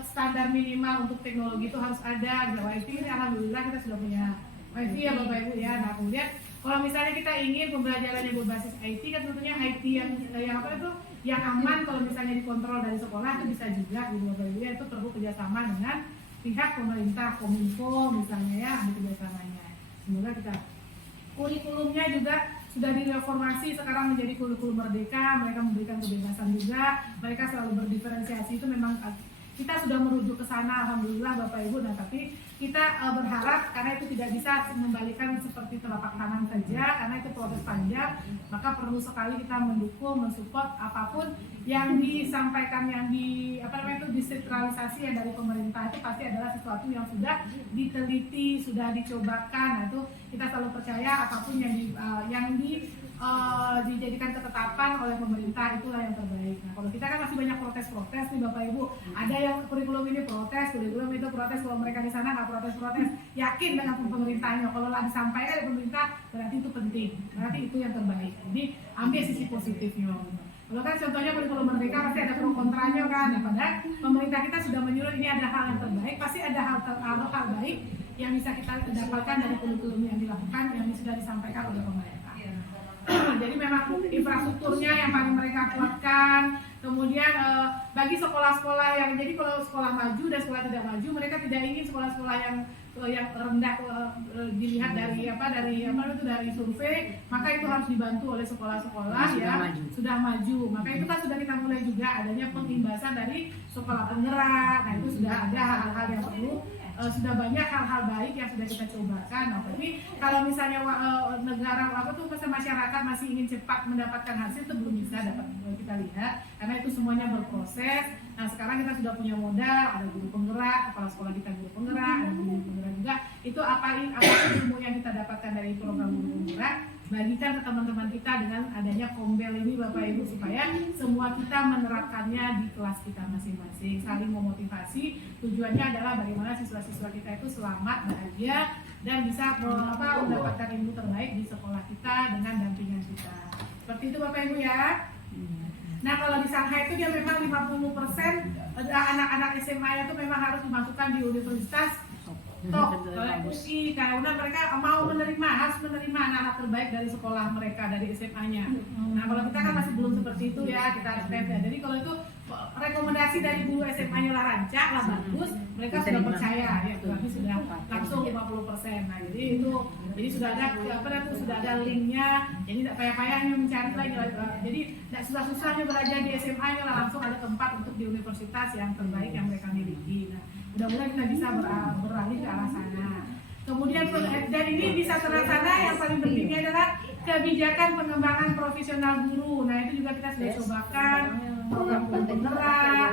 standar minimal untuk teknologi itu harus ada. WiFi ini alhamdulillah kita sudah punya WiFi ya Bapak Ibu ya. Nah kemudian kalau misalnya kita ingin pembelajaran yang berbasis IT kan tentunya IT yang apa itu yang aman, kalau misalnya dikontrol dari sekolah itu bisa juga gitu Bapak Ibu ya. Itu perlu kerjasama dengan pihak pemerintah, Kominfo misalnya ya, ada kerjasamanya. Semoga kita kurikulumnya juga sudah direformasi sekarang menjadi kurikulum merdeka. Mereka memberikan kebebasan juga, mereka selalu berdiferensiasi. Itu memang kita sudah merujuk ke sana alhamdulillah Bapak Ibu. Nah tapi kita berharap karena itu tidak bisa membalikan seperti telapak tangan saja, karena itu proses panjang, maka perlu sekali kita mendukung, mensupport apapun yang disampaikan, yang desentralisasi ya dari pemerintah itu pasti adalah sesuatu yang sudah diteliti, sudah dicobakan. Nah itu kita selalu percaya apapun yang dijadikan ketetapan oleh pemerintah itulah yang terbaik. Nah kalau kita kan masih banyak protes-protes nih Bapak Ibu, ada yang kurikulum ini protes, kurikulum itu protes, kalau mereka di sana nggak protes-protes, yakin dengan pemerintahnya. Kalau lah disampaikan dari pemerintah berarti itu penting, berarti itu yang terbaik. Jadi ambil sisi positifnya. Kalau kan contohnya kurikulum merdeka pasti ada pro kontranya kan, nah, padahal pemerintah kita sudah menyuruh ini ada hal yang terbaik, pasti ada hal baik yang bisa kita dapatkan dari kurikulum yang dilakukan, yang sudah disampaikan oleh pemerintah. Jadi memang infrastrukturnya yang paling mereka kuatkan. Kemudian bagi sekolah-sekolah yang, jadi kalau sekolah maju dan sekolah tidak maju, mereka tidak ingin sekolah-sekolah yang rendah dilihat dari survei, maka itu harus dibantu oleh sekolah-sekolah yang sudah maju. Maka itu kan sudah kita mulai juga adanya pengimbasan dari sekolah penggerak. Nah itu sudah ada hal-hal yang perlu. Sudah banyak hal-hal baik yang sudah kita cobakan. Nah, tapi kalau misalnya negara masyarakat masih ingin cepat mendapatkan hasil, itu belum bisa dapat kita lihat karena itu semuanya berproses. Nah sekarang kita sudah punya modal, ada guru penggerak, kepala sekolah kita guru penggerak, ada guru penggerak juga. Itu apa ilmu yang kita dapatkan dari program guru penggerak, bagikan ke teman-teman kita dengan adanya Kombel ini Bapak Ibu, supaya semua kita menerapkannya di kelas kita masing-masing, saling memotivasi. Tujuannya adalah bagaimana siswa-siswa kita itu selamat, bahagia, dan bisa mendapatkan ilmu terbaik di sekolah kita dengan dampingan kita. Seperti itu Bapak Ibu ya. Nah kalau di Shanghai itu dia memang 50% anak-anak SMA itu memang harus dimasukkan di universitas UI, karena mereka mau harus menerima anak-anak terbaik dari sekolah mereka, dari SMA-nya. Nah kalau kita kan masih belum seperti itu ya, kita harus ya. Jadi kalau itu rekomendasi dari guru SMA-nya lah rancak lah bagus, mereka sudah percaya ya, berarti sudah langsung 50%. Nah jadi sudah ada linknya, jadi tidak payah-payahnya mencari lagi. Jadi tidak susah-susahnya belajar di SMA-nya lah, langsung ada tempat untuk di universitas yang terbaik yang mereka miliki. Nah mudah-mudahan kita bisa beralih ke arah sana. Kemudian dan ini bisa terlaksana, yang paling pentingnya adalah kebijakan pengembangan profesional guru. Nah itu juga kita sudah cobakan program guru penggerak,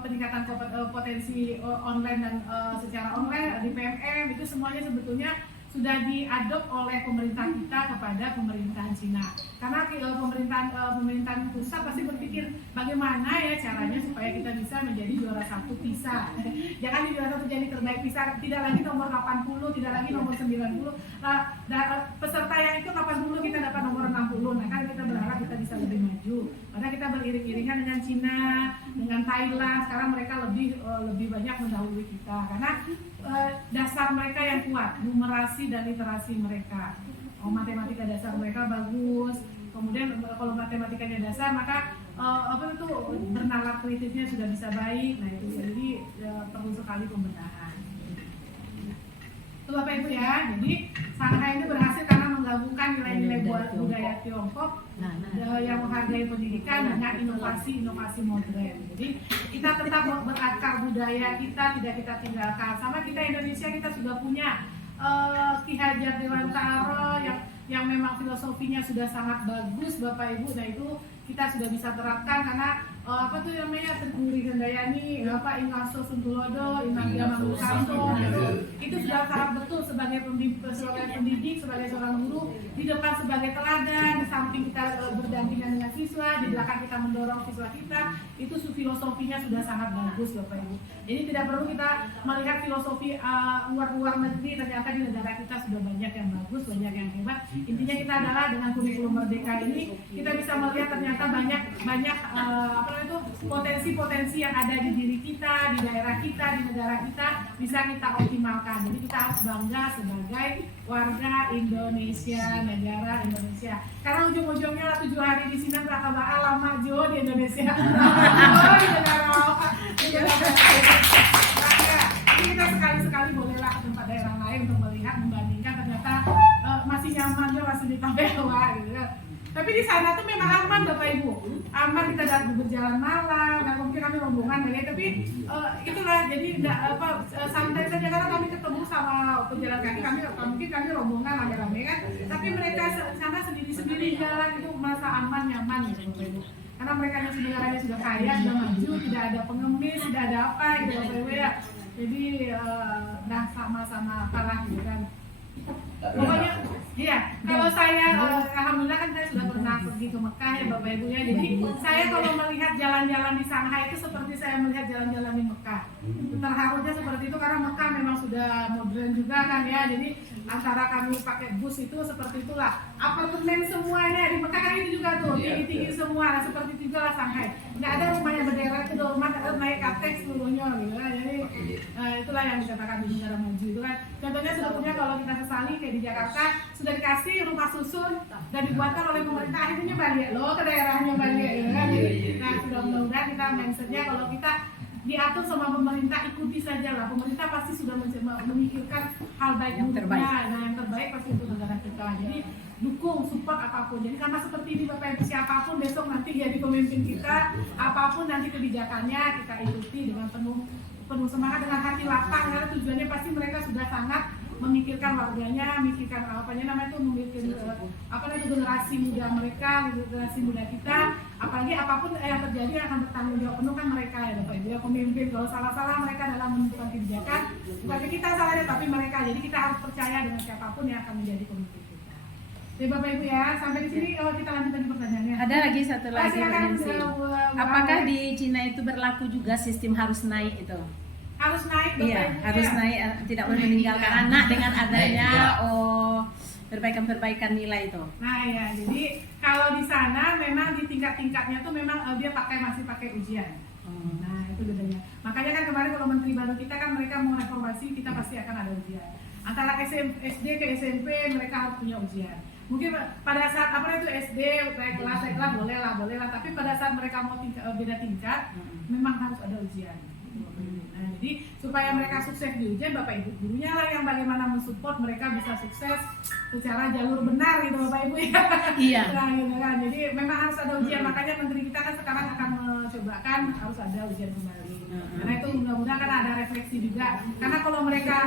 peningkatan potensi online dan secara online di PMM, itu semuanya sebetulnya sudah diadop oleh pemerintah kita kepada pemerintahan Cina. Karena pemerintahan pusat pasti berpikir bagaimana ya caranya supaya kita bisa menjadi juara 1 PISA. Jangan di juara 1 jadi terbaik PISA, tidak lagi nomor 80, tidak lagi nomor 90. Peserta yang itu 80 kita dapat nomor 60. Nah kan kita berharap kita bisa lebih maju. Karena kita beriring-iringan dengan Cina, dengan Thailand. Sekarang mereka lebih banyak mendahului kita karena dasar mereka yang kuat, numerasi dan literasi mereka. Matematika dasar mereka bagus. Kemudian kalau matematikanya dasar maka bernalar kritisnya sudah bisa baik. Nah itu jadi perlu sekali pembenahan. Itu Bapak Ibu ya. Jadi Shanghai ini berhasil karena menggabungkan nilai-nilai budaya Tiongkok yang menghargai pendidikan dengan inovasi modern. Jadi kita tetap berakar budaya kita, tidak kita tinggalkan. Sama kita Indonesia kita sudah punya Ki Hajar Dewantara yang memang filosofinya sudah sangat bagus Bapak Ibu. Nah itu kita sudah bisa terapkan karena Tenguri Gendayani, Ingaso Suntulodo, Inagia Mangusanto itu sudah sangat betul sebagai pendidik, sebagai seorang guru di depan sebagai teladan, di samping kita berdampingan dengan siswa, di belakang kita mendorong siswa kita, itu filosofinya sudah sangat bagus Bapak Ibu. Jadi tidak perlu kita melihat filosofi luar negeri, ternyata di negara kita sudah banyak yang bagus, banyak yang hebat. Intinya kita adalah dengan kurikulum merdeka ini kita bisa melihat ternyata banyak potensi-potensi yang ada di diri kita, di daerah kita, di negara kita bisa kita optimalkan. Jadi kita harus bangga sebagai warga Indonesia, negara Indonesia. Karena ujung-ujungnya 7 hari di sini berapa lama Jo di Indonesia. Di negara Jadi kita sekali-sekali bolehlah ke tempat daerah lain untuk melihat, membandingkan ternyata masih nyaman Jo, masih di Tabewa gitu kan. Tapi di sana tuh memang aman Bapak Ibu, aman, kita dapat berjalan malam, nah mungkin kami rombongan tapi itulah jadi santai saja karena kami ketemu sama pejalan kaki, mungkin kami rombongan rame-rame kan, tapi mereka sana sendiri-sendiri jalan itu merasa aman, nyaman gitu Bapak Ibu. Karena mereka sebenarnya sudah kaya, sudah maju, tidak ada pengemis, tidak ada apa gitu Bapak Ibu ya. Jadi sama-sama parah gitu kan. Pokoknya iya, kalau saya alhamdulillah kan saya sudah pernah pergi ke Mekah ya Bapak Ibu ya. Jadi saya kalau melihat jalan-jalan di Shanghai itu seperti saya melihat jalan-jalan di Mekah. Terharunya seperti itu karena Mekah memang sudah modern juga kan ya. Jadi antara kami pakai bus itu seperti itulah. Apartemen semuanya di Mekah kan itu juga tuh tinggi-tinggi semua. Nah, seperti itu juga lah Shanghai. Nggak ada rumahnya berderet itu, rumah naik katek seluruhnya gitu kan. Jadi itulah yang dikatakan di negara maju itu kan. Contohnya sebetulnya kalau kita sesali kayak di Jakarta sudah dikasih rumah susun dan dibuatkan oleh pemerintah, akhirnya balik loh ke daerahnya balik gitu kan. Jadi, nah sudah mudah-mudahan kita mindsetnya kalau kita diatur sama pemerintah, ikuti saja lah. Pemerintah pasti sudah memikirkan hal baik yang terbaik. Nah yang terbaik pasti untuk negara kita. Jadi dukung, support apapun. Jadi sama seperti ini Bapak Ibu, siapapun besok nanti jadi pemimpin kita, apapun nanti kebijakannya kita ikuti dengan penuh semangat, dengan hati lapang, karena tujuannya pasti mereka sudah sangat memikirkan warganya, memikirkan generasi muda mereka, generasi muda kita. Apalagi apapun yang terjadi akan bertanggung jawab penuh kan mereka ya Bapak Ibu ya, pemimpin. Kalau salah-salah mereka dalam menentukan kebijakan, bukan kita salahnya tapi mereka. Jadi kita harus percaya dengan siapapun yang akan menjadi pemimpin kita. Jadi Bapak Ibu ya, sampai di sini kita lanjutkan pertanyaannya. Ada lagi satu lagi. Apakah di Cina itu berlaku juga sistem harus naik itu? Harus naik Bapak Iya, Ibu, harus ya. naik, tidak boleh meninggalkan anak dengan adanya perbaikan nilai itu. Nah ya, jadi kalau di sana memang di tingkat-tingkatnya tuh memang dia masih pakai ujian. Nah itu bedanya. Makanya kan kemarin kalau menteri baru kita kan mereka mau reformasi, kita pasti akan ada ujian. Antara SD ke SMP mereka harus punya ujian. Mungkin pada saat SD naik kelas boleh lah. Tapi pada saat mereka mau beda tingkat, memang harus ada ujian. Nah, jadi supaya mereka sukses di ujian, Bapak Ibu gurunya lah yang bagaimana mensupport mereka bisa sukses secara jalur benar gitu Bapak Ibu ya. Iya. Nah, gitu kan. Jadi memang harus ada ujian. Makanya menteri kita kan sekarang akan mencobakan harus ada ujian kembali. Karena itu mudah-mudahan kan ada refleksi juga. Karena kalau mereka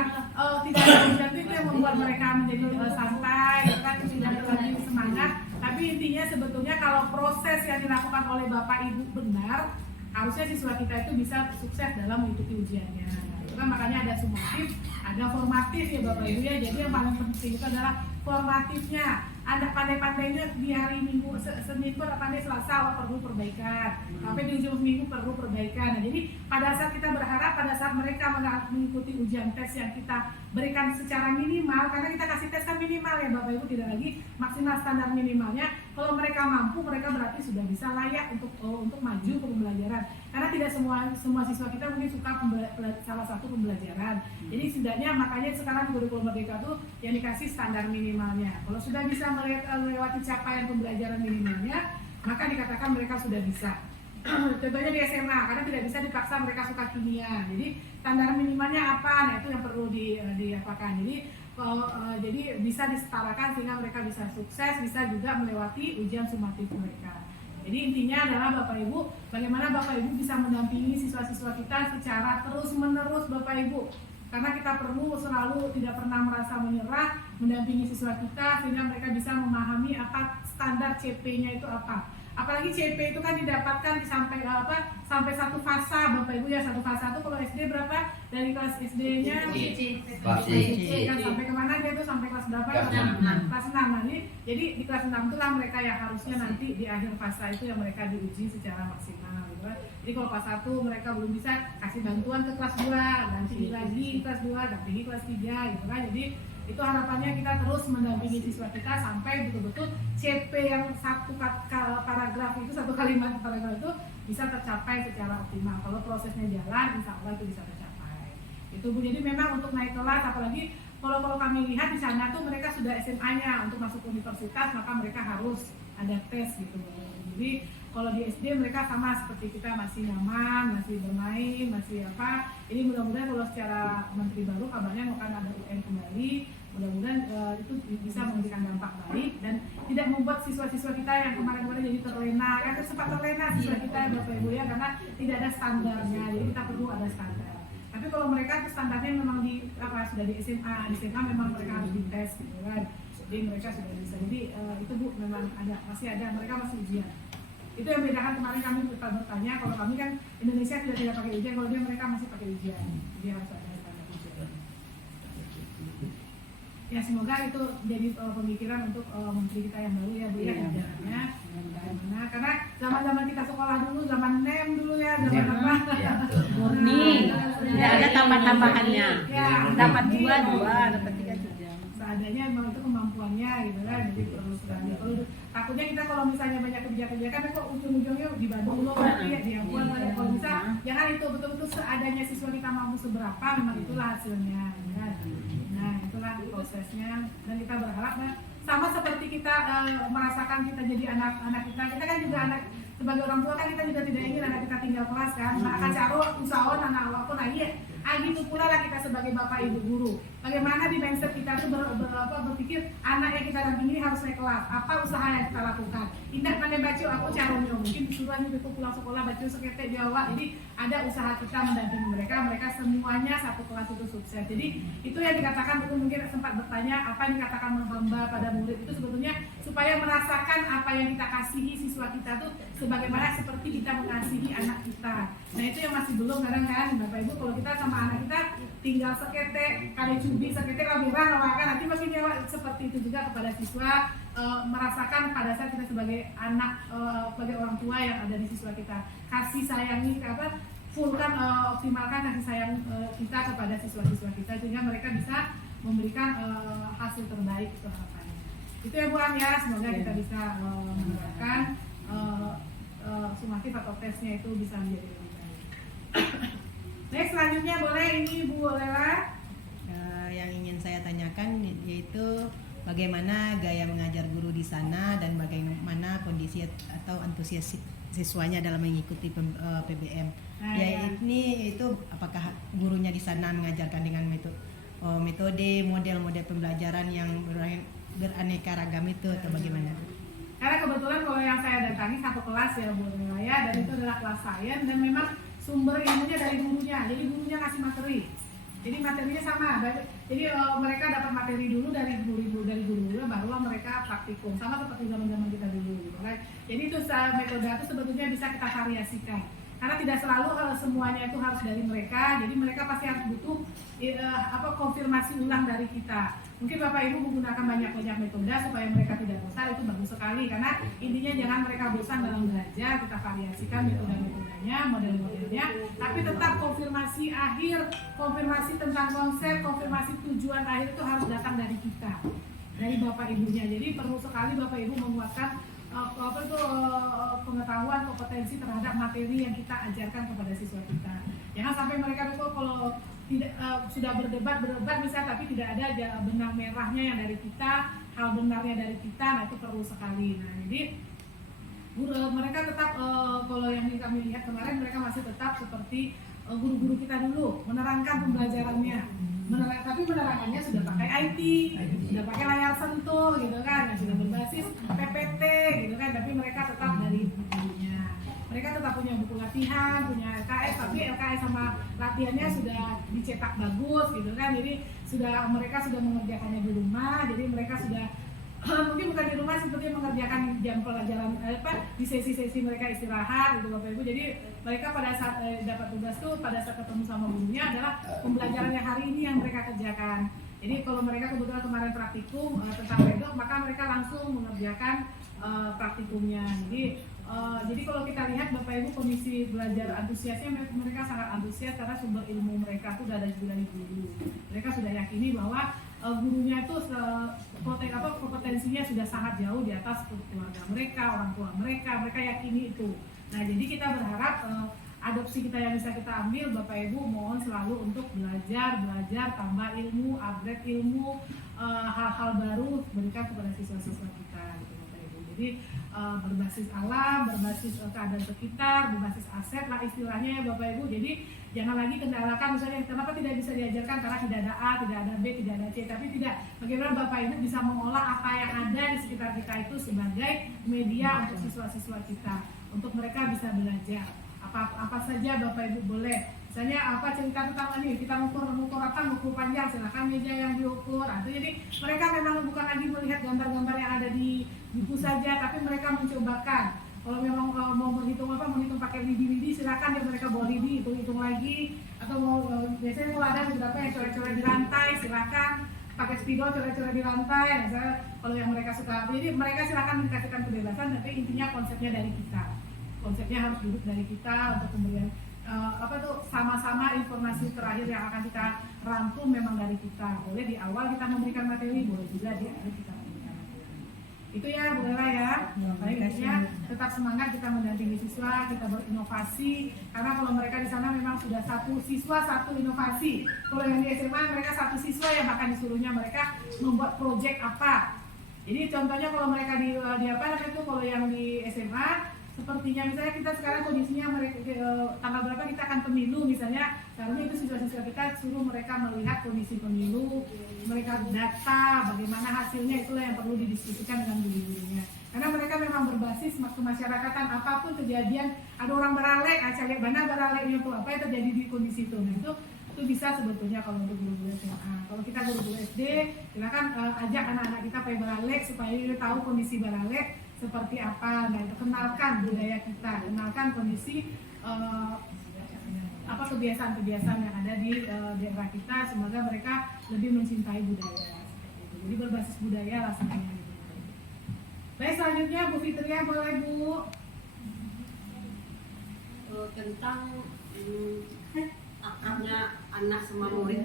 tidak ada ujian itu yang membuat mereka menjadi santai, kan tidak lagi semangat. Tapi intinya sebetulnya kalau proses yang dilakukan oleh Bapak Ibu benar, harusnya siswa kita itu bisa sukses dalam mengikuti ujiannya. Itu kan makanya ada sumatif ada formatif ya Bapak Ibu ya. Jadi yang paling penting itu adalah formatifnya. Ada pandai-pandainya di hari Minggu, Senin pun pandai, Selasa perlu perbaikan, sampai di ujung minggu perlu perbaikan. Nah, jadi pada saat kita berharap pada saat mereka mengikuti ujian tes yang kita berikan secara minimal, karena kita kasih tes kan minimal ya Bapak Ibu, tidak lagi maksimal standar minimalnya. Kalau mereka mampu, mereka berarti sudah bisa layak untuk maju ke pembelajaran. Karena tidak semua siswa kita mungkin suka salah satu pembelajaran. Jadi setidaknya makanya sekarang kurikulum Merdeka itu yang dikasih standar minimalnya. Kalau sudah bisa melewati capaian pembelajaran minimalnya, maka dikatakan mereka sudah bisa. Contohnya di SMA, karena tidak bisa dipaksa mereka suka kimia. Jadi standar minimalnya apa? Nah itu yang perlu diapakan. Jadi bisa disetarakan sehingga mereka bisa sukses, bisa juga melewati ujian sumatif mereka. Jadi intinya adalah Bapak Ibu, bagaimana Bapak Ibu bisa mendampingi siswa-siswa kita secara terus-menerus Bapak Ibu. Karena kita perlu selalu tidak pernah merasa menyerah mendampingi siswa kita sehingga mereka bisa memahami apa standar CP-nya itu apa. Apalagi CP itu kan didapatkan sampai satu fasa Bapak Ibu ya. Satu fasa itu kalau SD berapa? Dari kelas SD-nya kan sampai kemana dia tuh, sampai kelas berapa? Kelas 6. Nah, jadi di kelas 6 itulah mereka yang harusnya nanti di akhir fasa itu yang mereka diuji secara maksimal gitu kan. Jadi kalau kelas 1 mereka belum bisa, kasih bantuan ke kelas 2, dampingi lagi kelas 2, dampingi kelas 3 gitu kan. Jadi itu harapannya kita terus mendampingi siswa kita sampai betul-betul CP yang satu paragraf itu, satu kalimat paragraf itu bisa tercapai secara optimal. Kalau prosesnya jalan, insya Allah itu bisa tercapai. Itu Bu. Jadi memang untuk naik kelas, apalagi kalau kami lihat di sana tuh mereka sudah SMA-nya untuk masuk universitas, maka mereka harus ada tes gitu. Jadi kalau di SD mereka sama seperti kita, masih nyaman, masih bermain, masih apa. Ini mudah-mudahan kalau secara menteri baru kabarnya akan ada UN kembali, mudah-mudahan itu bisa memberikan dampak baik dan tidak membuat siswa-siswa kita yang kemarin-kemarin jadi terlena. Kan sempat terlena siswa kita Bapak Ibu ya, karena tidak ada standarnya. Jadi kita perlu ada standar. Tapi kalau mereka standarnya memang sudah di SMA memang mereka harus dites gitu kan. Jadi mereka sudah bisa. Jadi itu Bu memang masih ada, mereka masih ujian. Itu yang bedakan kemarin kami bertanya, kalau kami kan Indonesia sudah tidak pakai ujian, kalau mereka masih pakai ujian. Jadi harus ada standar ujian. Ya semoga itu jadi pemikiran untuk menteri kita yang baru ya Bu ya, jalannya karena zaman kita sekolah dulu, zaman NEM dulu ya, zaman apa? Murni, tidak ada tambah-tambahannya. Ya, Dapat 2, dapat 3 jam. Seadanya memang itu kemampuannya gitu kan, jadi perlu sekali. Kalau takutnya kita kalau misalnya banyak kebijakan kok ujung-ujungnya di Bandung loh, ya di Ambon lah. Kalau bisa jangan itu, betul-betul seadanya siswa kita mampu seberapa, memang itulah hasilnya. Kan? Nah itulah prosesnya, dan kita berharap sama seperti kita merasakan kita jadi anak kita kan juga anak, sebagai orang tua kan kita juga tidak ingin anak kita tinggal kelas kan. Nah akan caro usahawan anak awak pun gitu pula lah kita sebagai bapak ibu guru. Bagaimana di mindset kita tuh berpikir anak yang kita dampingi harus naik kelas. Apa usaha yang kita lakukan? Indah pandai baca aku caranya, mungkin disuruhnya itu pulang sekolah baca seketek Jawa. Jadi ada usaha kita mendampingi mereka semuanya satu kelas itu sukses. Jadi itu yang dikatakan, mungkin sempat bertanya apa yang dikatakan menghamba pada murid itu sebetulnya supaya merasakan apa yang kita kasihi siswa kita tuh sebagaimana seperti kita mengasihi anak kita. Nah itu yang masih belum kadang kan Bapak Ibu, kalau kita sama anak kita tinggal seketek, kali cubi seketek labiran makan, nanti makin nyawa seperti itu juga kepada siswa, merasakan pada saat kita sebagai anak, sebagai orang tua yang ada di siswa kita, kasih sayangi fullkan, optimalkan kasih sayang kita kepada siswa-siswa kita sehingga mereka bisa memberikan hasil terbaik itu harapannya. Itu ya Bu An ya, semoga kita bisa menerapkan sumatif atau tesnya itu bisa menjadi lebih baik. Next selanjutnya boleh ini Bu Lela. Yang ingin saya tanyakan yaitu bagaimana gaya mengajar guru di sana dan bagaimana kondisi atau antusias siswanya dalam mengikuti PBM. Ini itu apakah gurunya di sana mengajarkan dengan metode model pembelajaran yang beraneka ragam itu atau bagaimana? Karena kebetulan kalau yang saya datangi satu kelas ya Bu Lela ya, dan itu adalah kelas sains dan memang sumber ilmunya dari gurunya. Jadi gurunya ngasih materi. Jadi materinya sama. Jadi mereka dapat materi dulu dari guru barulah mereka praktikum. Sama seperti zaman-zaman kita dulu gitu kan. Jadi itu metode itu sebetulnya bisa kita variasikan. karena tidak selalu semuanya itu harus dari mereka, jadi mereka pasti harus butuh konfirmasi ulang dari kita. Mungkin Bapak Ibu menggunakan banyak metode supaya mereka tidak bosan, itu bagus sekali, karena intinya jangan mereka bosan dalam belajar. Kita variasikan metode-metodenya, model-modelnya, tapi tetap konfirmasi akhir, konfirmasi tentang konsep, konfirmasi tujuan akhir itu harus datang dari kita, dari Bapak Ibunya. Jadi perlu sekali Bapak Ibu menguatkan pengetahuan, kompetensi terhadap materi yang kita ajarkan kepada siswa kita. Jangan sampai mereka itu kalau tidak sudah berdebat misalnya, tapi tidak ada benang merahnya yang dari kita, hal benarnya dari kita, nah itu perlu sekali. Nah jadi mereka tetap kalau yang kami lihat kemarin, mereka masih tetap seperti guru-guru kita dulu, menerangkan pembelajarannya. Tapi penerangannya sudah pakai IT, sudah pakai layar sentuh gitu kan, sudah berbasis PPT gitu kan, tapi mereka tetap dari bukunya. Mereka tetap punya buku latihan, punya LKS, tapi LKS sama latihannya sudah dicetak bagus gitu kan, jadi mereka sudah mengerjakannya di rumah, jadi mereka sudah mungkin bukan di rumah, seperti mengerjakan jam pelajaran di sesi-sesi mereka istirahat gitu Bapak Ibu. Jadi mereka pada saat dapat tugas tuh, pada saat ketemu sama gurunya adalah pembelajaran yang hari ini yang mereka kerjakan. Jadi kalau mereka kebetulan kemarin praktikum tentang pedok, maka mereka langsung mengerjakan praktikumnya. Jadi kalau kita lihat Bapak Ibu, kondisi belajar antusiasnya, mereka sangat antusias karena sumber ilmu mereka itu sudah ada dari guru. Mereka sudah yakini bahwa gurunya itu kompetensinya sudah sangat jauh di atas keluarga mereka, orang tua mereka yakini itu. Nah jadi kita berharap adopsi kita yang bisa kita ambil, Bapak Ibu mohon selalu untuk belajar, tambah ilmu, upgrade ilmu, hal-hal baru berikan kepada siswa-siswa kita gitu Bapak Ibu. Jadi berbasis alam, berbasis keadaan sekitar, berbasis aset lah istilahnya ya Bapak Ibu. Jadi jangan lagi kendalakan misalnya kenapa tidak bisa diajarkan karena tidak ada A, tidak ada B, tidak ada C, tapi tidak. Bagaimana Bapak Ibu bisa mengolah apa yang ada di sekitar kita itu sebagai media untuk siswa-siswa kita, untuk mereka bisa belajar. Apa saja Bapak Ibu boleh. Misalnya cerita tentang ini, kita mengukur panjang, silakan meja yang diukur. Jadi mereka memang bukan lagi melihat gambar-gambar yang ada di buku saja, tapi mereka mencobakan. Kalau memang mau menghitung pakai lidi, silakan ya mereka bawa lidi, hitung lagi. Atau biasanya kalau ada beberapa yang coret-coret di lantai, silakan pakai spidol coret-coret di lantai. Misalnya kalau yang mereka suka, jadi mereka silakan dikasihkan kebebasan, tapi intinya konsepnya dari kita. Konsepnya harus duduk dari kita untuk kemudian sama-sama informasi terakhir yang akan kita rangkum memang dari kita. Boleh di awal kita memberikan materi, boleh juga di akhir kita memberikan materi. Itu ya Bu Ella ya. Baiknya tetap semangat kita mendampingi siswa, kita berinovasi. Karena kalau mereka di sana memang sudah satu siswa satu inovasi. Kalau yang di SMA mereka satu siswa yang bahkan disuruhnya mereka membuat proyek apa. Jadi contohnya kalau mereka di kalau yang di SMA sepertinya misalnya kita sekarang kondisinya mereka tanggal berapa kita akan pemilu misalnya, seharusnya itu siswa-siswa kita suruh mereka melihat kondisi pemilu, mereka data bagaimana hasilnya, itulah yang perlu didiskusikan dengan guru-gurunya. Karena mereka memang berbasis kemasyarakatan, apapun kejadian ada orang beralek, cari mana beraleknya itu apa yang terjadi di kondisi itu. Nah itu bisa sebetulnya kalau untuk guru-guru SMA. Kalau kita guru-guru SD, silakan ajak anak-anak kita pergi beralek supaya kita tahu kondisi beralek seperti apa. Nah itu kenalkan budaya kita, kenalkan kondisi kebiasaan-kebiasaan yang ada di daerah kita, semoga mereka lebih mencintai budaya. Jadi berbasis budaya lah semuanya. Baik, selanjutnya Bu Fitria, boleh Bu. Tentang akrabnya anak sama murid,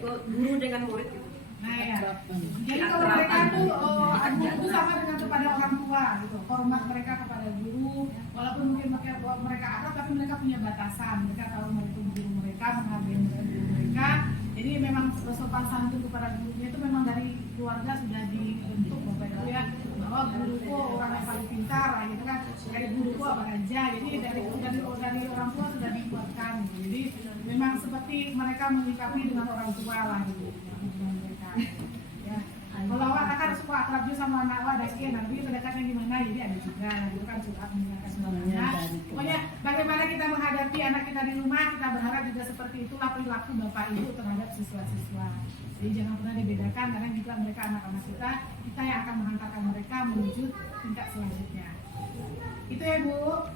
guru dengan murid gitu. Nah ya, jadi kalau mereka itu sama dengan kepada orang tua gitu, hormat mereka kepada guru, walaupun mungkin mereka akrab, tapi mereka punya batasan, mereka tahu menghukum guru mereka, menghargai guru mereka. Jadi memang sopan santun kepada gurunya itu memang dari keluarga sudah dibentuk Bapak Ibu ya, bahwa guruku orang yang paling pintar gitu kan, dari guruku apa aja. Jadi dari orang tua sudah dibuatkan gitu. Jadi memang seperti mereka menyikapi dengan orang tua lah gitu. Ya. Kalau akan suka akrab juga sama anak ada nanti pendekatnya gimana, jadi ada juga itu kan surat mengingatkan semuanya. Pokoknya bagaimana kita menghadapi anak kita di rumah, kita berharap juga seperti itulah perilaku Bapak Ibu terhadap siswa-siswa. Jadi jangan pernah dibedakan, karena juga mereka anak-anak kita yang akan menghantarkan mereka menuju tingkat selanjutnya. Itu ya Bu.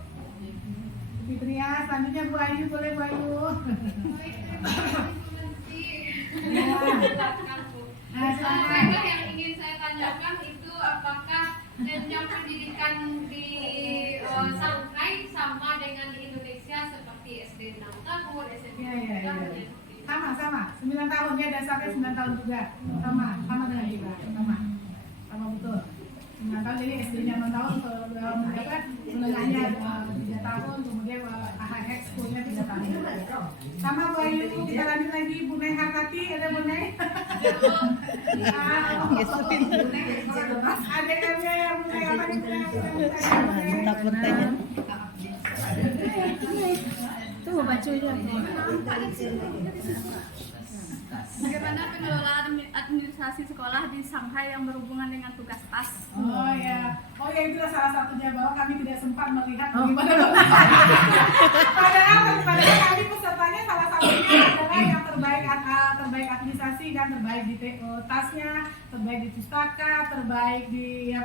Fitria, selanjutnya Bu Ayu, boleh Bu Ayu. Nah, silakan. Yang ingin saya tanyakan itu apakah jenjang pendidikan di Shanghai sama dengan di Indonesia seperti SD 6 tahun, SMP 3 tahun? Sama, 9 tahun ya, dan sampai 9 tahun juga. Sama dengan kita, sama betul. 9 tahun, jadi SD-nya 6 tahun, menengahnya 3 tahun, kemudian high school-nya 3 tahun. Sama Bu Ayu, kita lanjut lagi, Bu Nay Hartati, ada Bu Nay? Ada namanya yang Bu Nay apa nih? Tuh bacunya. Bagaimana pengelolaan administrasi sekolah di Shanghai yang berhubungan dengan tugas tas? Oh ya, itulah salah satunya bahwa kami tidak sempat melihat bagaimana. Padahal kami pesertanya salah satunya adalah yang terbaik administrasi dan terbaik di tasnya, terbaik di pustaka, terbaik di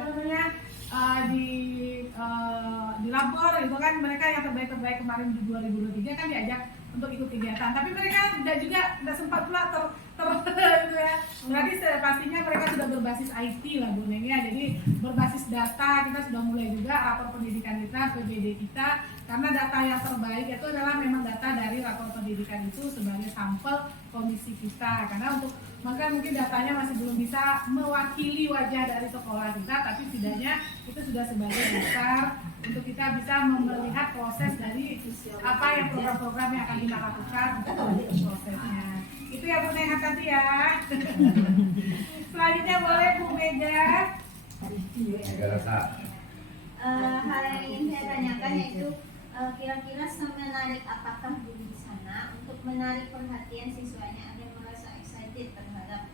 di labor itu kan, mereka yang terbaik kemarin di 2023 kan diajak untuk ikut kegiatan, tapi mereka tidak sempat pula gitu ya. Berarti pastinya mereka sudah berbasis IT lah Bu Neng ya. Jadi berbasis data, kita sudah mulai juga rapor pendidikan kita, PBD kita, karena data yang terbaik itu adalah memang data dari rapor pendidikan itu sebagai sampel kondisi kita. Karena maka mungkin datanya masih belum bisa mewakili wajah dari sekolah kita, tapi setidaknya itu sudah sebagai dasar untuk kita bisa melihat proses dari apa yang program-program yang akan kita lakukan untuk prosesnya. Itu ya Bu Nehat tadi ya. Selanjutnya boleh Bu Mega. Hal yang ingin saya tanyakan yaitu kira-kira semenarik apakah guru di sana untuk menarik perhatian siswanya agar merasa excited terhadap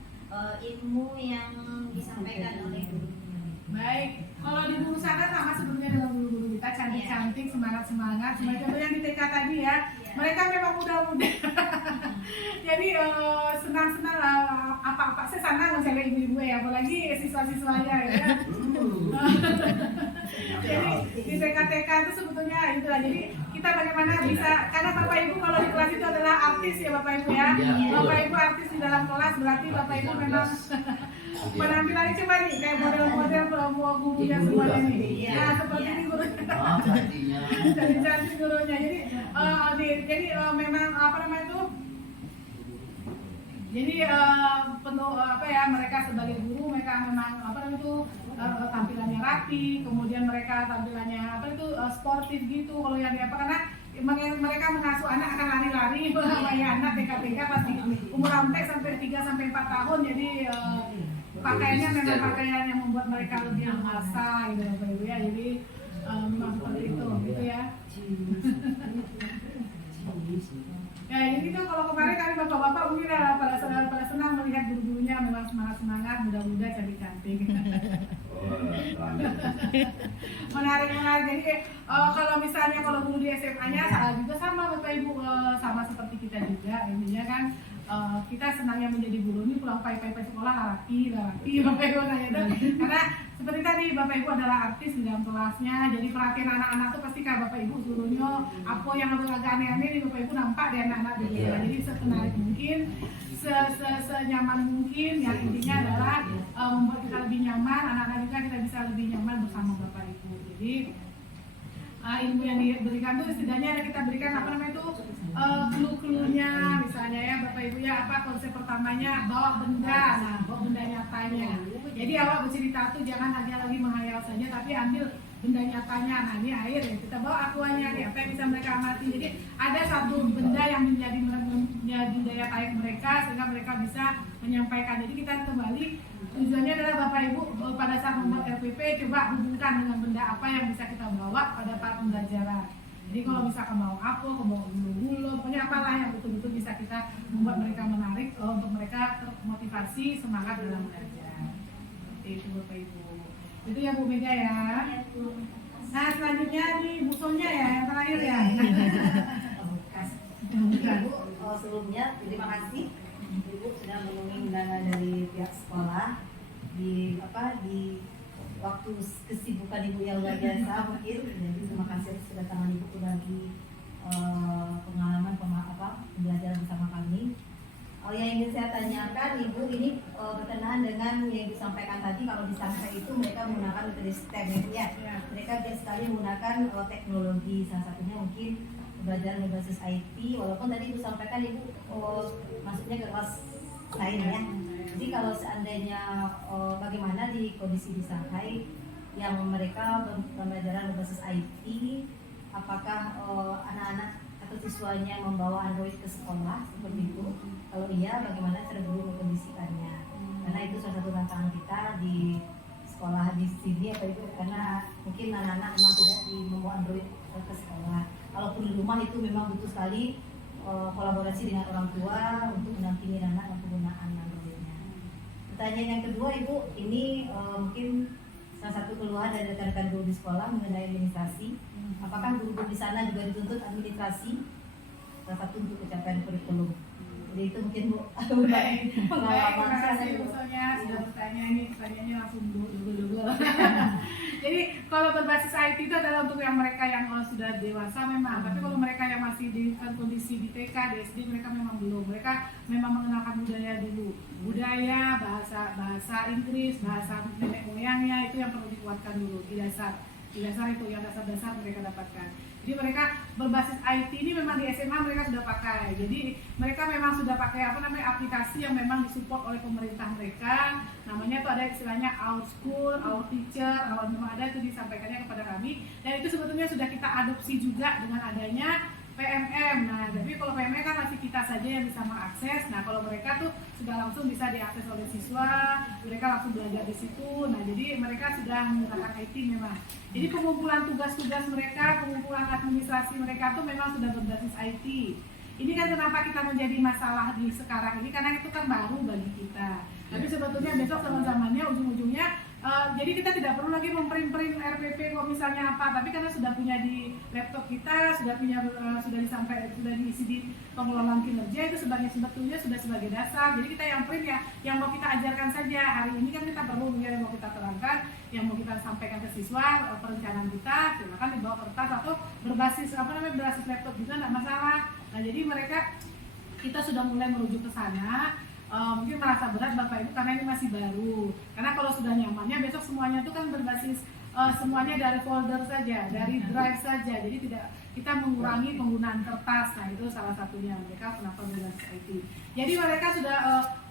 ilmu yang disampaikan oleh guru. Baik, kalau di guru sana sama sebenarnya dengan guru-guru kita, cantik-cantik, semangat-semangat, semacam yang di TK tadi ya. Mereka memang muda-muda. Jadi senang-senang apa-apa. Saya senang misalnya ibu-ibu ya, apalagi siswa-siswanya ya. Jadi di TK-TK itu sebetulnya itulah. Jadi kita bagaimana bisa, karena Bapak Ibu kalau di kelas itu adalah artis ya Bapak Ibu ya. Bapak Ibu artis di dalam kelas, berarti Bapak Ibu memang penampilannya coba nih kayak model-model gurunya semuanya nih. Nah seperti ini gurunya. Jadi cantik gurunya. Jadi memang apa namanya itu? Jadi penuh mereka sebagai guru mereka memang tampilannya rapi, kemudian mereka tampilannya sportif gitu kalau yang karena mereka mengasuh anak akan lari-lari anak TK pasti umur sampai 3 sampai 4 tahun, jadi pakaiannya memang pakaian yang membuat mereka lebih dewasa gitu Bapak Ibu ya. Jadi memang seperti itu gitu ya. Ya jadi itu kalau kemarin kami bapak-bapak mungkin pada senang melihat guru-gurunya memang semangat-semangat, muda-muda, cantik-cantik. Menarik. Jadi kalau misalnya kalau guru di SMA-nya juga sama Bapak Ibu, sama seperti kita juga. Intinya kan kita senangnya menjadi guru ini pulang pagi-pagi sekolah rapi Bapak Ibu nanya itu. Karena seperti tadi Bapak Ibu adalah artis di dalam kelasnya, jadi perhatian anak-anak tuh pasti kayak Bapak Ibu gurunya apa yang agak aneh-aneh nih Bapak Ibu nampak di anak-anak di sekolah. Jadi semenarik mungkin, senyaman mungkin, yang intinya adalah membuat kita lebih nyaman, anak-anak juga kita bisa lebih nyaman bersama Bapak Ibu. Jadi ilmu yang diberikan itu setidaknya kita berikan clue-cluenya misalnya ya Bapak Ibu ya, apa konsep pertamanya bawa benda nyatanya. Jadi awak bercerita tuh jangan hanya lagi menghayal saja, tapi ambil benda nyatanya. Nah ini air ya, kita bawa akuanya nih, apa yang bisa mereka amati. Jadi ada satu benda yang menjadi daya tarik mereka sehingga mereka bisa menyampaikan. Jadi kita kembali tujuannya adalah Bapak Ibu pada saat membuat RPP coba hubungkan dengan benda apa yang bisa kita bawa pada saat pembelajaran. Jadi kalau misalkan mau apel, mau gulu-gulu, pokoknya apalah yang betul-betul bisa kita membuat mereka menarik untuk mereka termotivasi semangat dalam belajar. Itu Bapak Ibu. Itu ya Bu Mega ya. Nah selanjutnya di Bu Sonya ya, yang terakhir ya. Ibu, sebelumnya terima kasih Ibu sudah memenuhi undangan dari pihak sekolah di waktu kesibukan Ibu yang luar biasa mungkin. Jadi terima kasih atas kedatangan Ibu kembali pengalaman pembelajaran bersama kami. Yang ingin saya tanyakan Ibu, ini berkenaan dengan yang disampaikan tadi, kalau di Shanghai itu mereka menggunakan metode STEM ya. Mereka biasa sekali menggunakan teknologi, salah satunya mungkin pembelajaran berbasis IT, walaupun tadi Ibu sampaikan Ibu masuknya ke kelas lain ya. Jadi kalau seandainya bagaimana di kondisi di Shanghai yang mereka pembelajaran berbasis IT, apakah anak-anak atau siswanya membawa Android ke sekolah seperti itu? Kalau iya, bagaimana cara guru mengkondisikannya? Karena itu salah satu tantangan kita di sekolah di sini apa itu, karena mungkin anak-anak memang tidak membawa Android ke sekolah. Kalaupun di rumah itu memang butuh sekali kolaborasi dengan orang tua untuk mendampingi anak penggunaan Androidnya. Pertanyaan yang kedua Ibu, ini mungkin salah satu keluhan dari rekan-rekan guru di sekolah mengenai administrasi. Apakah guru-guru di sana juga dituntut administrasi? Salah satu untuk pencapaian kurikulum. Jadi itu mungkin Bu pengalaman saya. Misalnya sudah bertanya ini, pertanyaannya langsung dulu. Jadi kalau berbasis IT itu adalah untuk yang mereka yang sudah dewasa memang. Tapi kalau mereka yang masih di kondisi di TK, di SD, mereka memang belum. Mereka memang mengenalkan budaya dulu. Budaya, bahasa Inggris, bahasa nenek moyangnya itu yang perlu dikuatkan dulu di dasar. Di dasar itu yang dasar-dasar mereka dapatkan. Jadi mereka berbasis IT ini memang di SMA mereka sudah pakai. Jadi mereka memang sudah pakai aplikasi yang memang disupport oleh pemerintah mereka. Namanya itu ada istilahnya Our School, Our Teacher, memang ada itu disampaikannya kepada kami. Dan itu sebetulnya sudah kita adopsi juga dengan adanya PMM. Nah, tapi kalau PMM kan masih kita saja yang bisa mengakses. Nah, kalau mereka tuh sudah langsung bisa diakses oleh siswa, mereka langsung belajar di situ. Nah, jadi mereka sudah menggunakan IT memang. Jadi pengumpulan tugas-tugas mereka, pengumpulan administrasi mereka tuh memang sudah berbasis IT. Ini kan kenapa kita menjadi masalah di sekarang ini, karena itu kan baru bagi kita. Tapi sebetulnya besok zaman-zamannya ujung-ujungnya jadi kita tidak perlu lagi memprint RPP kok misalnya apa, tapi karena sudah punya di laptop kita, sudah diisi di pengelolaan kinerja, itu sebetulnya sudah sebagai dasar. Jadi kita yang print ya, yang mau kita ajarkan saja. Hari ini kan kita perlu yang mau kita terangkan, yang mau kita sampaikan ke siswa, perencanaan kita, silakan dibawa kertas atau berbasis berbasis laptop juga tidak masalah. Nah, jadi kita sudah mulai merujuk ke sana. Mungkin merasa berat Bapak Ibu karena ini masih baru. Karena kalau sudah nyamannya besok semuanya itu kan berbasis semuanya dari folder saja, dari drive saja. Jadi tidak kita mengurangi penggunaan kertas. Nah, itu salah satunya mereka kenapa berbasis IT. Jadi mereka sudah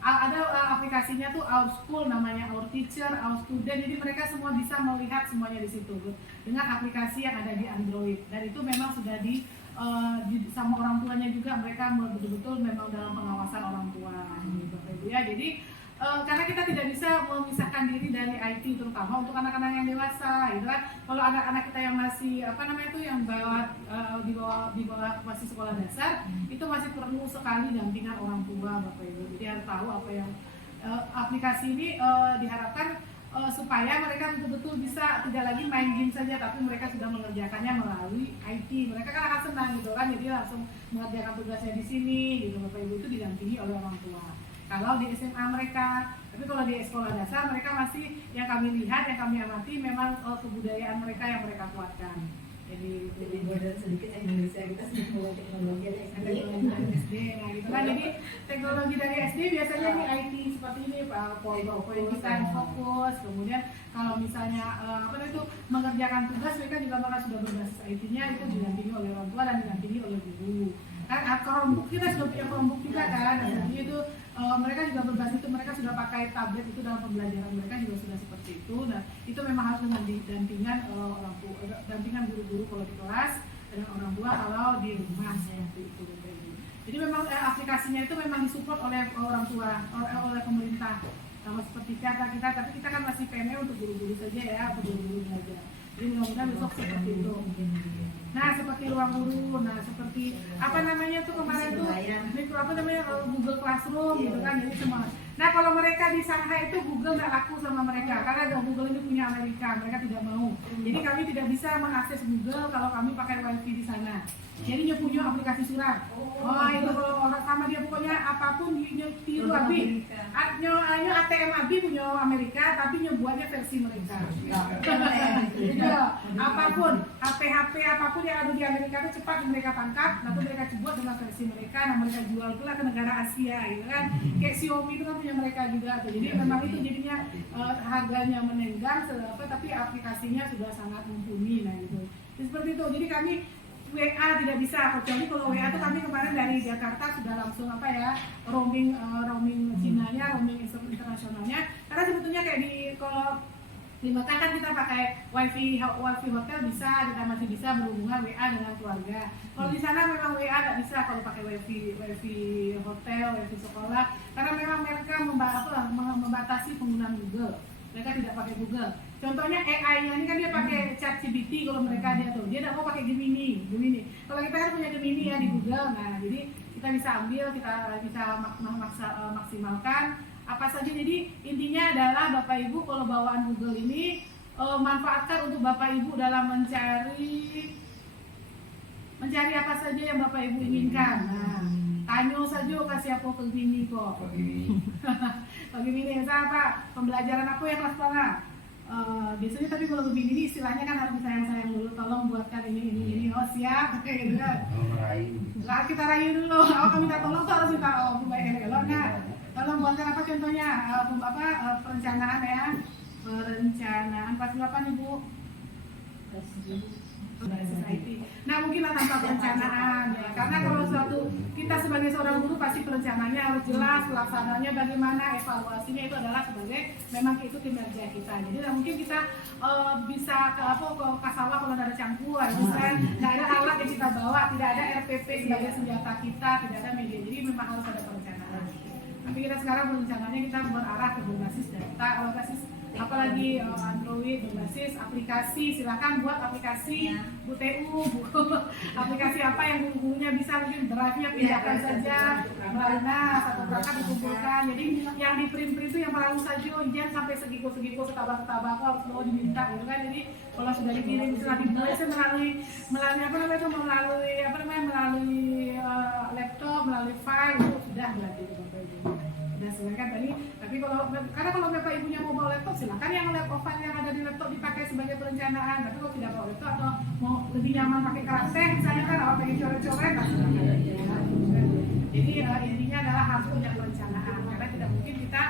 ada aplikasinya tuh Our School, namanya Our Teacher, Our Student. Jadi mereka semua bisa melihat semuanya di situ dengan aplikasi yang ada di Android. Dan itu memang sudah sama orang tuanya juga, mereka betul-betul memang dalam pengawasan orang tua Bapak Ibu ya. Jadi karena kita tidak bisa memisahkan diri dari IT, terutama untuk anak-anak yang dewasa gitu kan. Kalau anak-anak kita yang masih yang di bawah masih sekolah dasar, itu masih perlu sekali dampingan orang tua Bapak Ibu. Jadi harus tahu apa yang aplikasi ini diharapkan supaya mereka betul-betul bisa tidak lagi main game saja, tapi mereka sudah mengerjakannya melalui IT. Mereka kan akan senang gitu kan, jadi langsung mengerjakan tugasnya di sini gitu Bapak Ibu, itu didampingi oleh orang tua. Kalau di SMA mereka, tapi kalau di sekolah dasar mereka masih yang kami lihat, yang kami amati memang kebudayaan mereka yang mereka kuatkan. Jadi modal sedikit Indonesia kita sedikit mulai teknologi dari SD, nah gitu kan. Jadi teknologi dari SD biasanya di IT seperti ini Pak, poin kita fokus. Kemudian kalau misalnya mengerjakan tugas, mereka juga malah sudah berbasis IT-nya, itu didampingi oleh orang tua dan didampingi oleh guru. Kan Chromebook kita sudah punya Chromebook juga kan, jadi itu mereka juga berbasis itu, mereka sudah pakai tablet itu dalam pembelajaran mereka juga sudah seperti itu. Nah, itu memang harus dengan dampingan orang tua, dampingan guru-guru kalau di kelas, dan orang tua kalau di rumah seperti itu. Jadi memang aplikasinya itu memang disupport oleh orang tua, oleh pemerintah. Sama seperti kita, tapi kita kan masih PNL untuk guru-guru saja ya, untuk guru-guru belajar. Jadi mudah-mudahan besok seperti itu. Nah, seperti ruang guru, seperti kemarin tuh Google Classroom gitu kan, jadi semua. Nah, kalau mereka di Shanghai itu Google nggak laku sama mereka karena Google ini punya Amerika, mereka tidak mau. Jadi kami tidak bisa mengakses Google kalau kami pakai WiFi di sana. Jadi punya aplikasi surat. Oh, itu kalau orang sama dia pokoknya apapun tiru habis. Nyo ATM Abi punya Amerika, tapi nyobuatnya versi mereka. Apapun, HP apapun yang ada di Amerika itu cepat mereka tangkap, lalu mereka buat dengan versi mereka, nah mereka jual pula ke negara Asia, gitu kan? Kayak Xiaomi itu kan punya mereka juga, tuh. Jadi memang itu jadinya harganya menenggang, tapi aplikasinya sudah sangat mumpuni, nah gitu. Jadi seperti itu. Jadi kami WA tidak bisa, kecuali kalau WA itu kami kemarin dari Jakarta sudah langsung roaming Cina-nya, roaming internasionalnya. Karena sebetulnya kayak kalau di Mekah kan kita pakai wifi hotel bisa, kita masih bisa berhubungan WA dengan keluarga. Kalau di sana memang WA nggak bisa kalau pakai wifi hotel, wifi sekolah, karena memang mereka membatasi penggunaan Google. Mereka tidak pakai Google. Contohnya AI-nya ini kan dia pakai ChatGPT kalau mereka dia tidak mau pakai Gemini. Kalau kita kan punya Gemini ya di Google, nah jadi kita bisa ambil, kita bisa maksimalkan apa saja. Jadi intinya adalah Bapak Ibu kalau bawaan Google ini manfaatkan untuk Bapak Ibu dalam mencari apa saja yang Bapak Ibu inginkan. Nah, tanya saja kasih apa ke Gemini kok. Gemini misalnya apa? Pembelajaran apa yang kelas mana? Biasanya tapi kalau begini ini istilahnya kan harus sayang dulu, tolong buatkan ini, oh siap, kayak gitu kan. Lah kita rayu dulu, kalau minta tolong tuh harus minta baik elok. Nah, tolong buatkan apa contohnya, perencanaan ya, perencanaan pas berapa nih Bu? IT. Nah mungkin tanpa perencanaan ya, karena kalau kita sebagai seorang guru pasti perencanaannya harus jelas, pelaksanaannya bagaimana, evaluasinya itu adalah sebagai memang itu kinerja kita. Jadi mungkin kita bisa ke kasawah kalau ada cangkuan, misalnya nggak ada alat yang kita bawa, tidak ada RPP sebagai senjata kita, tidak ada media. Jadi memang harus ada perencanaan. Tapi kita sekarang perencanaannya kita berarah ke berbasis data, berbasis apalagi Android berbasis aplikasi. Silakan buat aplikasi BTU, aplikasi apa yang gurunya bisa mungkin drive-nya pindahkan saja, mana satu perangkat dikumpulkan. Jadi yang di print itu yang melalui saja ujian sampai segiko setabak harus mau diminta gitu kan. Jadi kalau sudah dikirim setelah dibuat melalui laptop, melalui file itu sudah berarti Nah silakan tadi, tapi kalau Bapak Ibunya mau bawa laptop, silakan yang file yang ada di laptop dipakai sebagai perencanaan. Tapi kalau tidak bawa laptop atau mau lebih nyaman pakai karakter, misalnya kan kalau pengen coret-coret, jadi intinya adalah harus punya perencanaan, karena tidak mungkin kita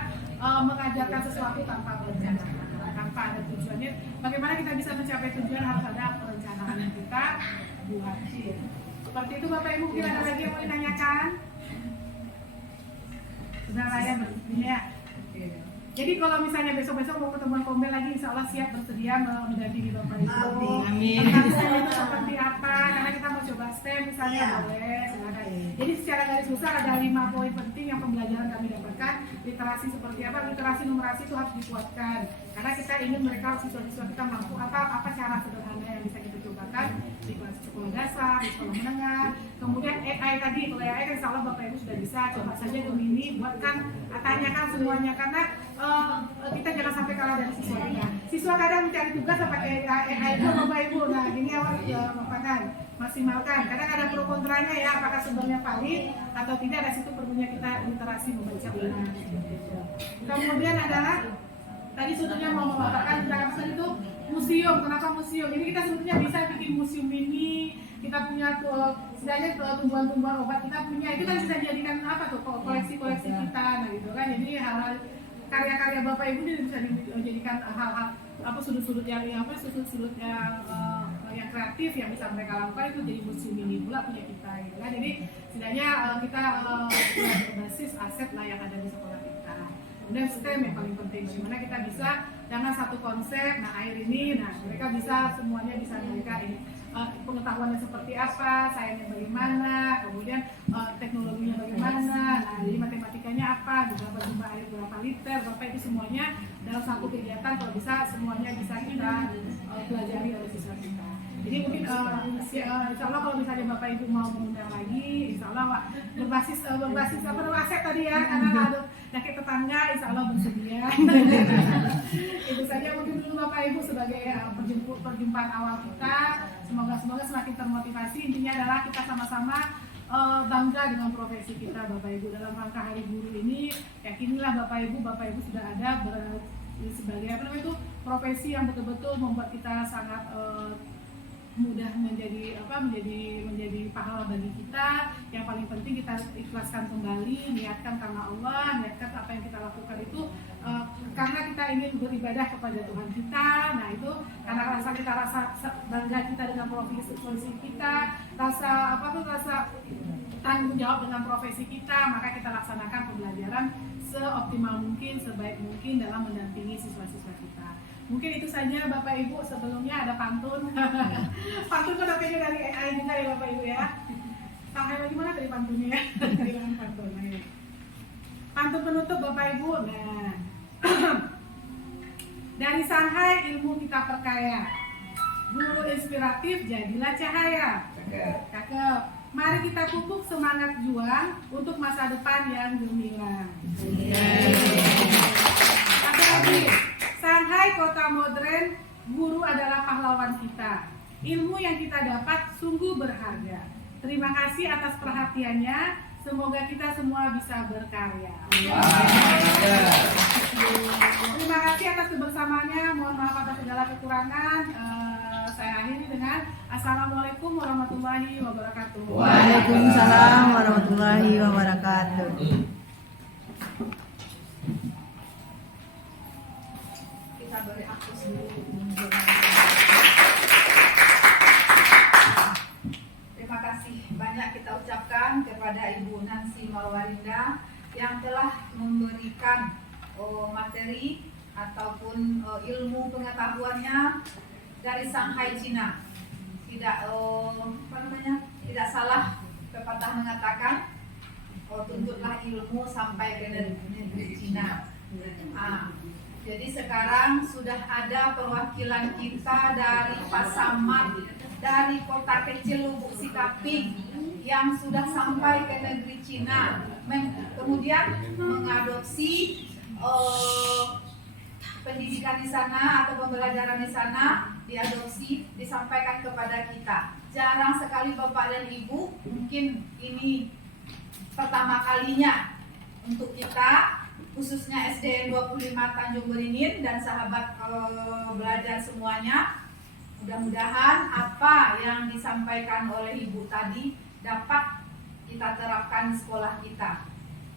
mengajarkan sesuatu tanpa perencanaan, tanpa ada tujuannya. Bagaimana kita bisa mencapai tujuan, harus ada perencanaan yang kita buat. Seperti itu Bapak Ibu, mungkin ada lagi yang mau ditanyakan? Sudah lah ya. Jadi kalau misalnya besok-besok mau ketemuan Kombel lagi, insya Allah siap bersedia mendampingi Bapak Ibu. Amin. Tentang itu seperti apa? Karena kita mau coba STEM misalnya, boleh. Silakan. Jadi secara garis besar ada 5 poin penting yang pembelajaran kami dapatkan. Literasi seperti apa? Literasi numerasi itu harus dikuatkan. Karena kita ingin mereka siswa-siswa kita mampu apa cara sederhana yang bisa kita cobakan di kelas sekolah dasar, di sekolah menengah. Kemudian AI tadi, kalau AI kan insya Allah Bapak Ibu sudah bisa, coba saja Gemini, buatkan, tanyakan semuanya, karena kita jangan sampai kalah dari siswa kita. Siswa kadang mencari tugas pakai AI itu Bapak Ibu, nah ini harus maksimalkan. Kadang ada pro kontranya ya, apakah sebenarnya valid atau tidak, dari situ perlunya kita literasi membaca benar. Kemudian adalah tadi sebetulnya mau mengatakan tentang itu museum. Kenapa museum? Jadi kita sebetulnya bisa bikin museum ini. Kita punya setidaknya tumbuhan-tumbuhan obat kita punya, itu kan bisa dijadikan apa tuh koleksi-koleksi kita, nah gitu kan. Jadi hal-hal karya-karya Bapak Ibu ini bisa dijadikan hal-hal sudut-sudut yang kreatif yang bisa mereka lakukan, itu jadi museum ini pula punya kita gitu kan. Jadi setidaknya kita berbasis aset lah yang ada di sekolah kita. Kemudian STEM yang paling penting, bagaimana kita bisa dengan satu konsep, nah air ini, nah mereka bisa semuanya bisa mereka ini pengetahuannya seperti apa, sainsnya bagaimana, kemudian teknologinya bagaimana, nah jadi matematikanya apa, berapa jumlah air, berapa liter, berapa itu semuanya dalam satu kegiatan. Kalau bisa semuanya bisa kita pelajari oleh siswa kita. Jadi mungkin insya Allah kalau misalnya Bapak Ibu mau mengundang lagi, insya Allah berbasis aset tadi ya, karena ada penyakit tetangga, insya Allah bersedia. Itu saja mungkin dulu Bapak Ibu sebagai perjumpaan awal kita. Semoga semakin termotivasi. Intinya adalah kita sama-sama bangga dengan profesi kita Bapak Ibu. Dalam rangka Hari Guru ini, yakinilah Bapak Ibu sudah ada sebagai profesi yang betul-betul membuat kita sangat mudah menjadi pahala bagi kita. Yang paling penting kita ikhlaskan kembali, niatkan karena Allah, niatkan apa yang kita lakukan itu karena kita ingin beribadah kepada Tuhan kita. Nah itu karena kita rasa bangga kita dengan profesi kita, rasa tanggung jawab dengan profesi kita, maka kita laksanakan pembelajaran seoptimal mungkin, sebaik mungkin dalam mendampingi siswa-siswa kita. Mungkin itu saja Bapak Ibu. Sebelumnya ada pantun. Pantun kan dapetnya dari AI juga ya Bapak Ibu ya. Shanghai lagi mana dari pantunnya ya? Dari pantun. Pantun penutup Bapak Ibu. Nah, dari Shanghai ilmu kita perkaya. Guru inspiratif jadilah cahaya. Cakep. Mari kita pupuk semangat juang untuk masa depan yang gemilang. Satu lagi. Shanghai kota modern, guru adalah pahlawan kita. Ilmu yang kita dapat sungguh berharga. Terima kasih atas perhatiannya. Semoga kita semua bisa berkarya. Terima kasih atas kebersamaannya. Mohon maaf atas segala kekurangan. Saya akhiri dengan Assalamualaikum warahmatullahi wabarakatuh. Waalaikumsalam warahmatullahi wabarakatuh. Kita beri akses dulu. Terima kasih banyak kita ucapkan kepada Ibu Nancy Marwarinda yang telah memberikan materi ataupun ilmu pengetahuannya dari Shanghai, Cina. Tidak tidak salah pepatah mengatakan tuntutlah ilmu sampai ke negeri Cina. Jadi sekarang sudah ada perwakilan kita dari Pasaman, dari kota kecil Lubuk Sikaping yang sudah sampai ke negeri Cina, kemudian mengadopsi pendidikan di sana atau pembelajaran di sana, diadopsi, disampaikan kepada kita. Jarang sekali Bapak dan Ibu, mungkin ini pertama kalinya untuk kita, khususnya SDN 25 Tanjung Beringin dan sahabat belajar semuanya. Mudah-mudahan apa yang disampaikan oleh Ibu tadi dapat kita terapkan di sekolah kita.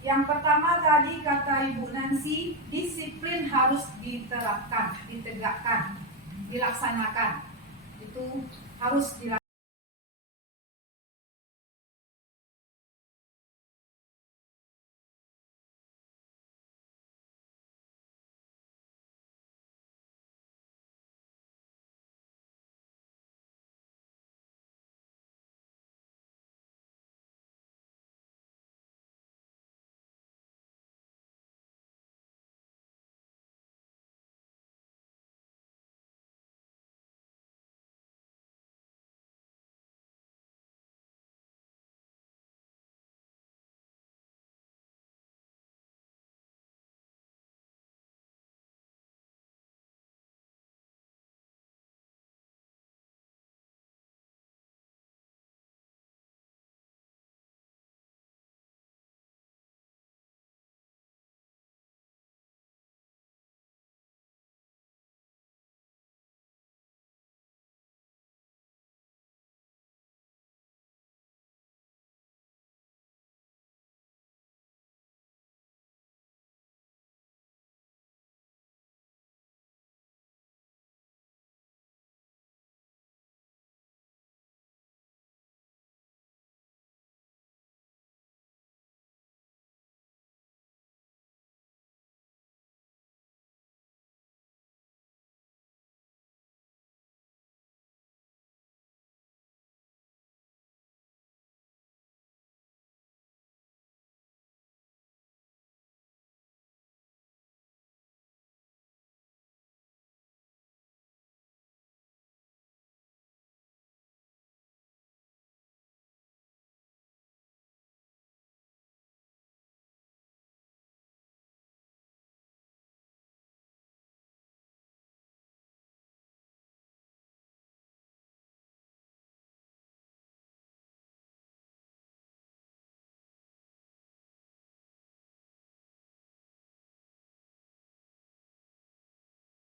Yang pertama tadi kata Ibu Nancy, disiplin harus diterapkan, ditegakkan, dilaksanakan. Itu harus dilaksanakan.